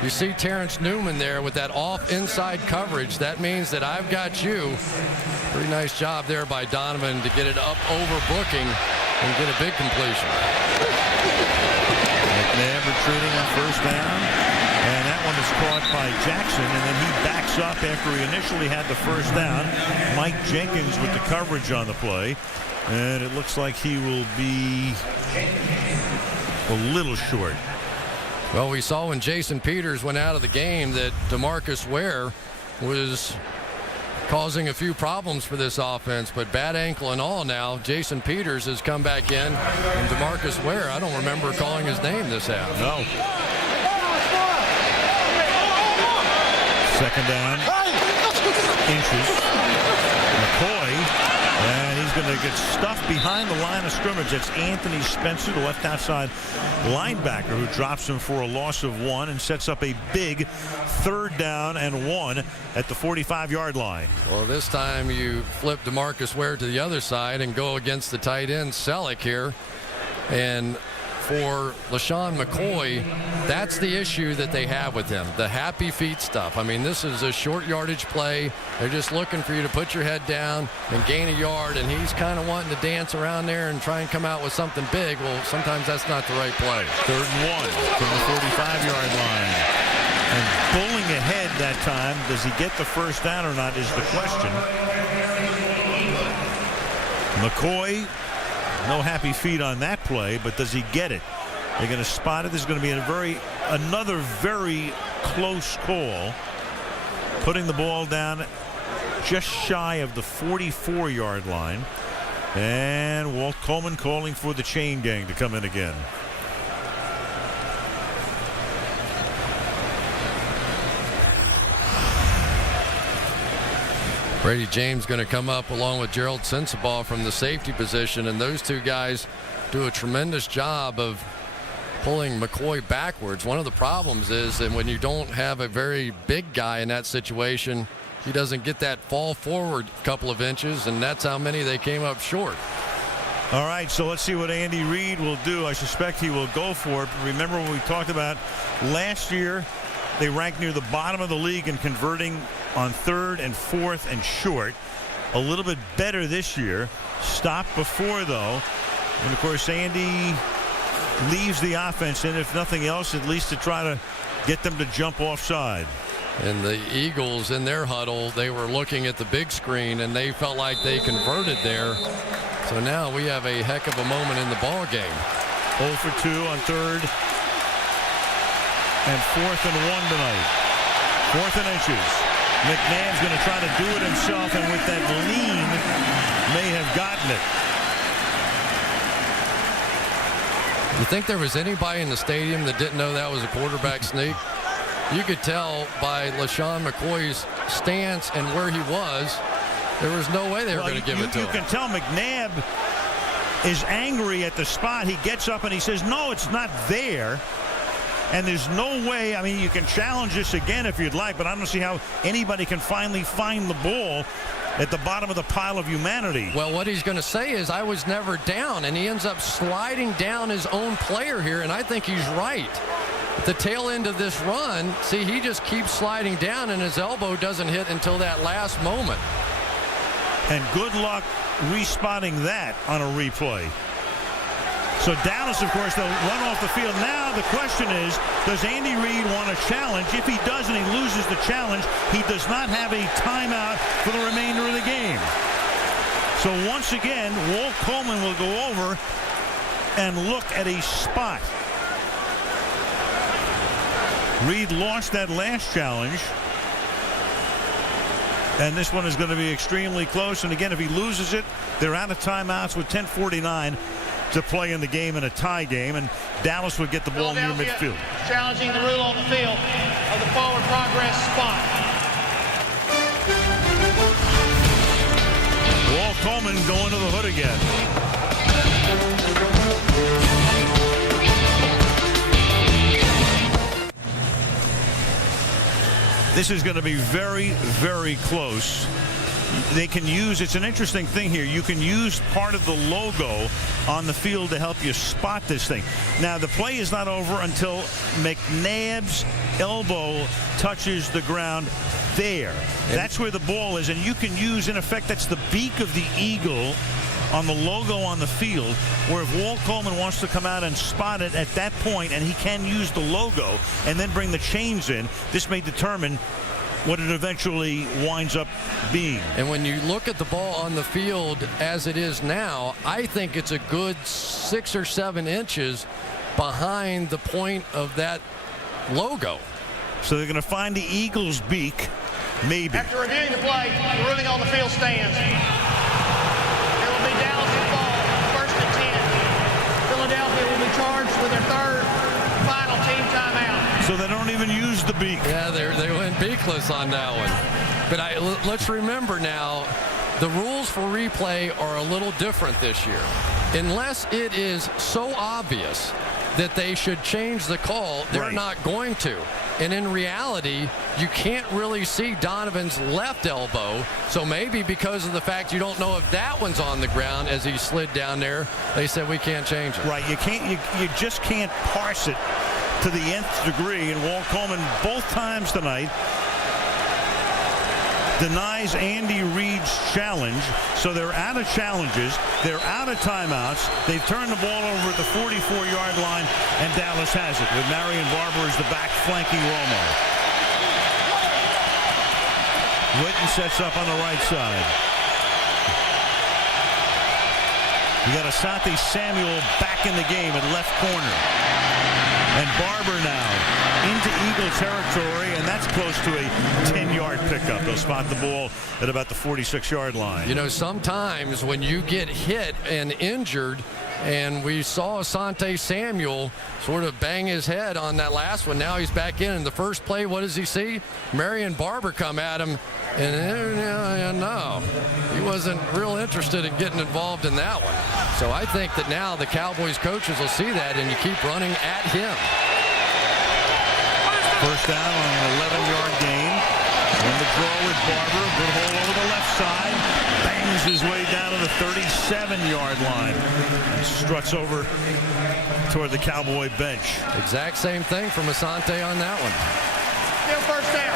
You see Terrence Newman there with that off inside coverage. That means that I've got you. Pretty nice job there by Donovan to get it up over Brooking and get a big completion. McNabb retreating on 1st down. And that one is caught by Jackson, and then he backs up after he initially had the 1st down. Mike Jenkins with the coverage on the play. And it looks like he will be a little short. Well, we saw when Jason Peters went out of the game that DeMarcus Ware was causing a few problems for this offense, but bad ankle and all now, Jason Peters has come back in, and DeMarcus Ware, I don't remember calling his name this half. No. 2nd down. Inches. McCoy. And he's going to get stuffed behind the line of scrimmage. That's Anthony Spencer, the left outside linebacker, who drops him for a loss of 1 and sets up a big 3rd down and 1 at the 45-yard line. Well, this time you flip DeMarcus Ware to the other side and go against the tight end Selleck here. And for LaShawn McCoy, that's the issue that they have with him, the happy feet stuff. I mean, this is a short yardage play. They're just looking for you to put your head down and gain a yard, and he's kind of wanting to dance around there and try and come out with something big. Well, sometimes that's not the right play. 3rd and 1 from the 45-yard line. And bowling ahead that time, does he get the 1st down or not is the question. McCoy, no happy feet on that play, but does he get it? They're going to spot it. This is going to be another very close call. Putting the ball down just shy of the 44-yard line. And Walt Coleman calling for the chain gang to come in again. Brady James going to come up along with Gerald Sensabaugh from the safety position, and those two guys do a tremendous job of pulling McCoy backwards. One of the problems is that when you don't have a very big guy in that situation, he doesn't get that fall forward couple of inches, and that's how many they came up short. All right, so let's see what Andy Reid will do. I suspect he will go for it. Remember when we talked about last year, they ranked near the bottom of the league in converting on 3rd and 4th and short. A little bit better this year. Stopped before, though. And, of course, Andy leaves the offense in, if nothing else, at least to try to get them to jump offside. And the Eagles in their huddle, they were looking at the big screen, and they felt like they converted there. So now we have a heck of a moment in the ball game. 0 for 2 on 3rd and 4th and 1 tonight. 4th and inches. McNabb's going to try to do it himself, and with that lean, may have gotten it. You think there was anybody in the stadium that didn't know that was a quarterback sneak? You could tell by LaShawn McCoy's stance and where he was, there was no way they were going to give it to him. You can tell McNabb is angry at the spot. He gets up and he says, no, it's not there. And there's no way, I mean, you can challenge this again if you'd like, but I don't see how anybody can finally find the ball at the bottom of the pile of humanity. Well, what he's going to say is, I was never down, and he ends up sliding down his own player here, and I think he's right. At the tail end of this run, see, he just keeps sliding down, and his elbow doesn't hit until that last moment. And good luck respotting that on a replay. So Dallas, of course, they'll run off the field. Now the question is, does Andy Reid want a challenge? If he does and he loses the challenge, he does not have a timeout for the remainder of the game. So once again, Walt Coleman will go over and look at a spot. Reid lost that last challenge. And this one is going to be extremely close. And again, if he loses it, they're out of timeouts with 10:49 to play in the game, in a tie game, and Dallas would get the ball near midfield. Challenging the rule on the field of the forward progress spot. Walt Coleman going to the hood again. This is going to be very, very close. They can use, it's an interesting thing here, you can use part of the logo on the field to help you spot this thing. Now the play is not over until McNabb's elbow touches the ground there. That's where the ball is, and you can use, in effect, that's the beak of the eagle on the logo on the field, where if Walt Coleman wants to come out and spot it at that point, and he can use the logo and then bring the chains in, this may determine what it eventually winds up being. And when you look at the ball on the field as it is now, I think it's a good 6 or 7 inches behind the point of that logo. So they're going to find the Eagles' beak, maybe. After reviewing the play, the ruling on the field stands. It will be Dallas' ball, 1st and 10. Philadelphia will be charged with their 3rd final team timeout. So they don't even use the beak. Yeah, they went beakless on that one. But let's remember now, the rules for replay are a little different this year. Unless it is so obvious that they should change the call, they're not going to. And in reality, you can't really see Donovan's left elbow. So maybe because of the fact you don't know if that one's on the ground as he slid down there, they said we can't change it. Right, you just can't parse it to the nth degree, and Walt Coleman both times tonight denies Andy Reid's challenge. So they're out of challenges, they're out of timeouts, they've turned the ball over at the 44-yard line, and Dallas has it with Marion Barber as the back flanking Romo. Witten sets up on the right side. You got Asante Samuel back in the game at left corner. And Barber now into Eagle territory, and that's close to a 10-yard pickup. They'll spot the ball at about the 46-yard line. You know, sometimes when you get hit and injured, and we saw Asante Samuel sort of bang his head on that last one. Now he's back in the first play, what does he see? Marion Barber come at him, and no, he wasn't real interested in getting involved in that one. So I think that now the Cowboys coaches will see that, and you keep running at him. First down on an 11-yard gain. In the draw with Barber, good hole over the left side. Bangs his way down to the 37-yard line. Struts over toward the Cowboy bench. Exact same thing from Asante on that one. Still first down.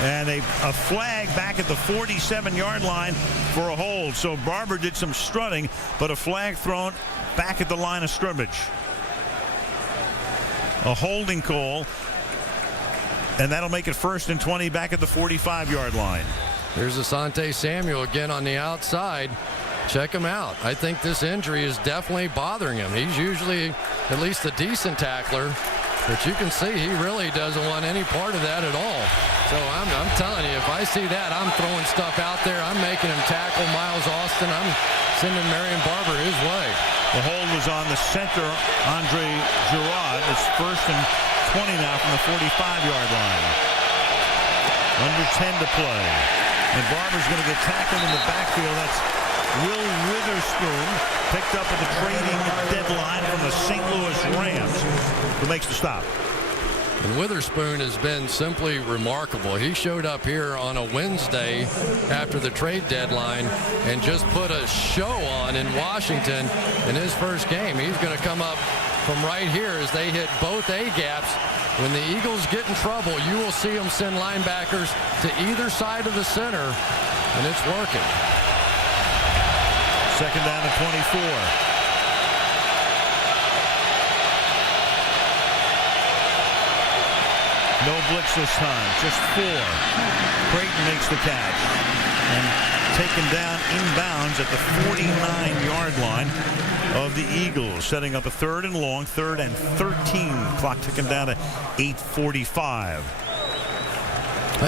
And a flag back at the 47-yard line for a hold. So Barber did some strutting, but a flag thrown back at the line of scrimmage. A holding call, and that'll make it 1st and 20 back at the 45-yard line. Here's Asante Samuel again on the outside. Check him out. I think this injury is definitely bothering him. He's usually at least a decent tackler, but you can see he really doesn't want any part of that at all. So I'm telling you, if I see that, I'm throwing stuff out there. I'm making him tackle Miles Austin. I'm sending Marion Barber his way. The hold was on the center, Andre Girard. It's 1st and 20 now from the 45-yard line. Under 10 to play. And Barber's going to get tackled in the backfield. That's Will Witherspoon, picked up at the trading deadline from the St. Louis Rams, who makes the stop. And Witherspoon has been simply remarkable. He showed up here on a Wednesday after the trade deadline and just put a show on in Washington in his first game. He's going to come up from right here as they hit both A-gaps. When the Eagles get in trouble, you will see them send linebackers to either side of the center, and it's working. 2nd down and 24. No blitz this time, just 4. Creighton makes the catch and taken down inbounds at the 49-yard line of the Eagles, setting up a 3rd and long, 3rd and 13. Clock ticking down to 8:45.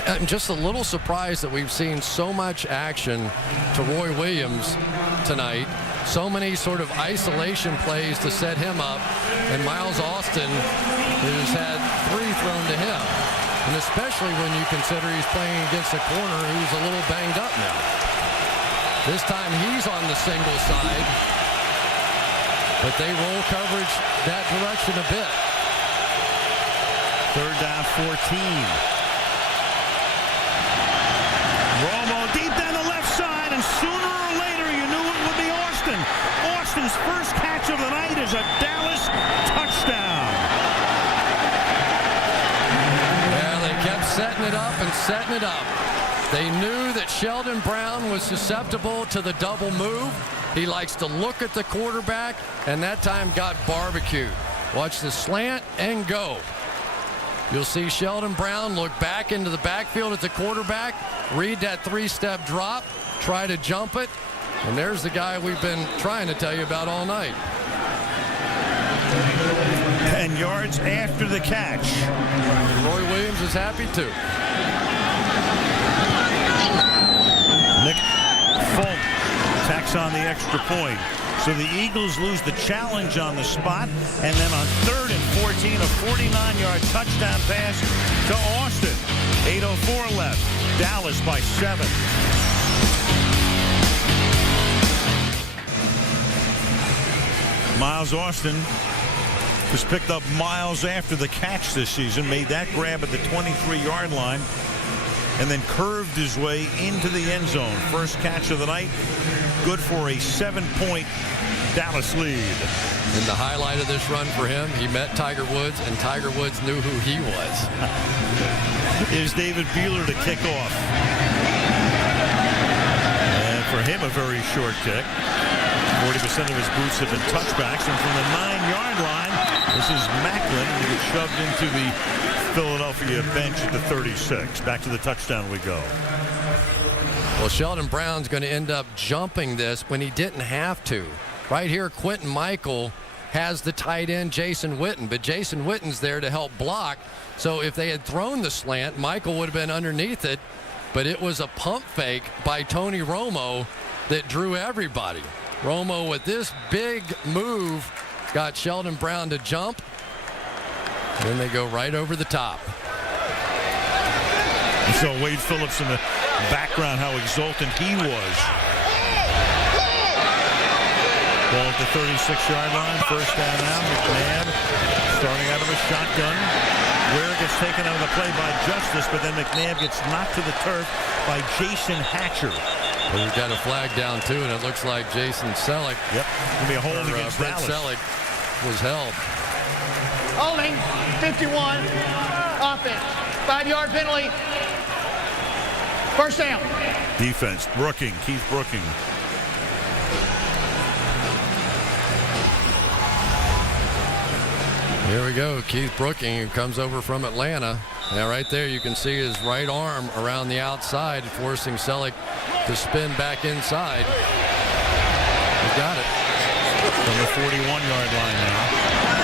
I'm just a little surprised that we've seen so much action to Roy Williams tonight. So many sort of isolation plays to set him up. And Miles Austin has had 3 thrown to him. And especially when you consider he's playing against a corner who's a little banged up now. This time he's on the single side. But they roll coverage that direction a bit. 3rd down, 14. Romo deep down the left side, and sooner or later you knew it would be Austin. Austin's first catch of the night is a Dallas touchdown. Yeah, they kept setting it up and setting it up. They knew that Sheldon Brown was susceptible to the double move. He likes to look at the quarterback, and that time got barbecued. Watch the slant and go. You'll see Sheldon Brown look back into the backfield at the quarterback, read that 3-step drop, try to jump it, and there's the guy we've been trying to tell you about all night. And yards after the catch. Roy Williams is happy too. Nick Folk tacks on the extra point. So the Eagles lose the challenge on the spot, and then on 3rd and 14, a 49-yard touchdown pass to Austin. 8:04 left. Dallas by 7. Miles Austin was picked up miles after the catch this season, made that grab at the 23-yard line, and then curved his way into the end zone. First catch of the night, good for a 7-point Dallas lead. And the highlight of this run for him, he met Tiger Woods, and Tiger Woods knew who he was. Is David Buehler to kick off. And for him, a very short kick. 40% of his boots have been touchbacks, and from the 9-yard line, this is Macklin, and he gets shoved into the Philadelphia bench at the 36. Back to the touchdown we go. Well, Sheldon Brown's going to end up jumping this when he didn't have to. Right here, Quentin Michael has the tight end Jason Witten, but Jason Witten's there to help block. So if they had thrown the slant, Michael would have been underneath it, but it was a pump fake by Tony Romo that drew everybody. Romo with this big move got Sheldon Brown to jump. Then they go right over the top. So Wade Phillips in the background, how exultant he was. Ball at the 36-yard line. First down now. McNabb starting out of a shotgun. Ware gets taken out of the play by Justice, but then McNabb gets knocked to the turf by Jason Hatcher. Well, we've got a flag down, too, and it looks like Jason Selleck. Yep. Going to be a hold against Brett Dallas. Selleck was held. Holding, 51, offense, 5-yard penalty. First down. Defense, Keith Brooking. Here we go. Keith Brooking, who comes over from Atlanta. Now right there you can see his right arm around the outside, forcing Selleck to spin back inside. He got it. From the 41-yard line now.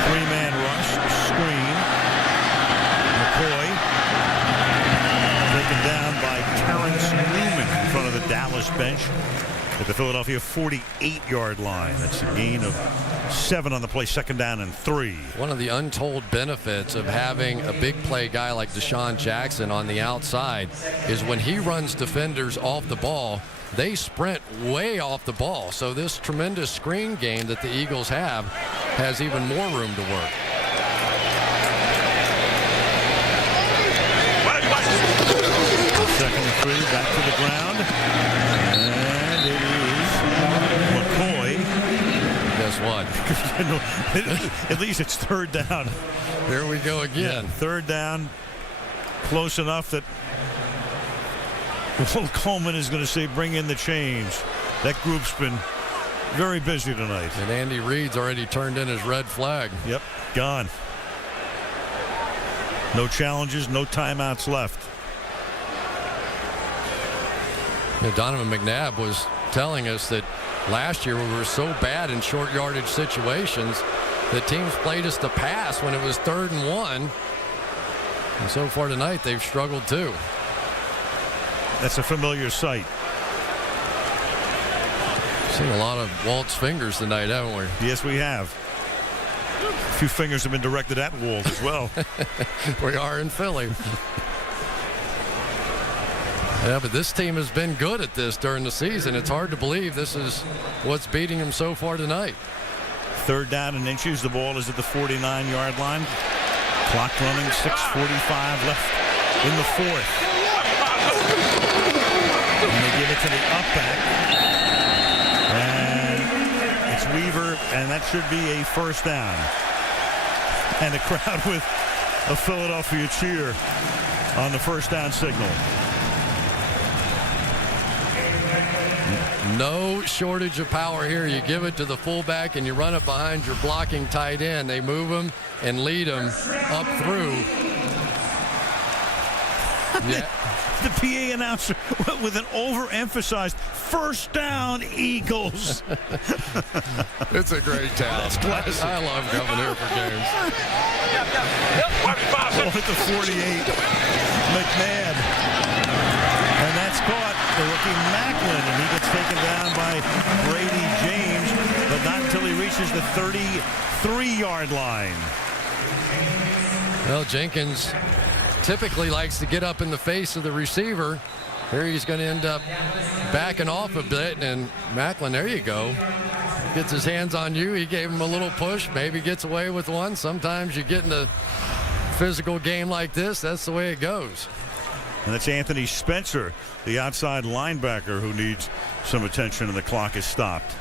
Three-man rush, screen. McCoy taken down by Terrence Newman in front of the Dallas bench at the Philadelphia 48-yard line. That's a gain of 7 on the play, second down and 3. One of the untold benefits of having a big play guy like Deshaun Jackson on the outside is when he runs defenders off the ball, they sprint way off the ball. So this tremendous screen game that the Eagles have has even more room to work. Second and 3, back to the ground. And it is McCoy. Guess what? At least it's third down. Here we go again. Yeah, third down. Close enough that Will Coleman is going to say, bring in the change. That group's been very busy tonight. And Andy Reid's already turned in his red flag. Yep, gone. No challenges, no timeouts left. Donovan McNabb was telling us that last year we were so bad in short yardage situations that teams played us to pass when it was 3rd and 1. And so far tonight, they've struggled too. That's a familiar sight. Seen a lot of Walt's fingers tonight, haven't we? Yes, we have. A few fingers have been directed at Walt as well. We are in Philly. Yeah, but this team has been good at this during the season. It's hard to believe this is what's beating them so far tonight. Third down and inches. The ball is at the 49-yard line. Clock running, 6:45 left in the fourth. And they give it to the up back. And it's Weaver, and that should be a first down. And a crowd with a Philadelphia cheer on the first down signal. No shortage of power here. You give it to the fullback and you run it behind your blocking tight end. They move him and lead him up through. Yeah. The PA announcer with an overemphasized first down Eagles. It's a great town. That's classic. I love coming here for games. Ball at the 48. McNabb. And that's caught. The rookie Macklin, and he gets taken down by Brady James, but not until he reaches the 33-yard line. Well, Jenkins typically likes to get up in the face of the receiver. Here he's going to end up backing off a bit, and Macklin, there you go. Gets his hands on you. He gave him a little push, maybe gets away with one. Sometimes you get in a physical game like this, that's the way it goes. And that's Anthony Spencer, the outside linebacker, who needs some attention, and the clock is stopped.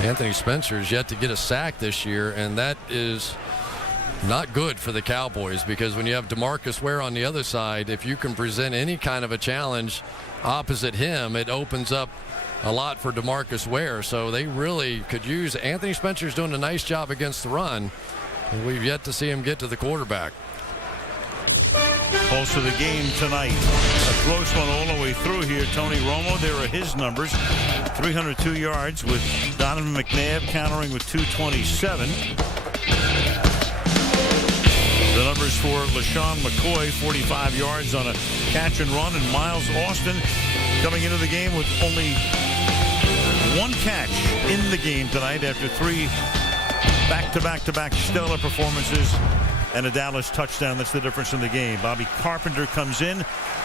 Anthony Spencer is yet to get a sack this year, and that is not good for the Cowboys, because when you have DeMarcus Ware on the other side, if you can present any kind of a challenge opposite him, it opens up a lot for DeMarcus Ware. So they really could use. Anthony Spencer's doing a nice job against the run, and we've yet to see him get to the quarterback. Pulse of the game tonight. A close one all the way through here. Tony Romo, there are his numbers. 302 yards with Donovan McNabb countering with 227. The numbers for LaShawn McCoy, 45 yards on a catch and run, and Miles Austin coming into the game with only one catch in the game tonight after 3 back-to-back-to-back stellar performances and a Dallas touchdown. That's the difference in the game. Bobby Carpenter comes in,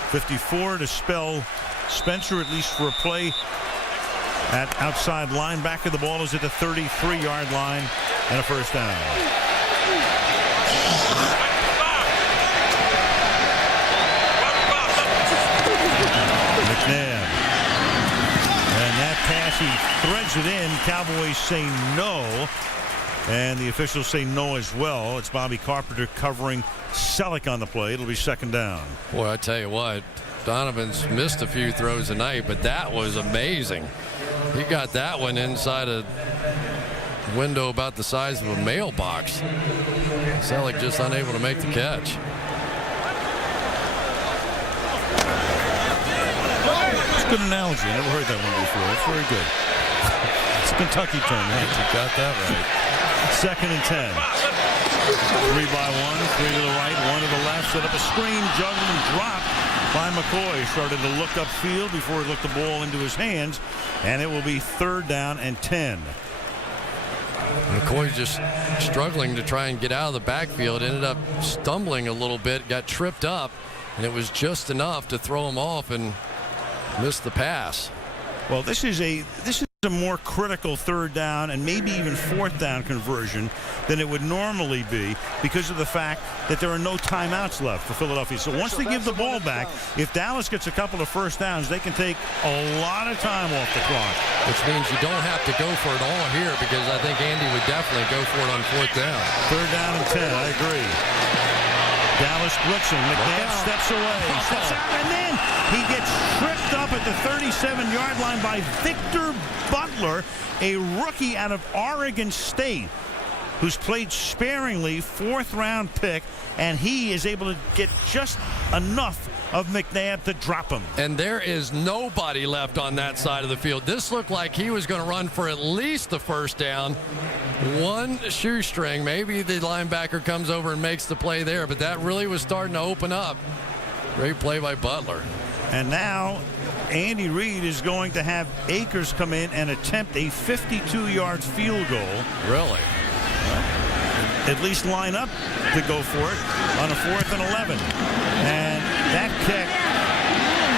54, to spell Spencer, at least for a play at outside linebacker. The ball is at the 33-yard line and a first down. McNabb. And that pass, he threads it in. Cowboys say no. And the officials say no as well. It's Bobby Carpenter covering Selleck on the play. It'll be second down. Boy, I tell you what, Donovan's missed a few throws tonight, but that was amazing. He got that one inside a window about the size of a mailbox. Selleck just unable to make the catch. It's a good analogy. I never heard that one before. It's very good. It's a Kentucky term. Right? You got that right. Second and 10. 3 by 1, 3 to the right, 1 to the left. Set up a screen, juggled and dropped by McCoy. Started to look upfield before he looked the ball into his hands, and it will be third down and 10. McCoy just struggling to try and get out of the backfield. Ended up stumbling a little bit, got tripped up, and it was just enough to throw him off and miss the pass. Well, this is a more critical third down and maybe even fourth down conversion than it would normally be because of the fact that there are no timeouts left for Philadelphia. So once they give the ball back, if Dallas gets a couple of first downs, they can take a lot of time off the clock. Which means you don't have to go for it all here, because I think Andy would definitely go for it on fourth down. Third down and 10, I agree. Dallas blitzing. McNabb steps away. Steps out, and then he gets tripped up at the 37-yard line by Victor Butler, a rookie out of Oregon State, who's played sparingly, fourth-round pick, and he is able to get just enough of McNabb to drop him. And there is nobody left on that side of the field. This looked like he was going to run for at least the first down. One shoestring. Maybe the linebacker comes over and makes the play there, but that really was starting to open up. Great play by Butler. And now Andy Reid is going to have Akers come in and attempt a 52-yard field goal. Really? At least line up to go for it on a 4th and 11. And that kick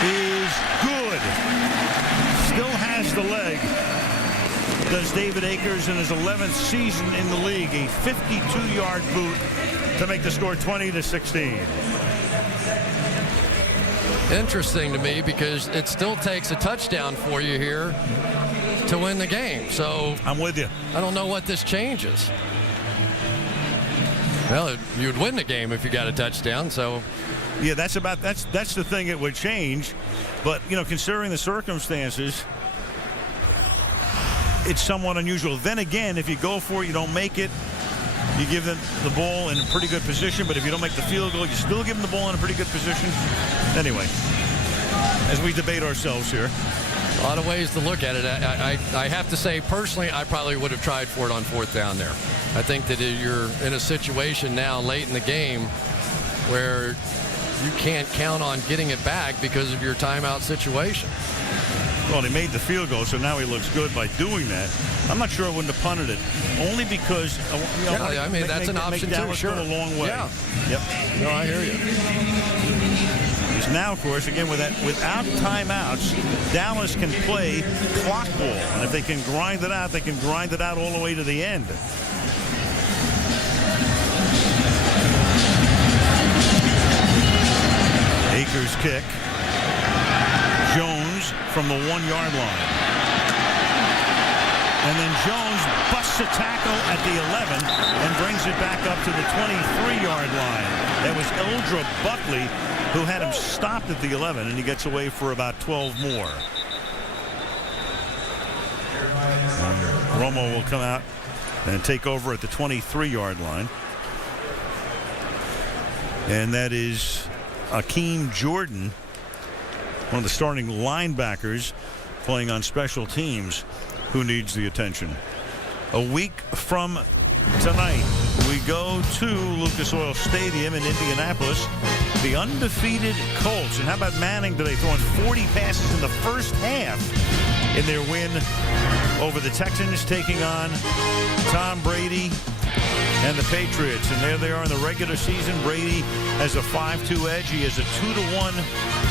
is good. Still has the leg. Does David Akers in his 11th season in the league, a 52-yard boot to make the score 20-16. Interesting to me, because it still takes a touchdown for you here to win the game. So I'm with you. I don't know what this changes. Well, you'd win the game if you got a touchdown. So yeah, that's the thing it would change. But you know, considering the circumstances, it's somewhat unusual. Then again, if you go for it, you don't make it, you give them the ball in a pretty good position. But if you don't make the field goal, you still give them the ball in a pretty good position. Anyway, as we debate ourselves here. A lot of ways to look at it. I have to say, personally, I probably would have tried for it on fourth down there. I think that you're in a situation now late in the game where you can't count on getting it back because of your timeout situation. Well, he made the field goal, so now he looks good by doing that. I'm not sure I wouldn't have punted it, only because I mean, that's an option too. Sure, go a long way. Yeah. Yep. No, I hear you. Now, of course, again, without timeouts, Dallas can play clock ball, and if they can grind it out, they can grind it out all the way to the end. Akers kick. Jones from the 1-yard line. And then Jones busts a tackle at the 11 and brings it back up to the 23-yard line. That was Eldra Buckley who had him stopped at the 11, and he gets away for about 12 more. Romo will come out and take over at the 23-yard line. And that is Akeem Jordan, one of the starting linebackers playing on special teams, who needs the attention. A week from tonight, we go to Lucas Oil Stadium in Indianapolis. The undefeated Colts. And how about Manning today, throwing 40 passes in the first half in their win over the Texans, taking on Tom Brady and the Patriots. And there they are in the regular season. Brady has a 5-2 edge. He has a 2-1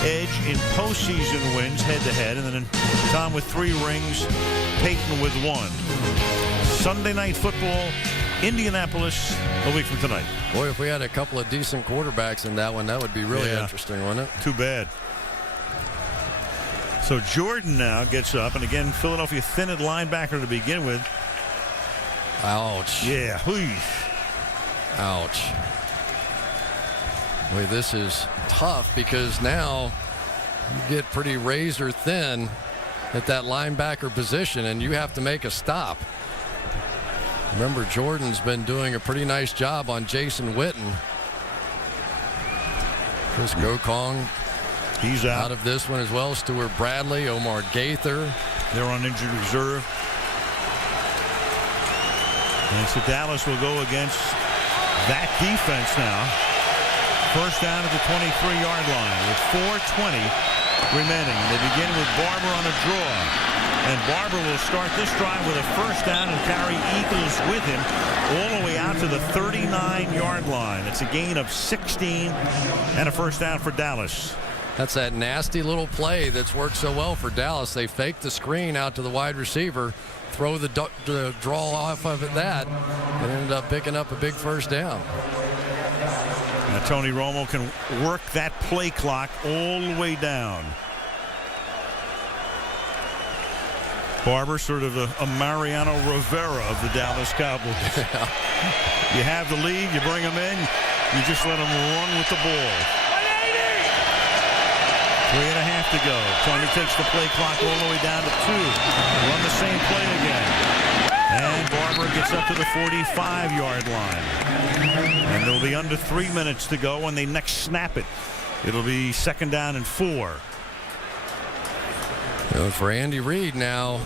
edge in postseason wins head-to-head. And then Tom with 3 rings, Peyton with 1. Sunday Night Football, Indianapolis, a week from tonight. Boy, if we had a couple of decent quarterbacks in that one, that would be really interesting, wouldn't it? Too bad. So Jordan now gets up, and again, Philadelphia thin at linebacker to begin with. Ouch. Yeah. Ouch. Boy, this is tough because now you get pretty razor thin at that linebacker position, and you have to make a stop. Remember, Jordan's been doing a pretty nice job on Jason Witten. Chris Gokong, he's out of this one as well. Stuart Bradley, Omar Gaither. They're on injured reserve. And so Dallas will go against that defense now. First down at the 23-yard line with 4:20 remaining. They begin with Barber on a draw. And Barber will start this drive with a first down and carry Eagles with him all the way out to the 39-yard line. It's a gain of 16 and a first down for Dallas. That's that nasty little play that's worked so well for Dallas. They fake the screen out to the wide receiver, throw the draw off of it and ended up picking up a big first down. Now Tony Romo can work that play clock all the way down. Barber, sort of a Mariano Rivera of the Dallas Cowboys. You have the lead, you bring them in, you just let them run with the ball. 3.5 to go. Tony takes the play clock all the way down to 2. Run the same play again. And Barber gets up to the 45-yard line. And it'll be under 3 minutes to go when they next snap it. It'll be second down and 4. For Andy Reid now,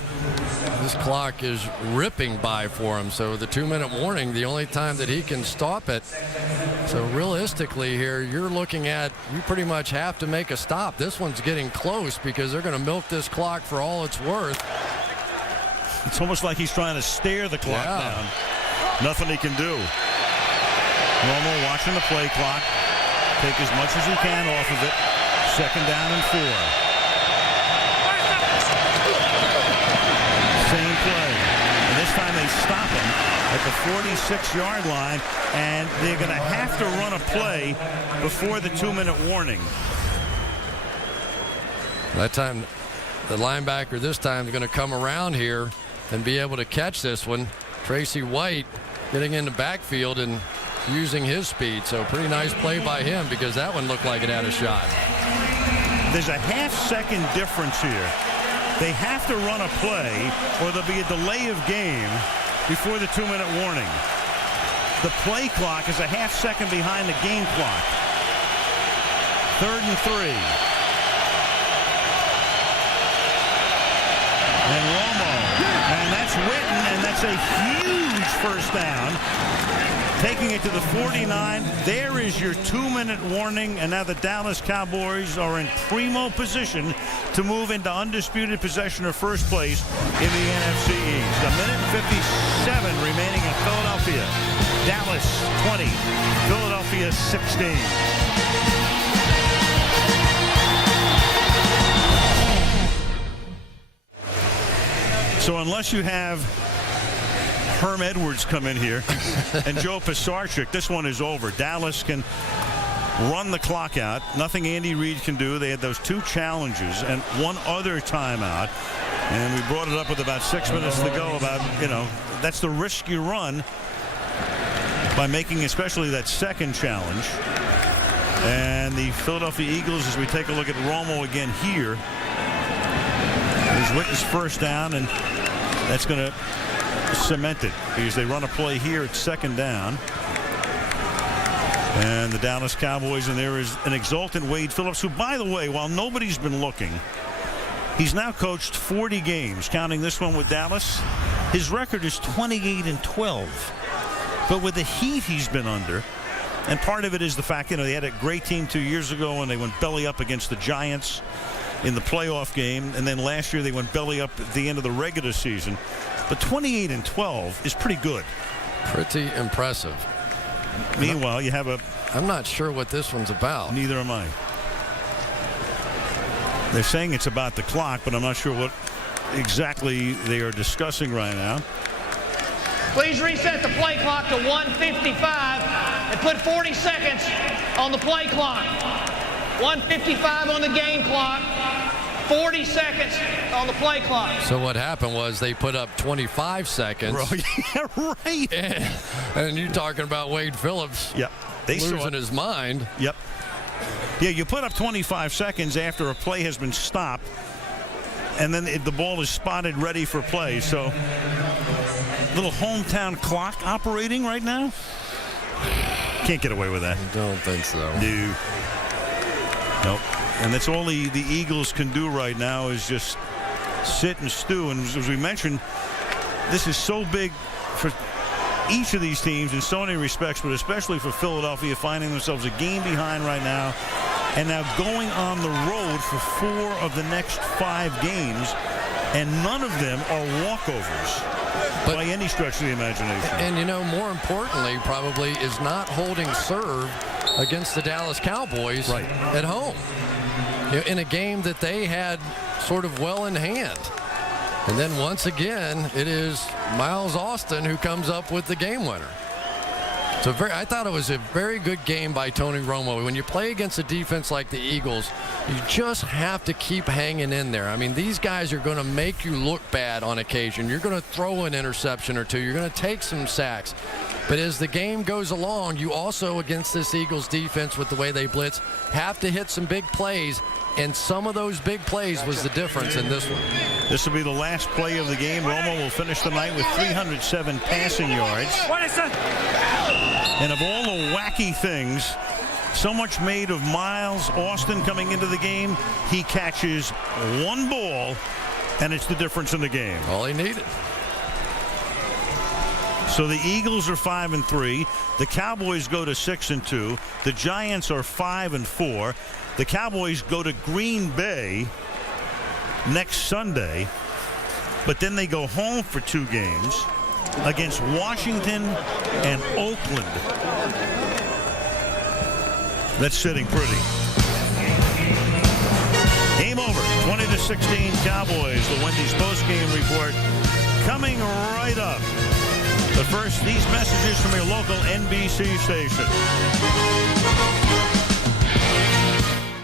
this clock is ripping by for him. So the 2-minute warning, the only time that he can stop it. So realistically here, you're looking at, you pretty much have to make a stop. This one's getting close because they're going to milk this clock for all it's worth. It's almost like he's trying to stare the clock down. Nothing he can do. Romo watching the play clock. Take as much as he can off of it. Second down and 4. Same play. And this time they stop him at the 46-yard line, and they're going to have to run a play before the 2-minute warning. That time, the linebacker this time is going to come around here and be able to catch this one. Tracy White getting in the backfield and using his speed. So pretty nice play by him because that one looked like it had a shot. There's a half-second difference here. They have to run a play or there'll be a delay of game before the 2-minute warning. The play clock is a half-second behind the game clock. 3rd and 3. And Romo. And that's Witten, and that's a huge first down. Taking it to the 49. There is your 2-minute warning, and now the Dallas Cowboys are in primo position to move into undisputed possession of first place in the NFC East. 1:57 remaining in Philadelphia. Dallas 20, Philadelphia 16. So unless you have Herm Edwards come in here and Joe Pisarcik, this one is over. Dallas can run the clock out. Nothing Andy Reid can do. They had those 2 challenges and one other timeout. And we brought it up with about 6 minutes to go about, that's the risk you run by making especially that second challenge. And the Philadelphia Eagles, as we take a look at Romo again here, is Witten's first down, and that's going to cement it because they run a play here at second down. And the Dallas Cowboys, and there is an exultant Wade Phillips, who, by the way, while nobody's been looking, he's now coached 40 games, counting this one with Dallas. His record is 28-12. But with the heat he's been under, and part of it is the fact, they had a great team 2 years ago and they went belly up against the Giants in the playoff game, and then last year they went belly up at the end of the regular season. But 28-12 is pretty good. Pretty impressive. Meanwhile, you have I'm not sure what this one's about. Neither am I. They're saying it's about the clock, but I'm not sure what exactly they are discussing right now. Please reset the play clock to 1:55 and put 40 seconds on the play clock. 1:55 on the game clock. 40 seconds on the play clock. So what happened was they put up 25 seconds. Yeah, right. And you're talking about Wade Phillips losing his mind. Yep. Yeah, you put up 25 seconds after a play has been stopped, and then the ball is spotted ready for play. So, little hometown clock operating right now. Can't get away with that. I don't think so. No. Nope. And that's all the Eagles can do right now is just sit and stew. And as we mentioned, this is so big for each of these teams in so many respects, but especially for Philadelphia, finding themselves a game behind right now, and now going on the road for 4 of the next 5 games, and none of them are walkovers by any stretch of the imagination. And, you know, more importantly, probably, is not holding serve against the Dallas Cowboys at home, in a game that they had sort of well in hand. And then once again, it is Miles Austin who comes up with the game winner. So I thought it was a very good game by Tony Romo. When you play against a defense like the Eagles, you just have to keep hanging in there. I mean, these guys are going to make you look bad on occasion. You're going to throw an interception or two. You're going to take some sacks. But as the game goes along, you also, against this Eagles defense with the way they blitz, have to hit some big plays. And some of those big plays was the difference in this one. This will be the last play of the game. Romo will finish the night with 307 passing yards. And of all the wacky things, so much made of Miles Austin coming into the game, he catches one ball, and it's the difference in the game. All he needed. So the Eagles are 5-3. The Cowboys go to 6-2. The Giants are 5-4. The Cowboys go to Green Bay next Sunday, but then they go home for 2 games against Washington and Oakland. That's sitting pretty. Game over. 20-16 Cowboys. The Wendy's post-game report coming right up. But first, these messages from your local NBC station.